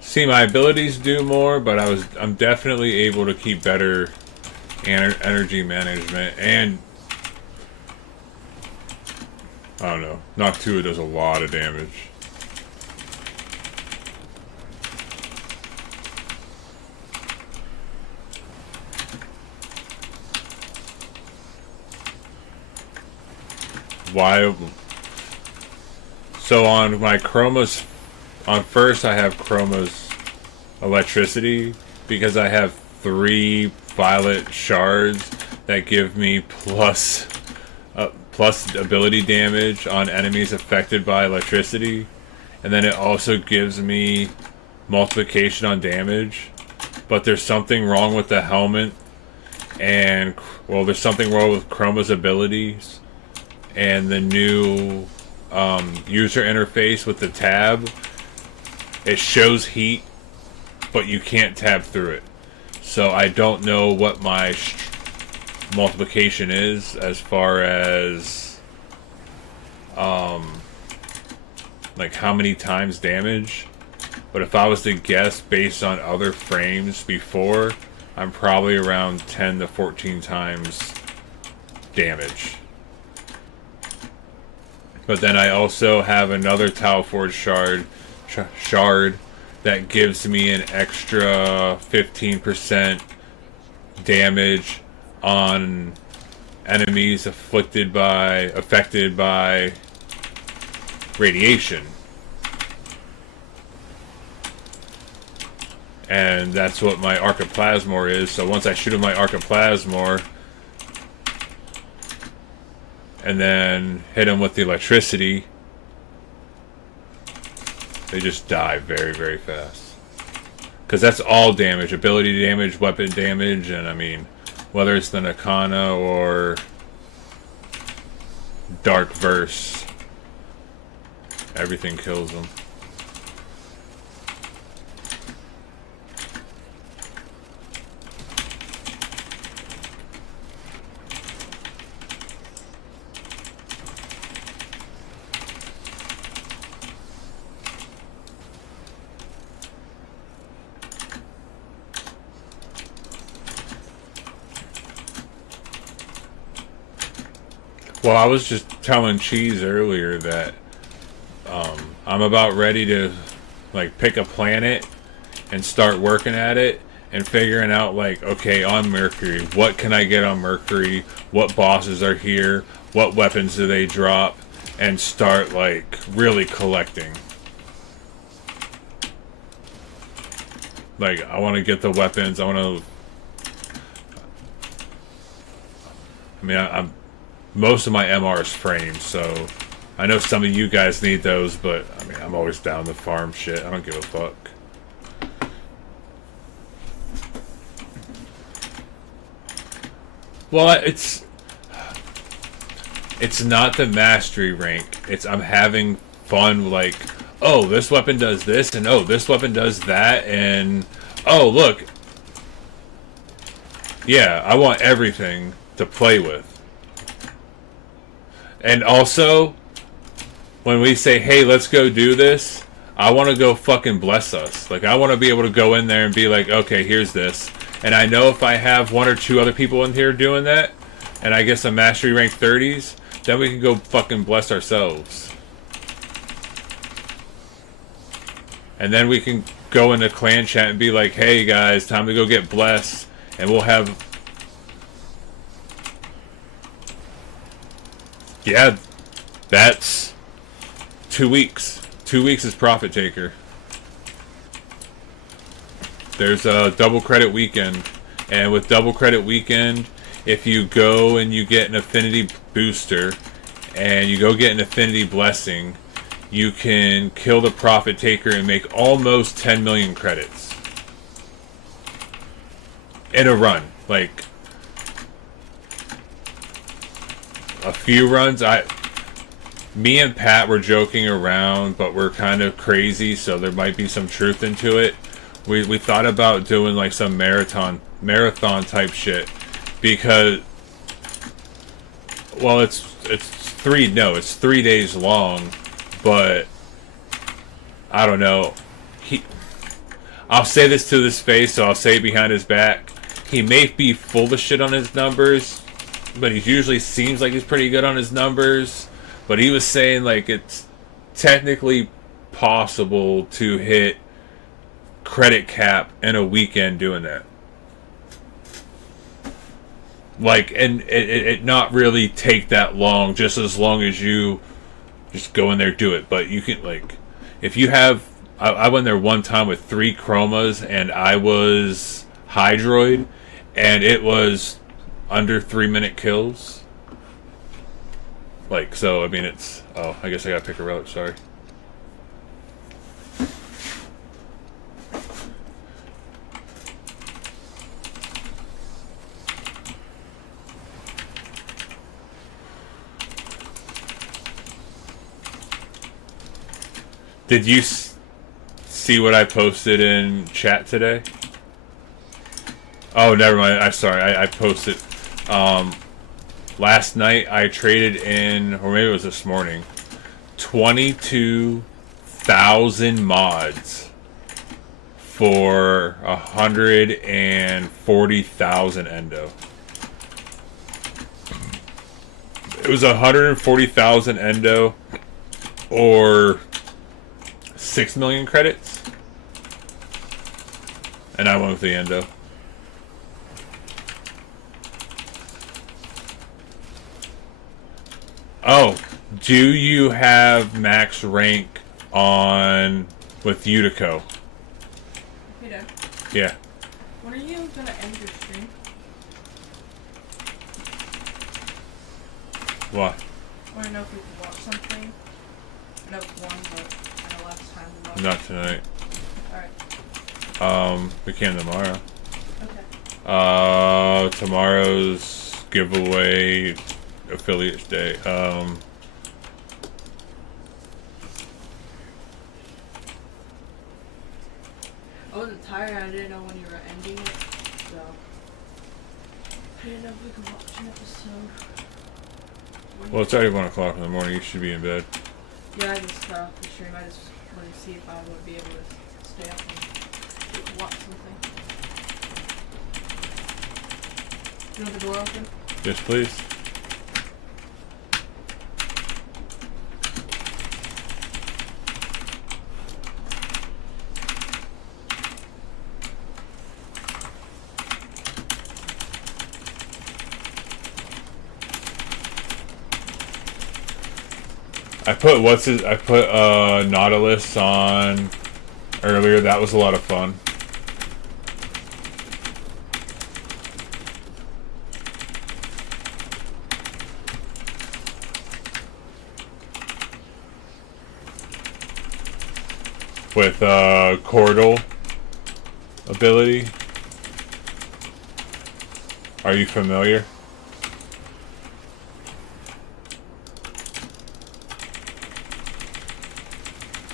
See, my abilities do more, but I'm definitely able to keep better energy management, and I don't know, Noctua does a lot of damage. Why? So on my chromas, on first I have chroma's electricity, because I have 3 violet shards that give me plus ability damage on enemies affected by electricity, and then it also gives me multiplication on damage. But there's something wrong with the helmet, and well, there's something wrong with chroma's abilities, and the new user interface with the tab, it shows heat, but you can't tab through it. So I don't know what my multiplication is as far as like how many times damage. But if I was to guess based on other frames before, I'm probably around 10 to 14 times damage. But then I also have another Tau Forge shard that gives me an extra 15% damage on enemies affected by radiation. And that's what my Archiplasmor is. So once I shoot with my Archiplasmor and then hit him with the electricity, they just die very, very fast. Because that's all damage. Ability damage, weapon damage, and I mean, whether it's the Nakana or Dark Verse, everything kills them. Well, I was just telling Cheese earlier that I'm about ready to like pick a planet and start working at it and figuring out like, okay, on Mercury, what can I get on Mercury? What bosses are here? What weapons do they drop? And start like really collecting. Like, I want to get the weapons. I want to. I'm most of my MR is framed, so I know some of you guys need those, but I mean, I'm always down to farm shit. I don't give a fuck. Well, it's not the mastery rank. It's I'm having fun. Like, oh, this weapon does this, and oh, this weapon does that, and oh, look. Yeah, I want everything to play with. And also, when we say, hey, let's go do this, I want to go fucking bless us. Like, I want to be able to go in there and be like, okay, here's this. And I know if I have 1 or 2 other people in here doing that, and I get some mastery rank 30s, then we can go fucking bless ourselves. And then we can go into clan chat and be like, hey guys, time to go get blessed. And we'll have... Yeah, that's 2 weeks. 2 weeks is Profit Taker. There's a double credit weekend. And with double credit weekend, if you go and you get an affinity booster and you go get an affinity blessing, you can kill the Profit Taker and make almost 10 million credits. In a run. Like, a few runs. Me and Pat were joking around, but we're kind of crazy, so there might be some truth into it. We thought about doing like some marathon type shit, because, well, it's 3 days long, but I don't know. I'll say this to his face, so I'll say it behind his back. He may be full of shit on his numbers, but he usually seems like he's pretty good on his numbers. But he was saying like it's technically possible to hit credit cap in a weekend doing that. Like, and it not really take that long, just as long as you just go in there, do it. But you can, like, if you have, I went there one time with 3 chromas and I was Hydroid, and it was under 3-minute kills. Like, so, I mean, it's... Oh, I guess I gotta pick a relic, sorry. Did you see what I posted in chat today? Oh, never mind. I'm sorry. I posted... last night I traded in, or maybe it was this morning, 22,000 mods for 140,000 endo. It was 140,000 endo, or 6 million credits, and I went with the endo. Oh, do you have max rank on with Utico? Hey, Dad. Yeah. When are you gonna end your stream? What? I wanna know if we can watch something. I know it's 1, but I know last time we watched. Not tonight. Alright. We can tomorrow. Okay. Tomorrow's giveaway affiliates day. I wasn't tired, I didn't know when you were ending it, so I didn't know if we could watch an episode. Well, it's already 1 o'clock in the morning. You should be in bed. Yeah, I just the stream. I just wanted to see if I would be able to stay up and watch something. You want the door open? Yes, please. I put Nautilus on earlier. That was a lot of fun. With Cordal ability. Are you familiar?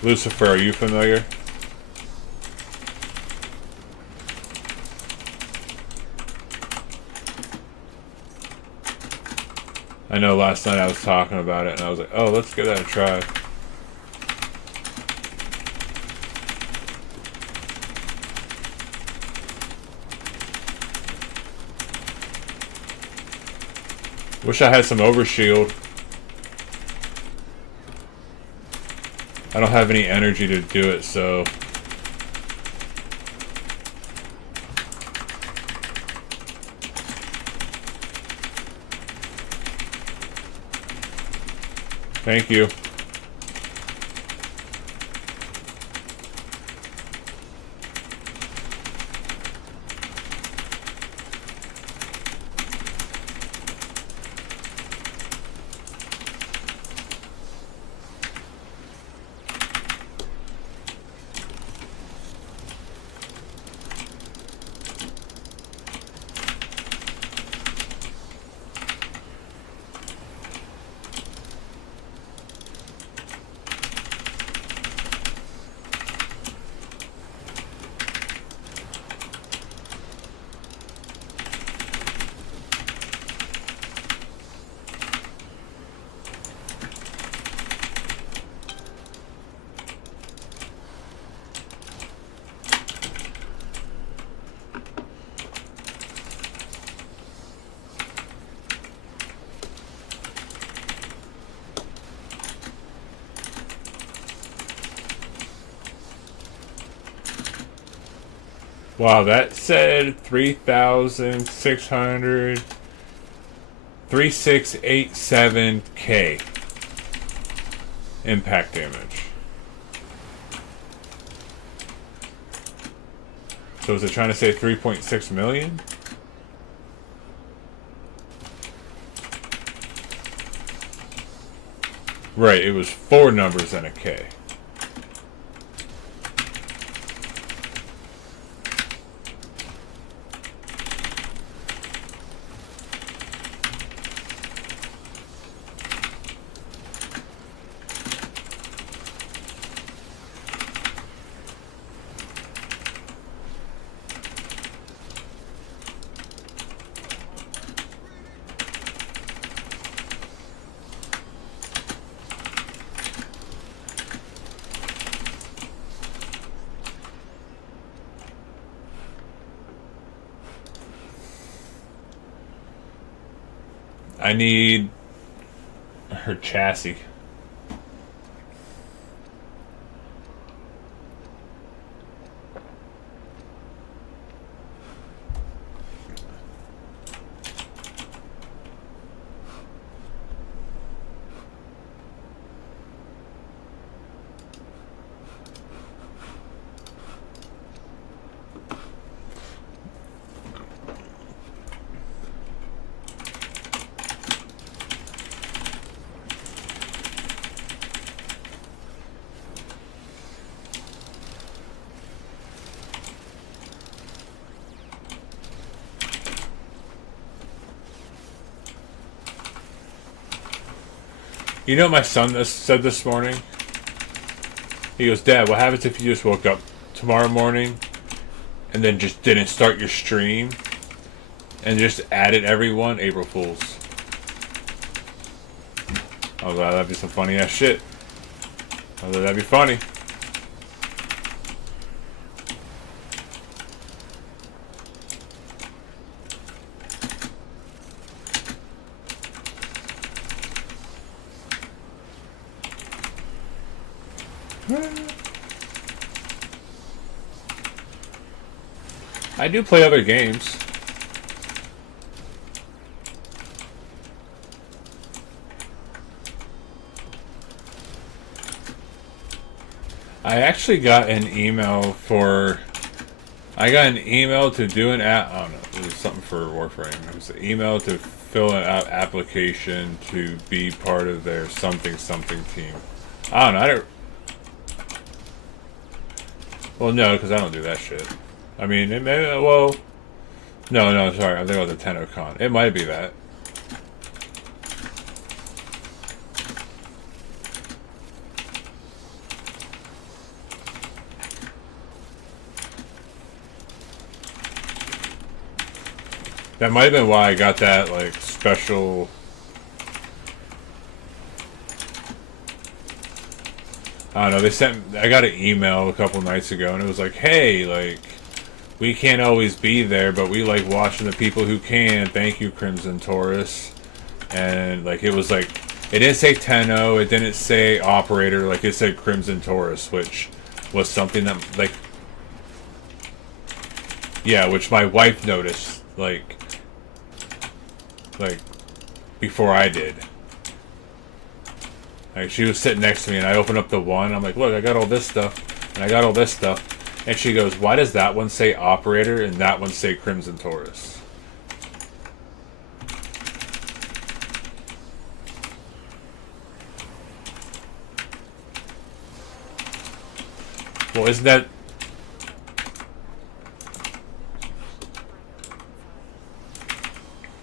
Lucifer, are you familiar? I know last night I was talking about it and I was like, oh, let's give that a try. Wish I had some overshield. I don't have any energy to do it, so... Thank you. Wow, that said 3,600... 3687K impact damage. So is it trying to say 3.6 million? Right, it was 4 numbers and a K. I need her chassis. You know what my son said this morning? He goes, Dad, what happens if you just woke up tomorrow morning and then just didn't start your stream and just added everyone? April Fools. I was like, that'd be some funny ass shit. I was like, that'd be funny. I do play other games. I actually got an email for... I got an email to do an app... I don't know. It was something for Warframe. It was an email to fill an application to be part of their something team. I don't know. I don't... Well, no, because I don't do that shit. I mean, it may... Well... No, sorry. I'm thinking about the TennoCon. It might be that. That might have been why I got that, like, special... I don't know, I got an email a couple nights ago, and it was like, hey, like, we can't always be there, but we like watching the people who can. Thank you, Crimson Taurus. And, like, it was like, it didn't say Tenno, it didn't say Operator, like, it said Crimson Taurus, which was something that, like, yeah, which my wife noticed, like, before I did. Like, she was sitting next to me, and I opened up the one. I'm like, look, I got all this stuff, and I got all this stuff. And she goes, why does that one say Operator and that one say Crimson Taurus? Well, isn't that...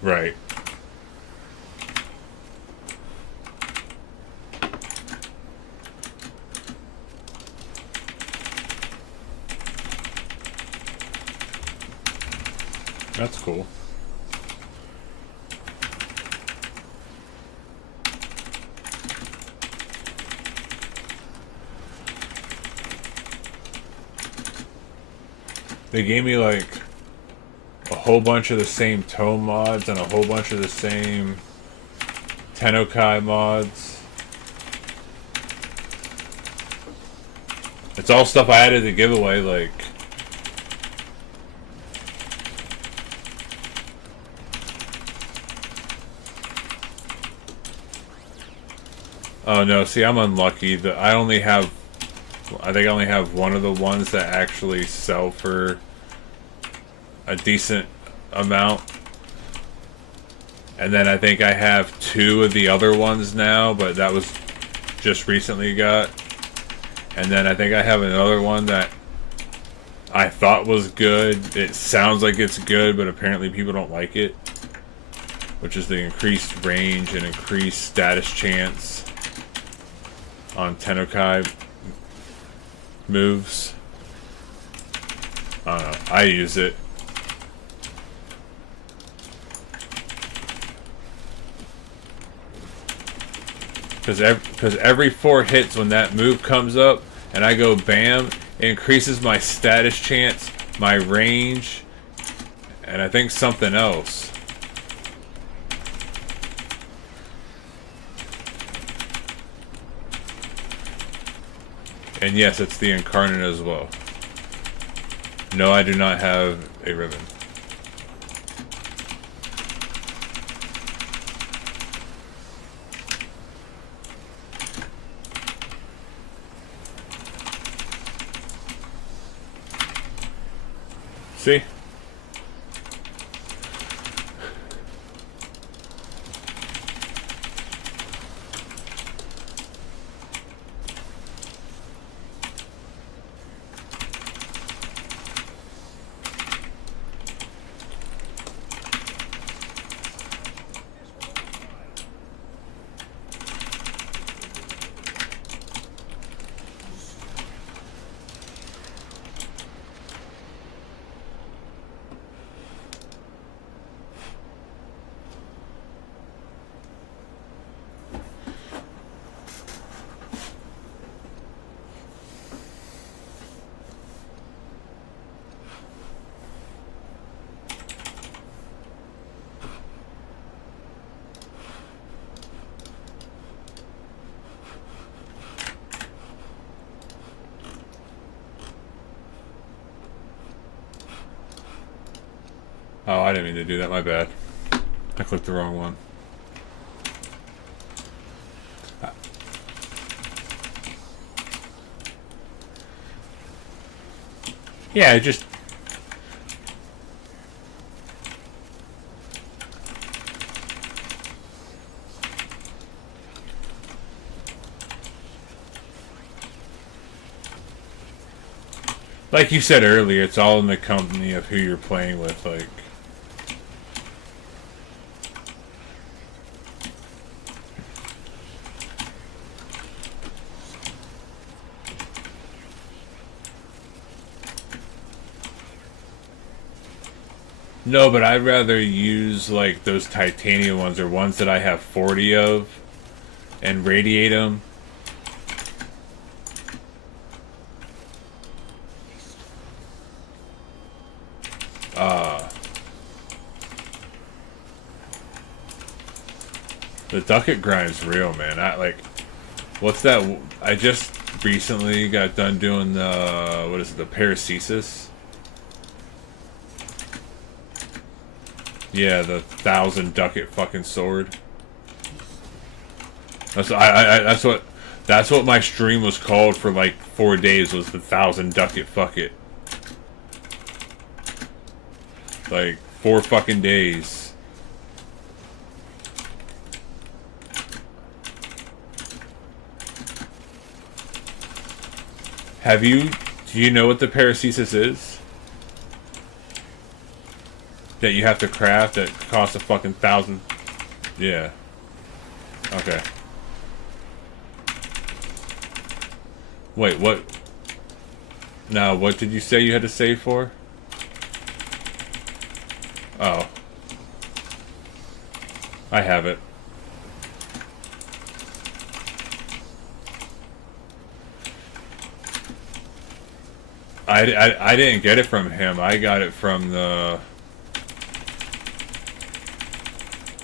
Right. That's cool. They gave me like a whole bunch of the same tome mods and a whole bunch of the same Tennokai mods. It's all stuff I added to giveaway, like... Oh no, see, I'm unlucky. I only have... I think I only have one of the ones that actually sell for a decent amount. And then I think I have two of the other ones now, but that was just recently got. And then I think I have another one that I thought was good. It sounds like it's good, but apparently people don't like it. Which is the increased range and increased status chance on Tennokai moves. I don't know. I use it. Because every 4 hits when that move comes up and I go bam, it increases my status chance, my range, and I think something else. And yes, it's the Incarnate as well. No, I do not have a ribbon. See? Oh, I didn't mean to do that, my bad. I clicked the wrong one. Yeah, it just... Like you said earlier, it's all in the company of who you're playing with, like... No, but I'd rather use like those titanium ones or ones that I have 40 of and radiate them. The ducat grind's real, man. I like, what's that? I just recently got done doing the, what is it, the paracesis? Yeah, the 1,000 ducat fucking sword. That's what my stream was called for like 4 days, was the 1,000 ducat fuck it. Like 4 fucking days. Do you know what the paracesis is? That you have to craft that costs a fucking 1,000. Yeah. Okay. Wait, what? Now, what did you say you had to save for? Oh. I have it. I didn't get it from him. I got it from the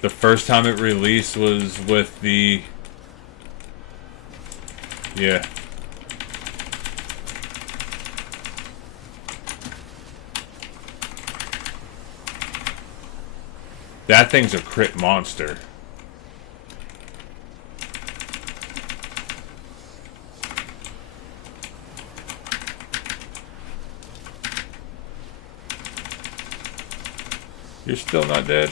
first time it released was with the, yeah. That thing's a crit monster. You're still not dead?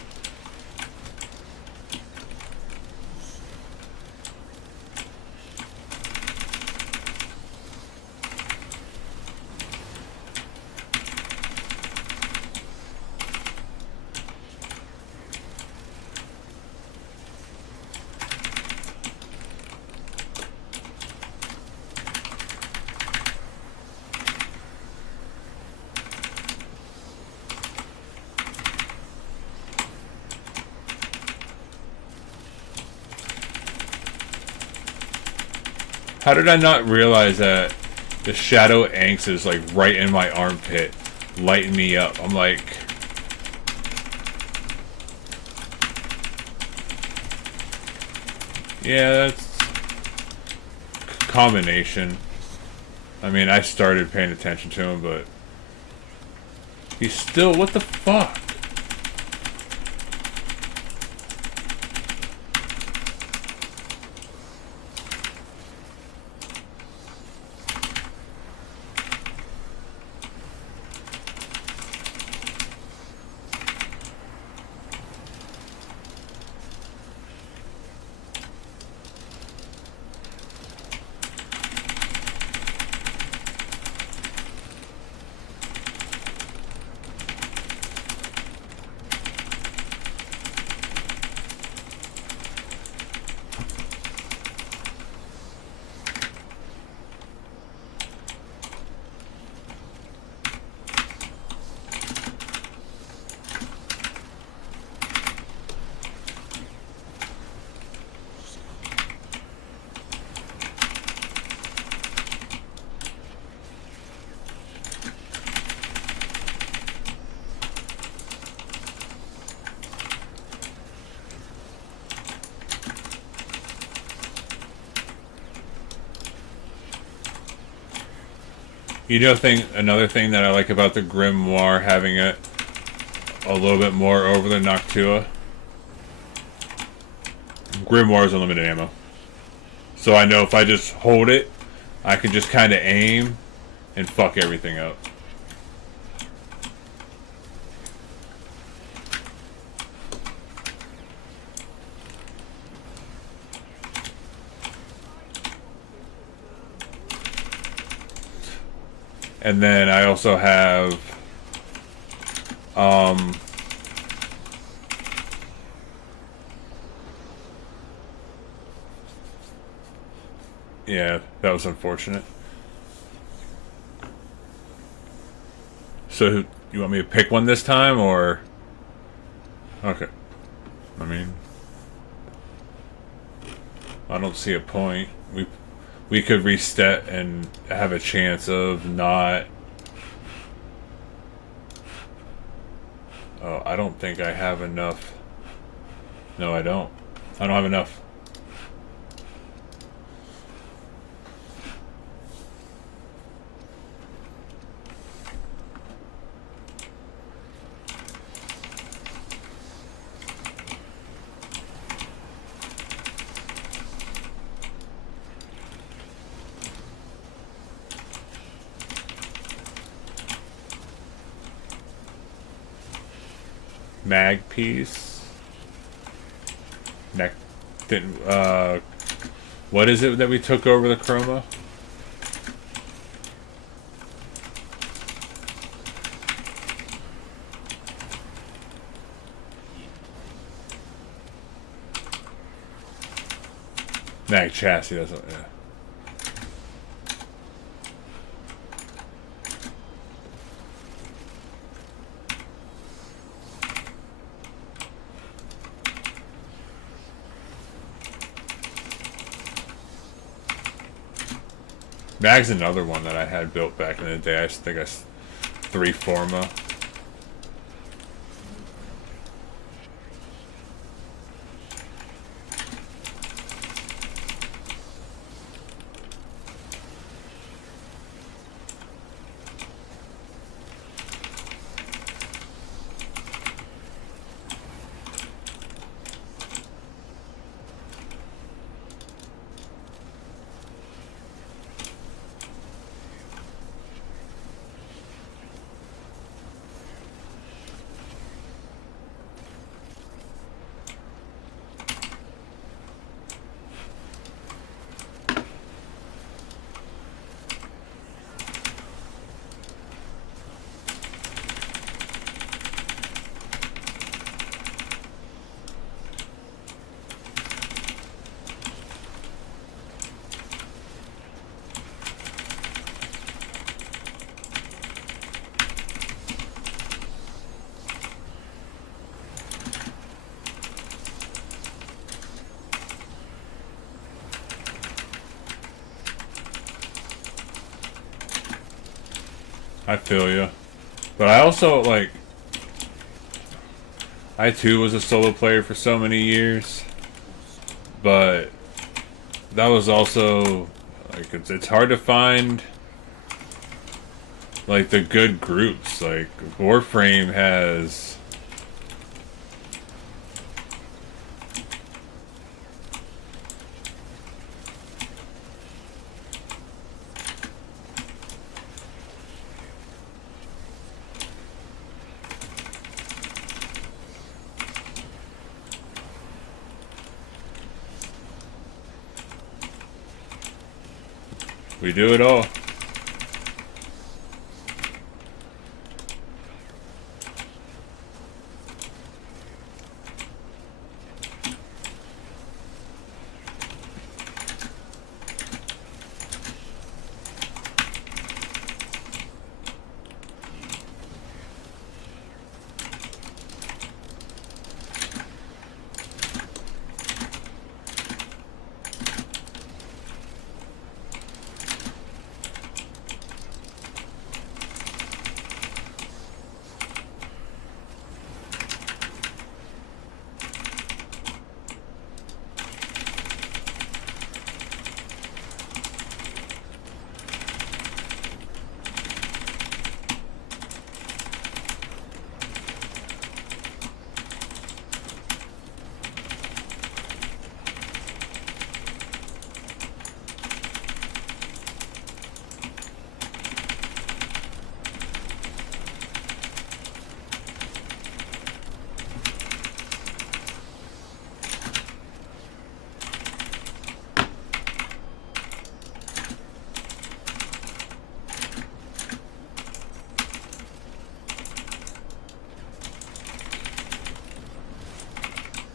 How did I not realize that the Shadow Angst is like right in my armpit, lighting me up? I'm like, yeah, that's combination. I mean, I started paying attention to him, but he's still, what the fuck? You know, another thing that I like about the Grimoire having it a little bit more over the Noctua. Grimoire is unlimited ammo, so I know if I just hold it, I can just kind of aim and fuck everything up. And then I also have yeah, that was unfortunate. So you want me to pick one this time, or Okay. I mean, I don't see a point. We could reset and have a chance of not. Oh, I don't think I have enough. No, I don't. I don't have enough. Mag piece. Neck. Didn't. What is it that we took over the chroma? Mag chassis. That's what. Yeah. Mag's another one that I had built back in the day. I think I 3 Forma. I feel you. But I also, like... I too was a solo player for so many years. But... that was also... like, it's hard to find... like, the good groups. Like, Warframe has... we do it all.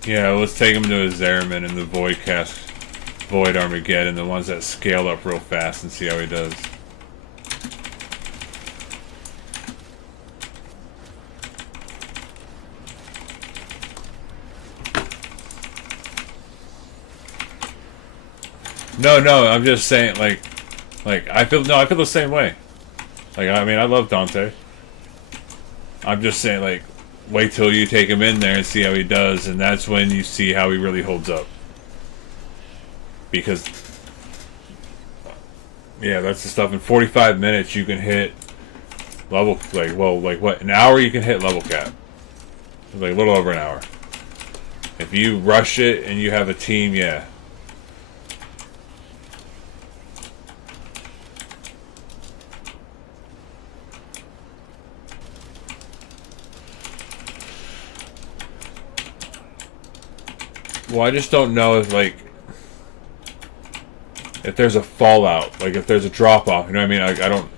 Yeah, let's take him to a Zeraman and the Void Cast, Void Armageddon, the ones that scale up real fast, and see how he does. No, no, I'm just saying, like I feel the same way. Like, I mean, I love Dante. I'm just saying, like, wait till you take him in there and see how he does, and that's when you see how he really holds up. Because, yeah, that's the stuff. In 45 minutes, you can hit level, like, well, like, what, an hour you can hit level cap. Like, a little over an hour. If you rush it and you have a team, yeah. Well, I just don't know if, like, if there's a fallout, like, if there's a drop-off, you know what I mean? Like, I don't...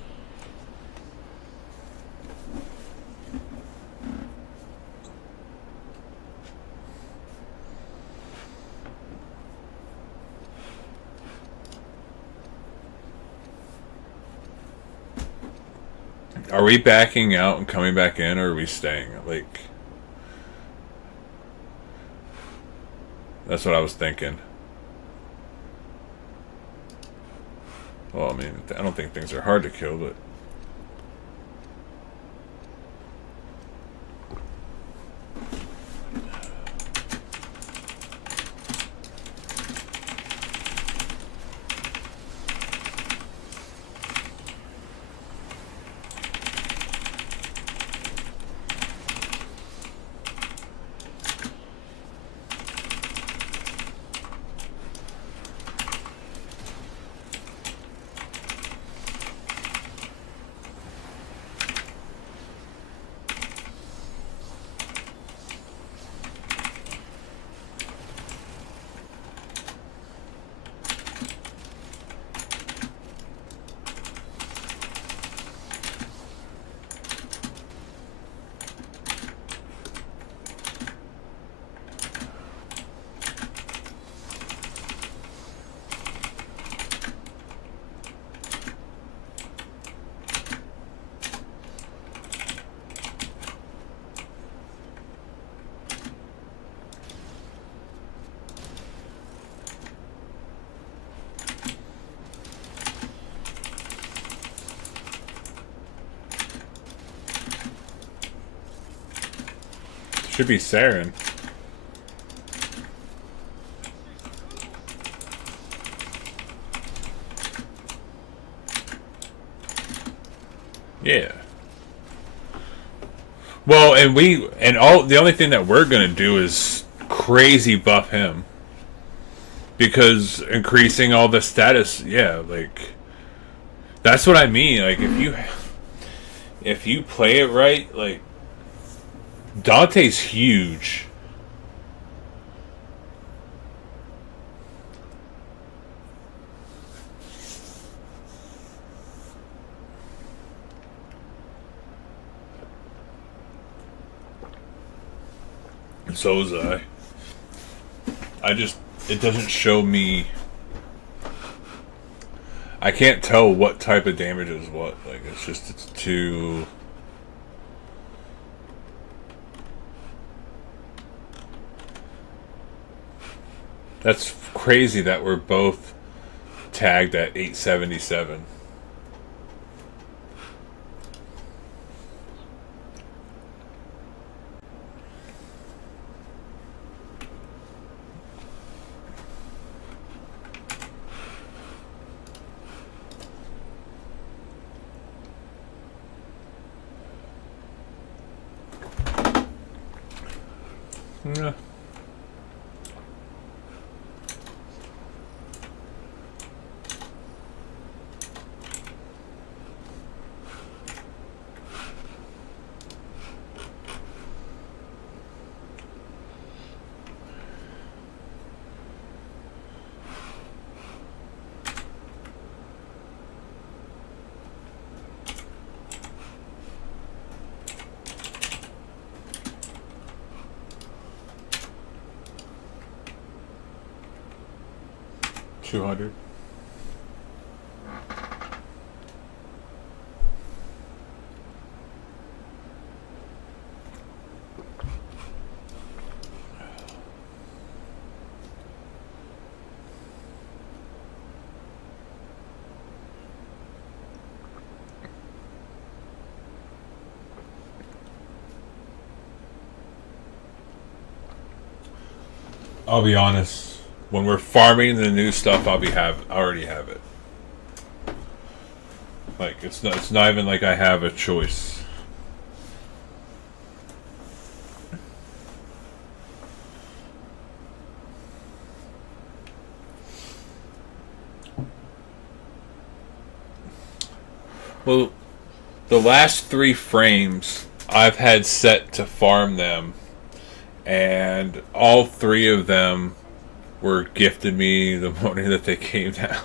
Are we backing out and coming back in, or are we staying? Like... That's what I was thinking. Well, I mean, I don't think things are hard to kill, but... Should be Saren. Yeah. Well, the only thing that we're gonna do is crazy buff him. Because increasing all the status, yeah, like, that's what I mean. Like, if you play it right, like, Dante's huge. So is I. It doesn't show me. I can't tell what type of damage is what. Like, it's too. That's crazy that we're both tagged at 877. Yeah. $200. I'll be honest. When we're farming the new stuff, I already have it. Like it's not even like I have a choice. Well, the last 3 frames I've had set to farm them, and all 3 of them were gifted me the morning that they came down.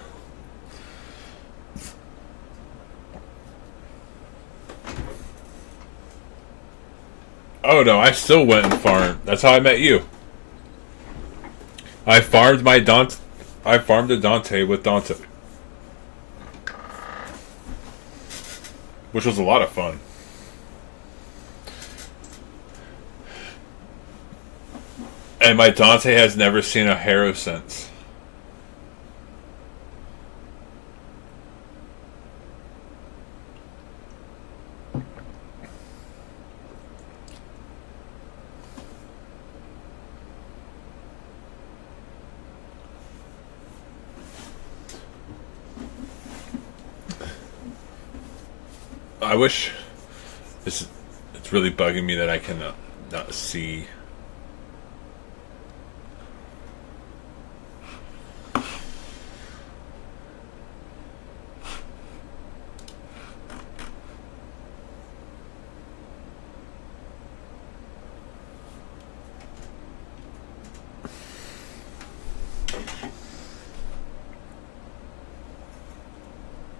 Oh no, I still went and farmed. That's how I met you. I farmed a Dante with Dante. Which was a lot of fun. And my Dante has never seen a harrow since. I wish it's really bugging me that I cannot not see.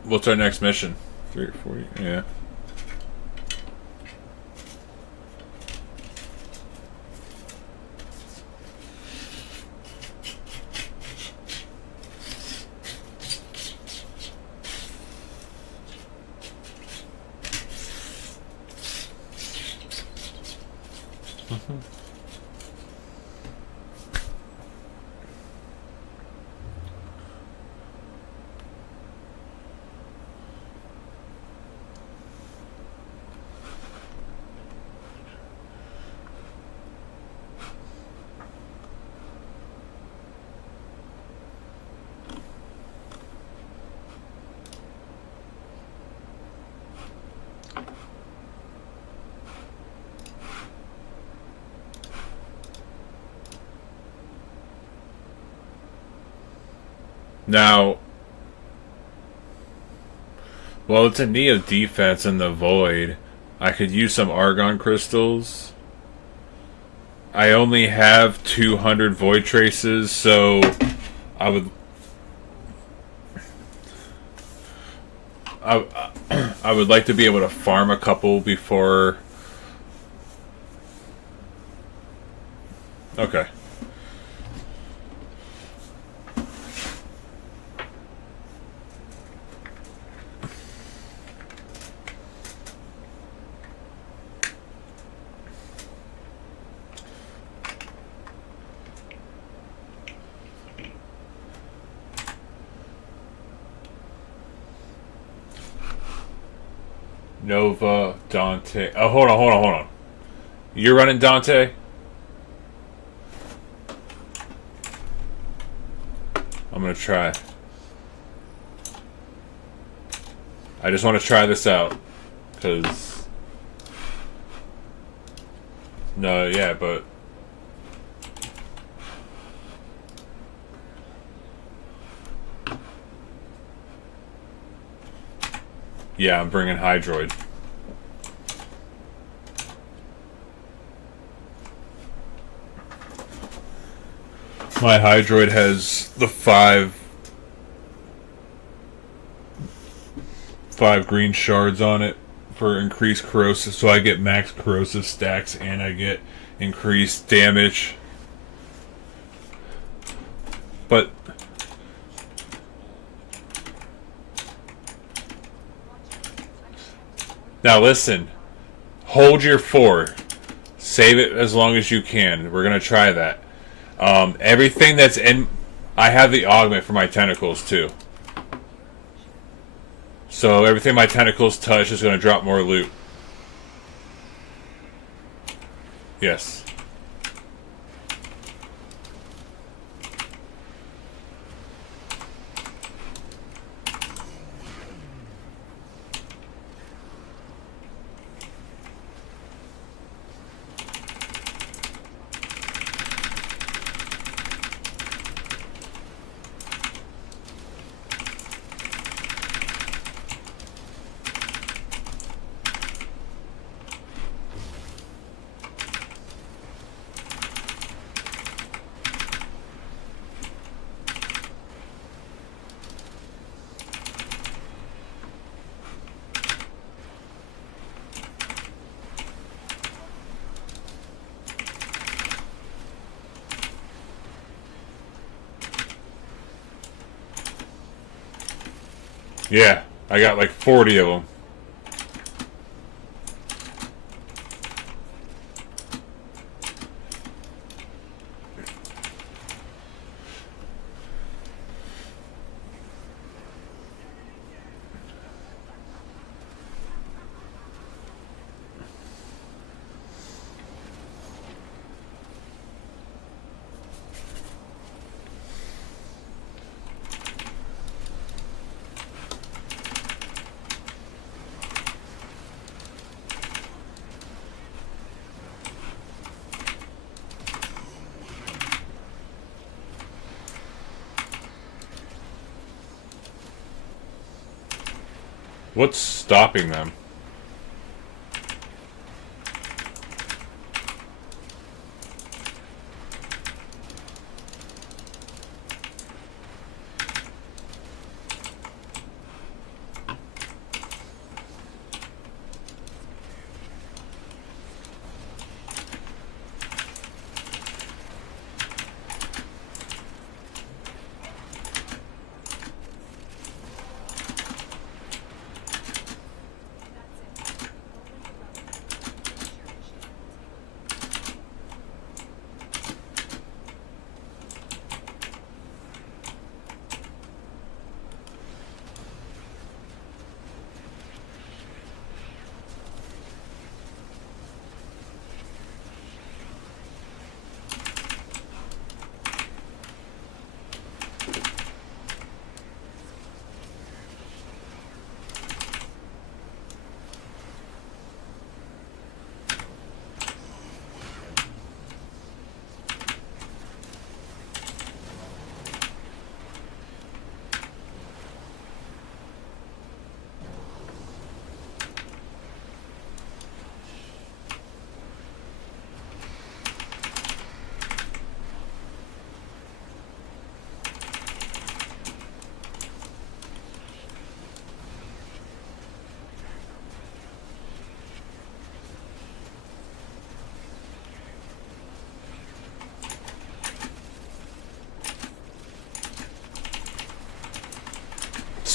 What's our next mission? 3 or 4? Yeah. Now, well, it's in need of defense in the void. I could use some argon crystals. I only have 200 void traces, so I would I would like to be able to farm a couple before. Okay. Nova, Dante. Oh, hold on. You're running Dante? I'm gonna try. I just want to try this out. Because... No, yeah, but... Yeah, I'm bringing Hydroid. My Hydroid has the five green shards on it for increased corrosive, so I get max corrosive stacks and I get increased damage. But now listen, hold your 4. Save it as long as you can. We're gonna try that. Everything that's in... I have the augment for my tentacles too. So everything my tentacles touch is gonna drop more loot. Yes. Yeah, I got like 40 of them. What's stopping them?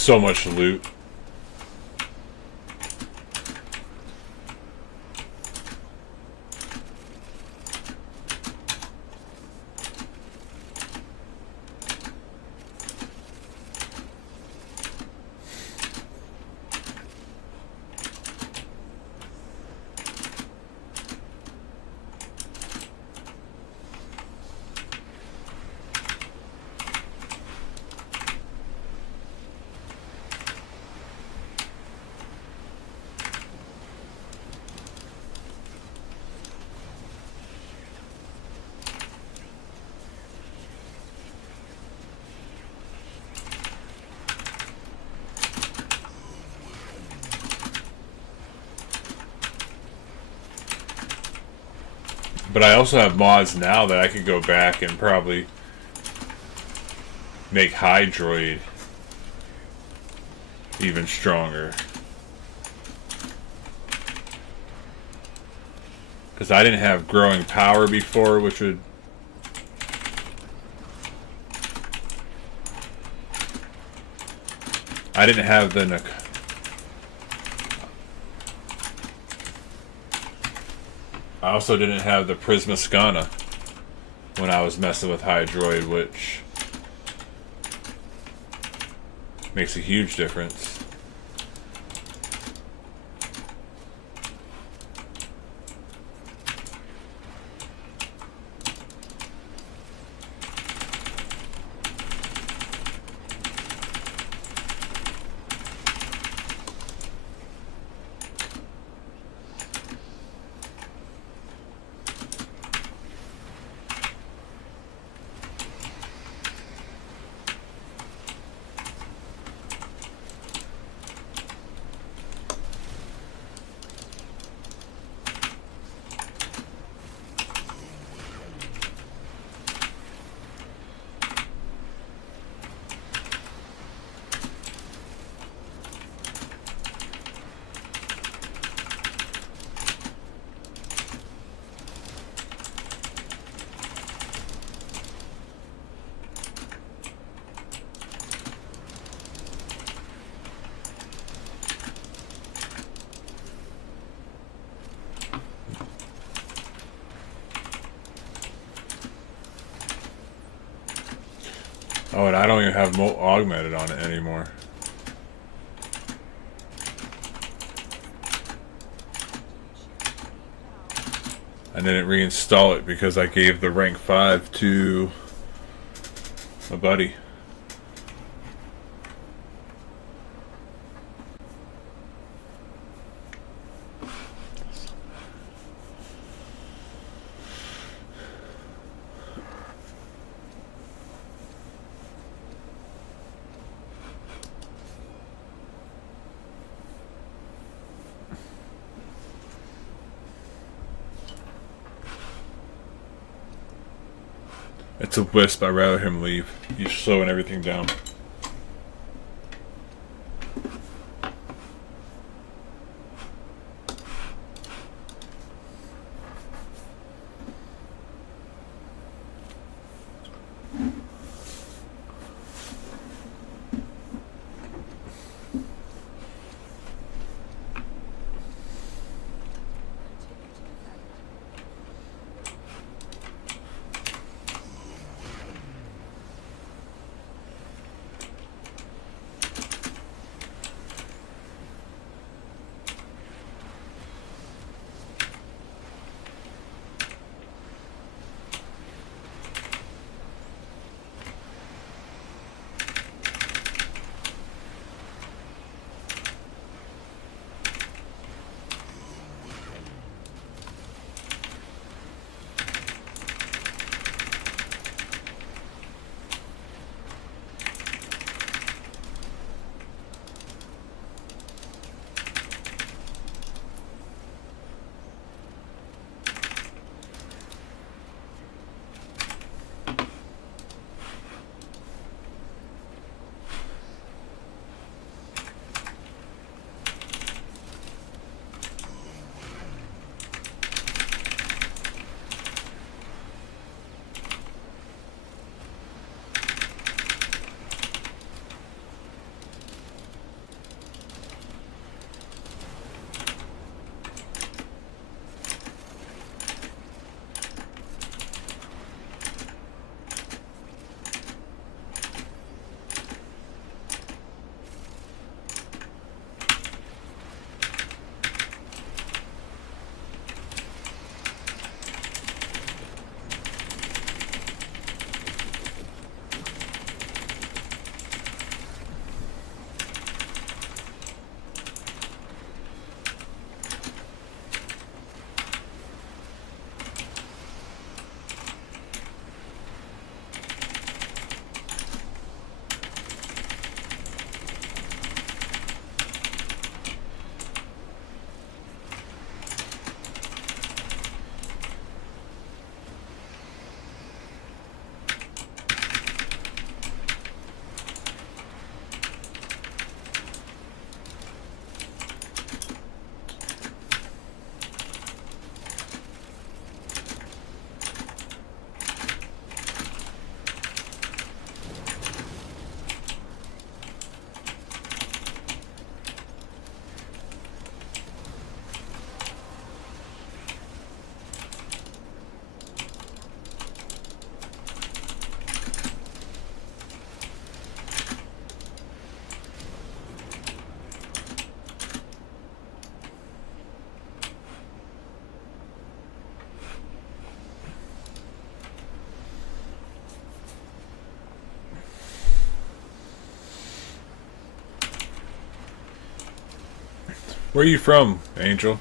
So much loot. But I also have mods now that I could go back and probably make Hydroid even stronger. Because I didn't have growing power before, which would... I didn't have the... I also didn't have the Prismascana when I was messing with Hydroid, which makes a huge difference. Oh, and I don't even have augmented on it anymore. I didn't reinstall it because I gave the rank 5 to a buddy. It's a wisp. I'd rather him leave. He's slowing everything down. Where are you from, Angel?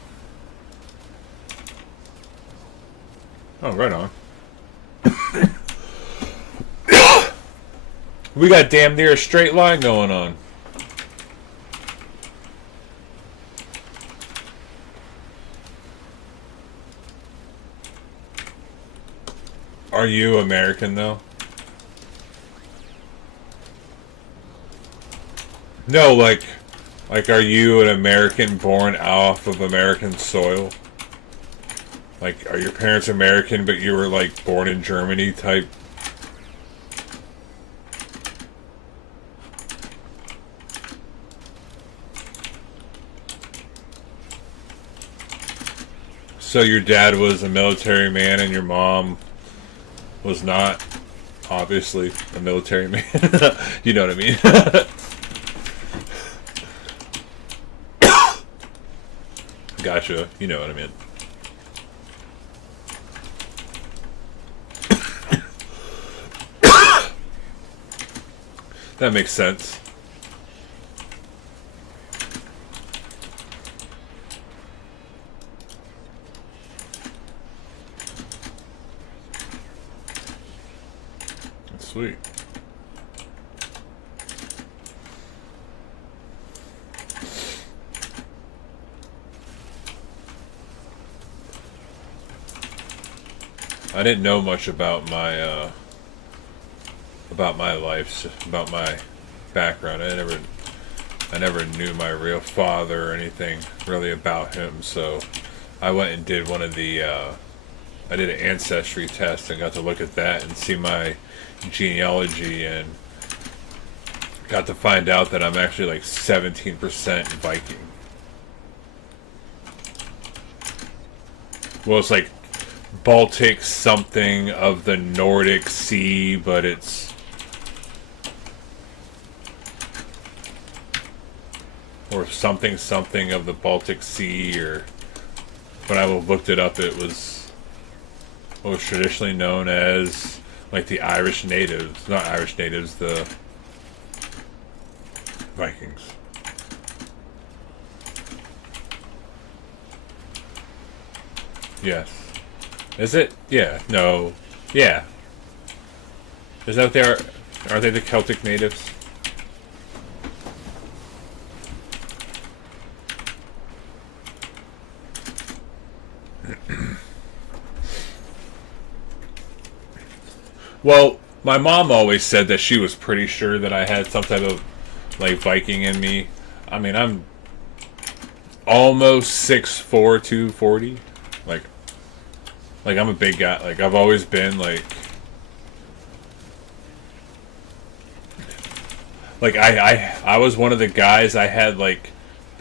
Oh, right on. We got damn near a straight line going on. Are you American, though? No, like, are you an American born off of American soil? Like, are your parents American, but you were, like, born in Germany type? So your dad was a military man and your mom was not? obviously a military man. You know what I mean? Gotcha. You know what I mean. That makes sense. That's sweet. I didn't know much about my life, about my background. I never knew my real father or anything really about him. So I went and did one of the I did an ancestry test and got to look at that and see my genealogy, and got to find out that I'm actually like 17% Viking. Well, it's like Baltic something of the Nordic Sea, but it's or something of the Baltic Sea, or when I looked it up, it was what was traditionally known as like the Irish natives, not Irish natives, the Vikings. Yes. Is it? Yeah. No. Yeah. Is that what they are? Are they the Celtic natives? Well, my mom always said that she was pretty sure that I had some type of like Viking in me. I mean, I'm almost 6'4", 240. Like I'm a big guy. Like I've always been like I was one of the guys. I had like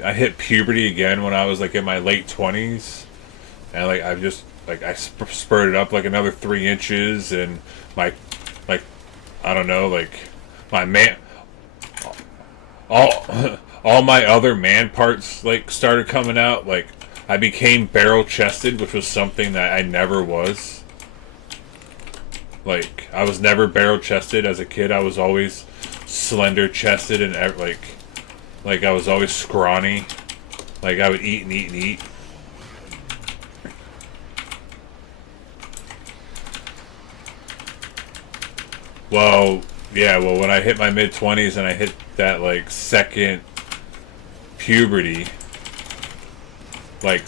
I hit puberty again when I was like in my late 20s, and like I've just like I spurted up like another 3 inches, and my like I don't know, like my man all all my other man parts like started coming out. Like I became barrel chested, which was something that I never was. Like I was never barrel chested as a kid. I was always slender chested and like I was always scrawny. Like I would eat and eat and eat. Well, yeah, well when I hit my mid-20s and I hit that like second puberty, like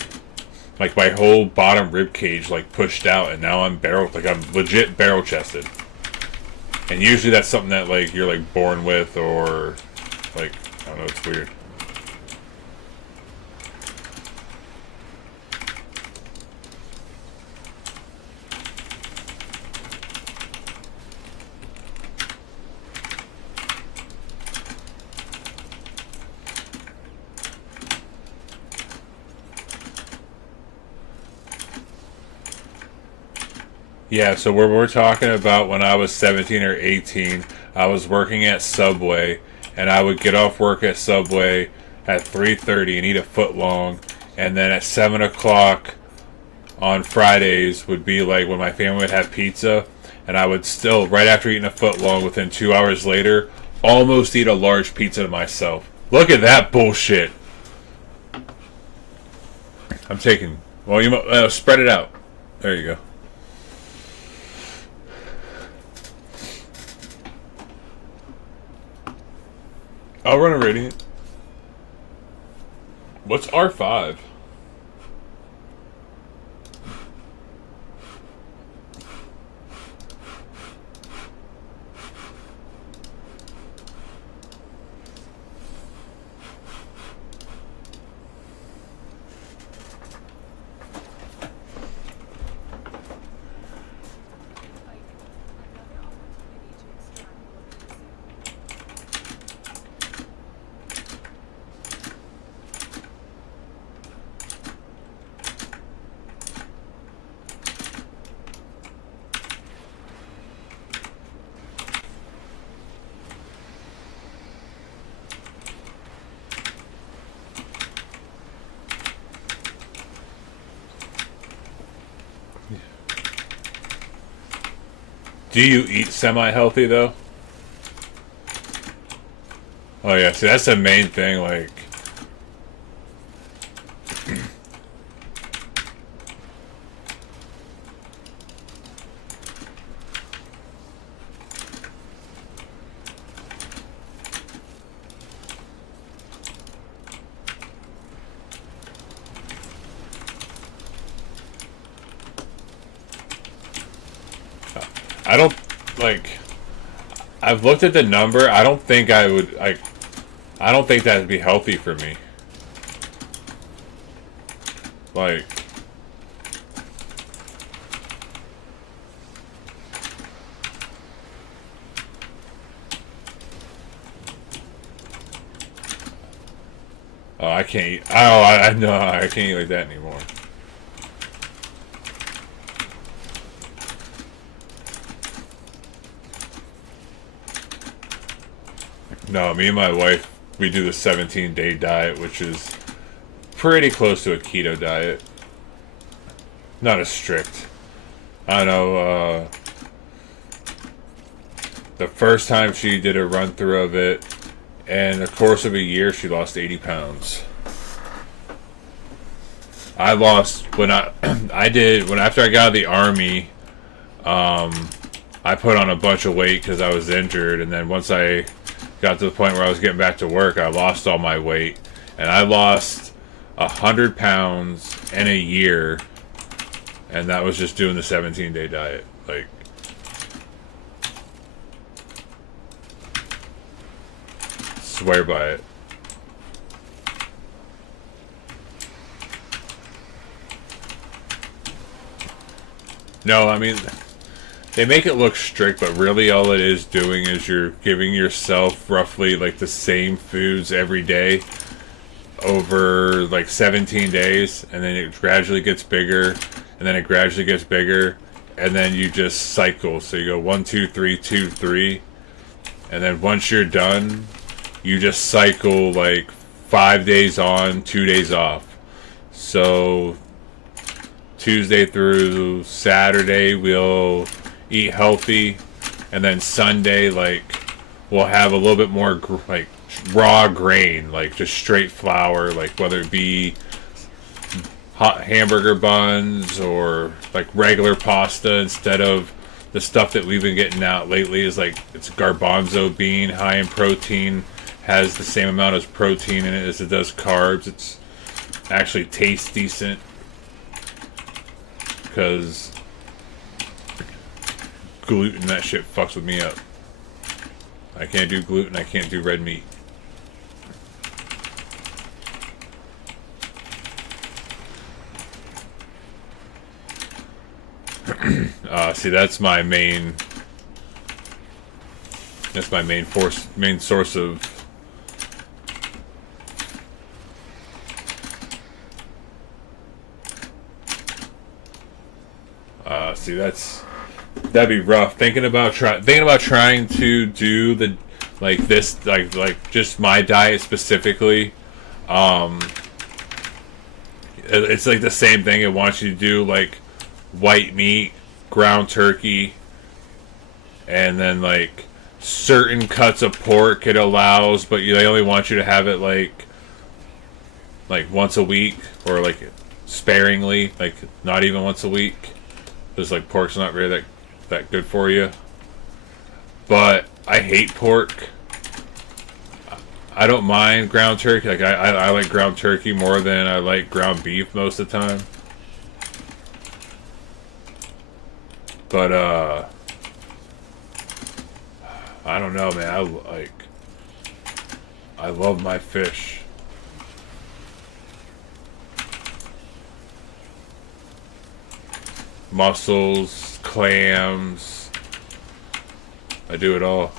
my whole bottom rib cage like pushed out, and now I'm legit barrel chested. And usually that's something that like you're like born with, or like I don't know, it's weird. Yeah, so we're talking about when I was 17 or 18, I was working at Subway, and I would get off work at Subway at 3:30 and eat a foot long, and then at 7 o'clock on Fridays would be like when my family would have pizza, and I would still, right after eating a foot long, within 2 hours later, almost eat a large pizza to myself. Look at that bullshit. I'm taking, well, you spread it out. There you go. I'll run a Radiant. What's R5? Do you eat semi-healthy though? Oh yeah, see that's the main thing, like I don't like I've looked at the number, I don't think I would like I don't think that'd be healthy for me. Like oh, I can't eat. Oh, I no, I can't eat like that anymore. No, me and my wife, we do the 17-day diet, which is pretty close to a keto diet. Not as strict. I don't know, the first time she did a run through of it, in the course of a year, she lost 80 pounds. I lost, when after I got out of the army, I put on a bunch of weight because I was injured, and then once I got to the point where I was getting back to work, I lost all my weight, and I lost 100 pounds in a year, and that was just doing the 17-day diet. Like, swear by it. No, I mean, they make it look strict, but really all it is doing is you're giving yourself roughly like the same foods every day over like 17 days, and then it gradually gets bigger, and then it gradually gets bigger, and then you just cycle. So you go 1, 2, 3, 2, 3, and then once you're done, you just cycle like 5 days on, 2 days off. So Tuesday through Saturday we'll eat healthy, and then Sunday like we'll have a little bit more like raw grain, like just straight flour, like whether it be hot hamburger buns or like regular pasta instead of the stuff that we've been getting out lately is like it's garbanzo bean, high in protein, has the same amount of protein in it as it does carbs. It's actually tastes decent because gluten, that shit fucks with me up. I can't do gluten, I can't do red meat. See, that's my main source of see, that'd be rough. Thinking about trying to do the like this like just my diet specifically. It's like the same thing. It wants you to do like white meat, ground turkey, and then like certain cuts of pork it allows, but they only want you to have it like once a week, or like sparingly, like not even once a week. Because like pork's not really that good for you. But I hate pork. I don't mind ground turkey. Like I like ground turkey more than I like ground beef most of the time. But I don't know, man. I love my fish. Mussels, clams. I do it all.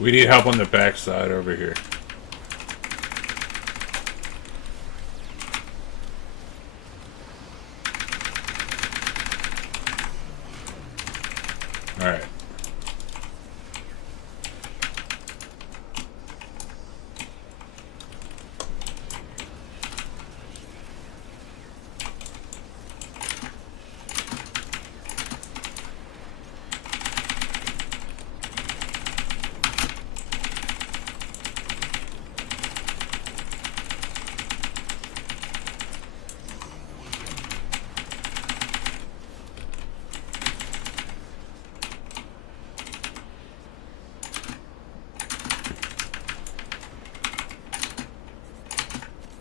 We need help on the backside over here. Alright.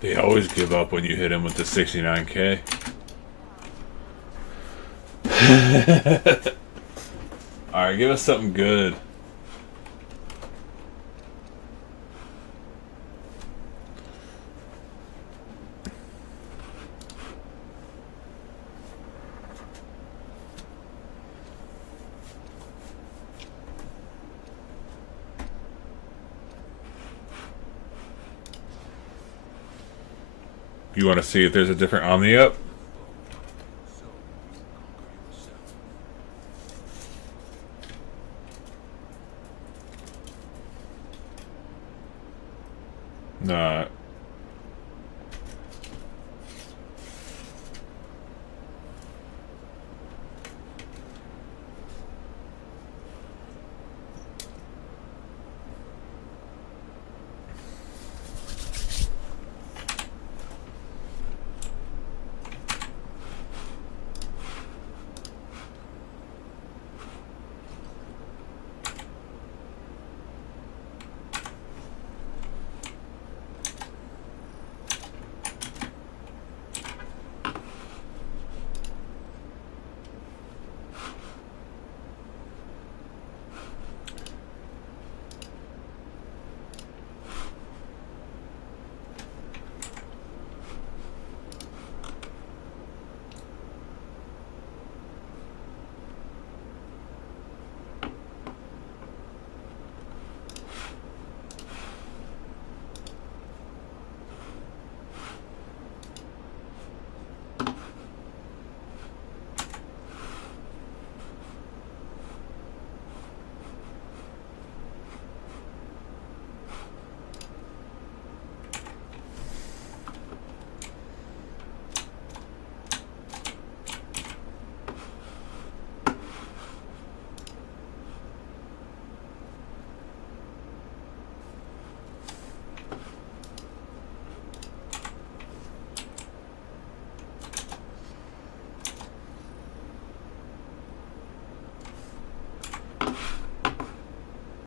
They always give up when you hit him with the 69K. Alright, give us something good. You want to see if there's a different Omni up? Nah.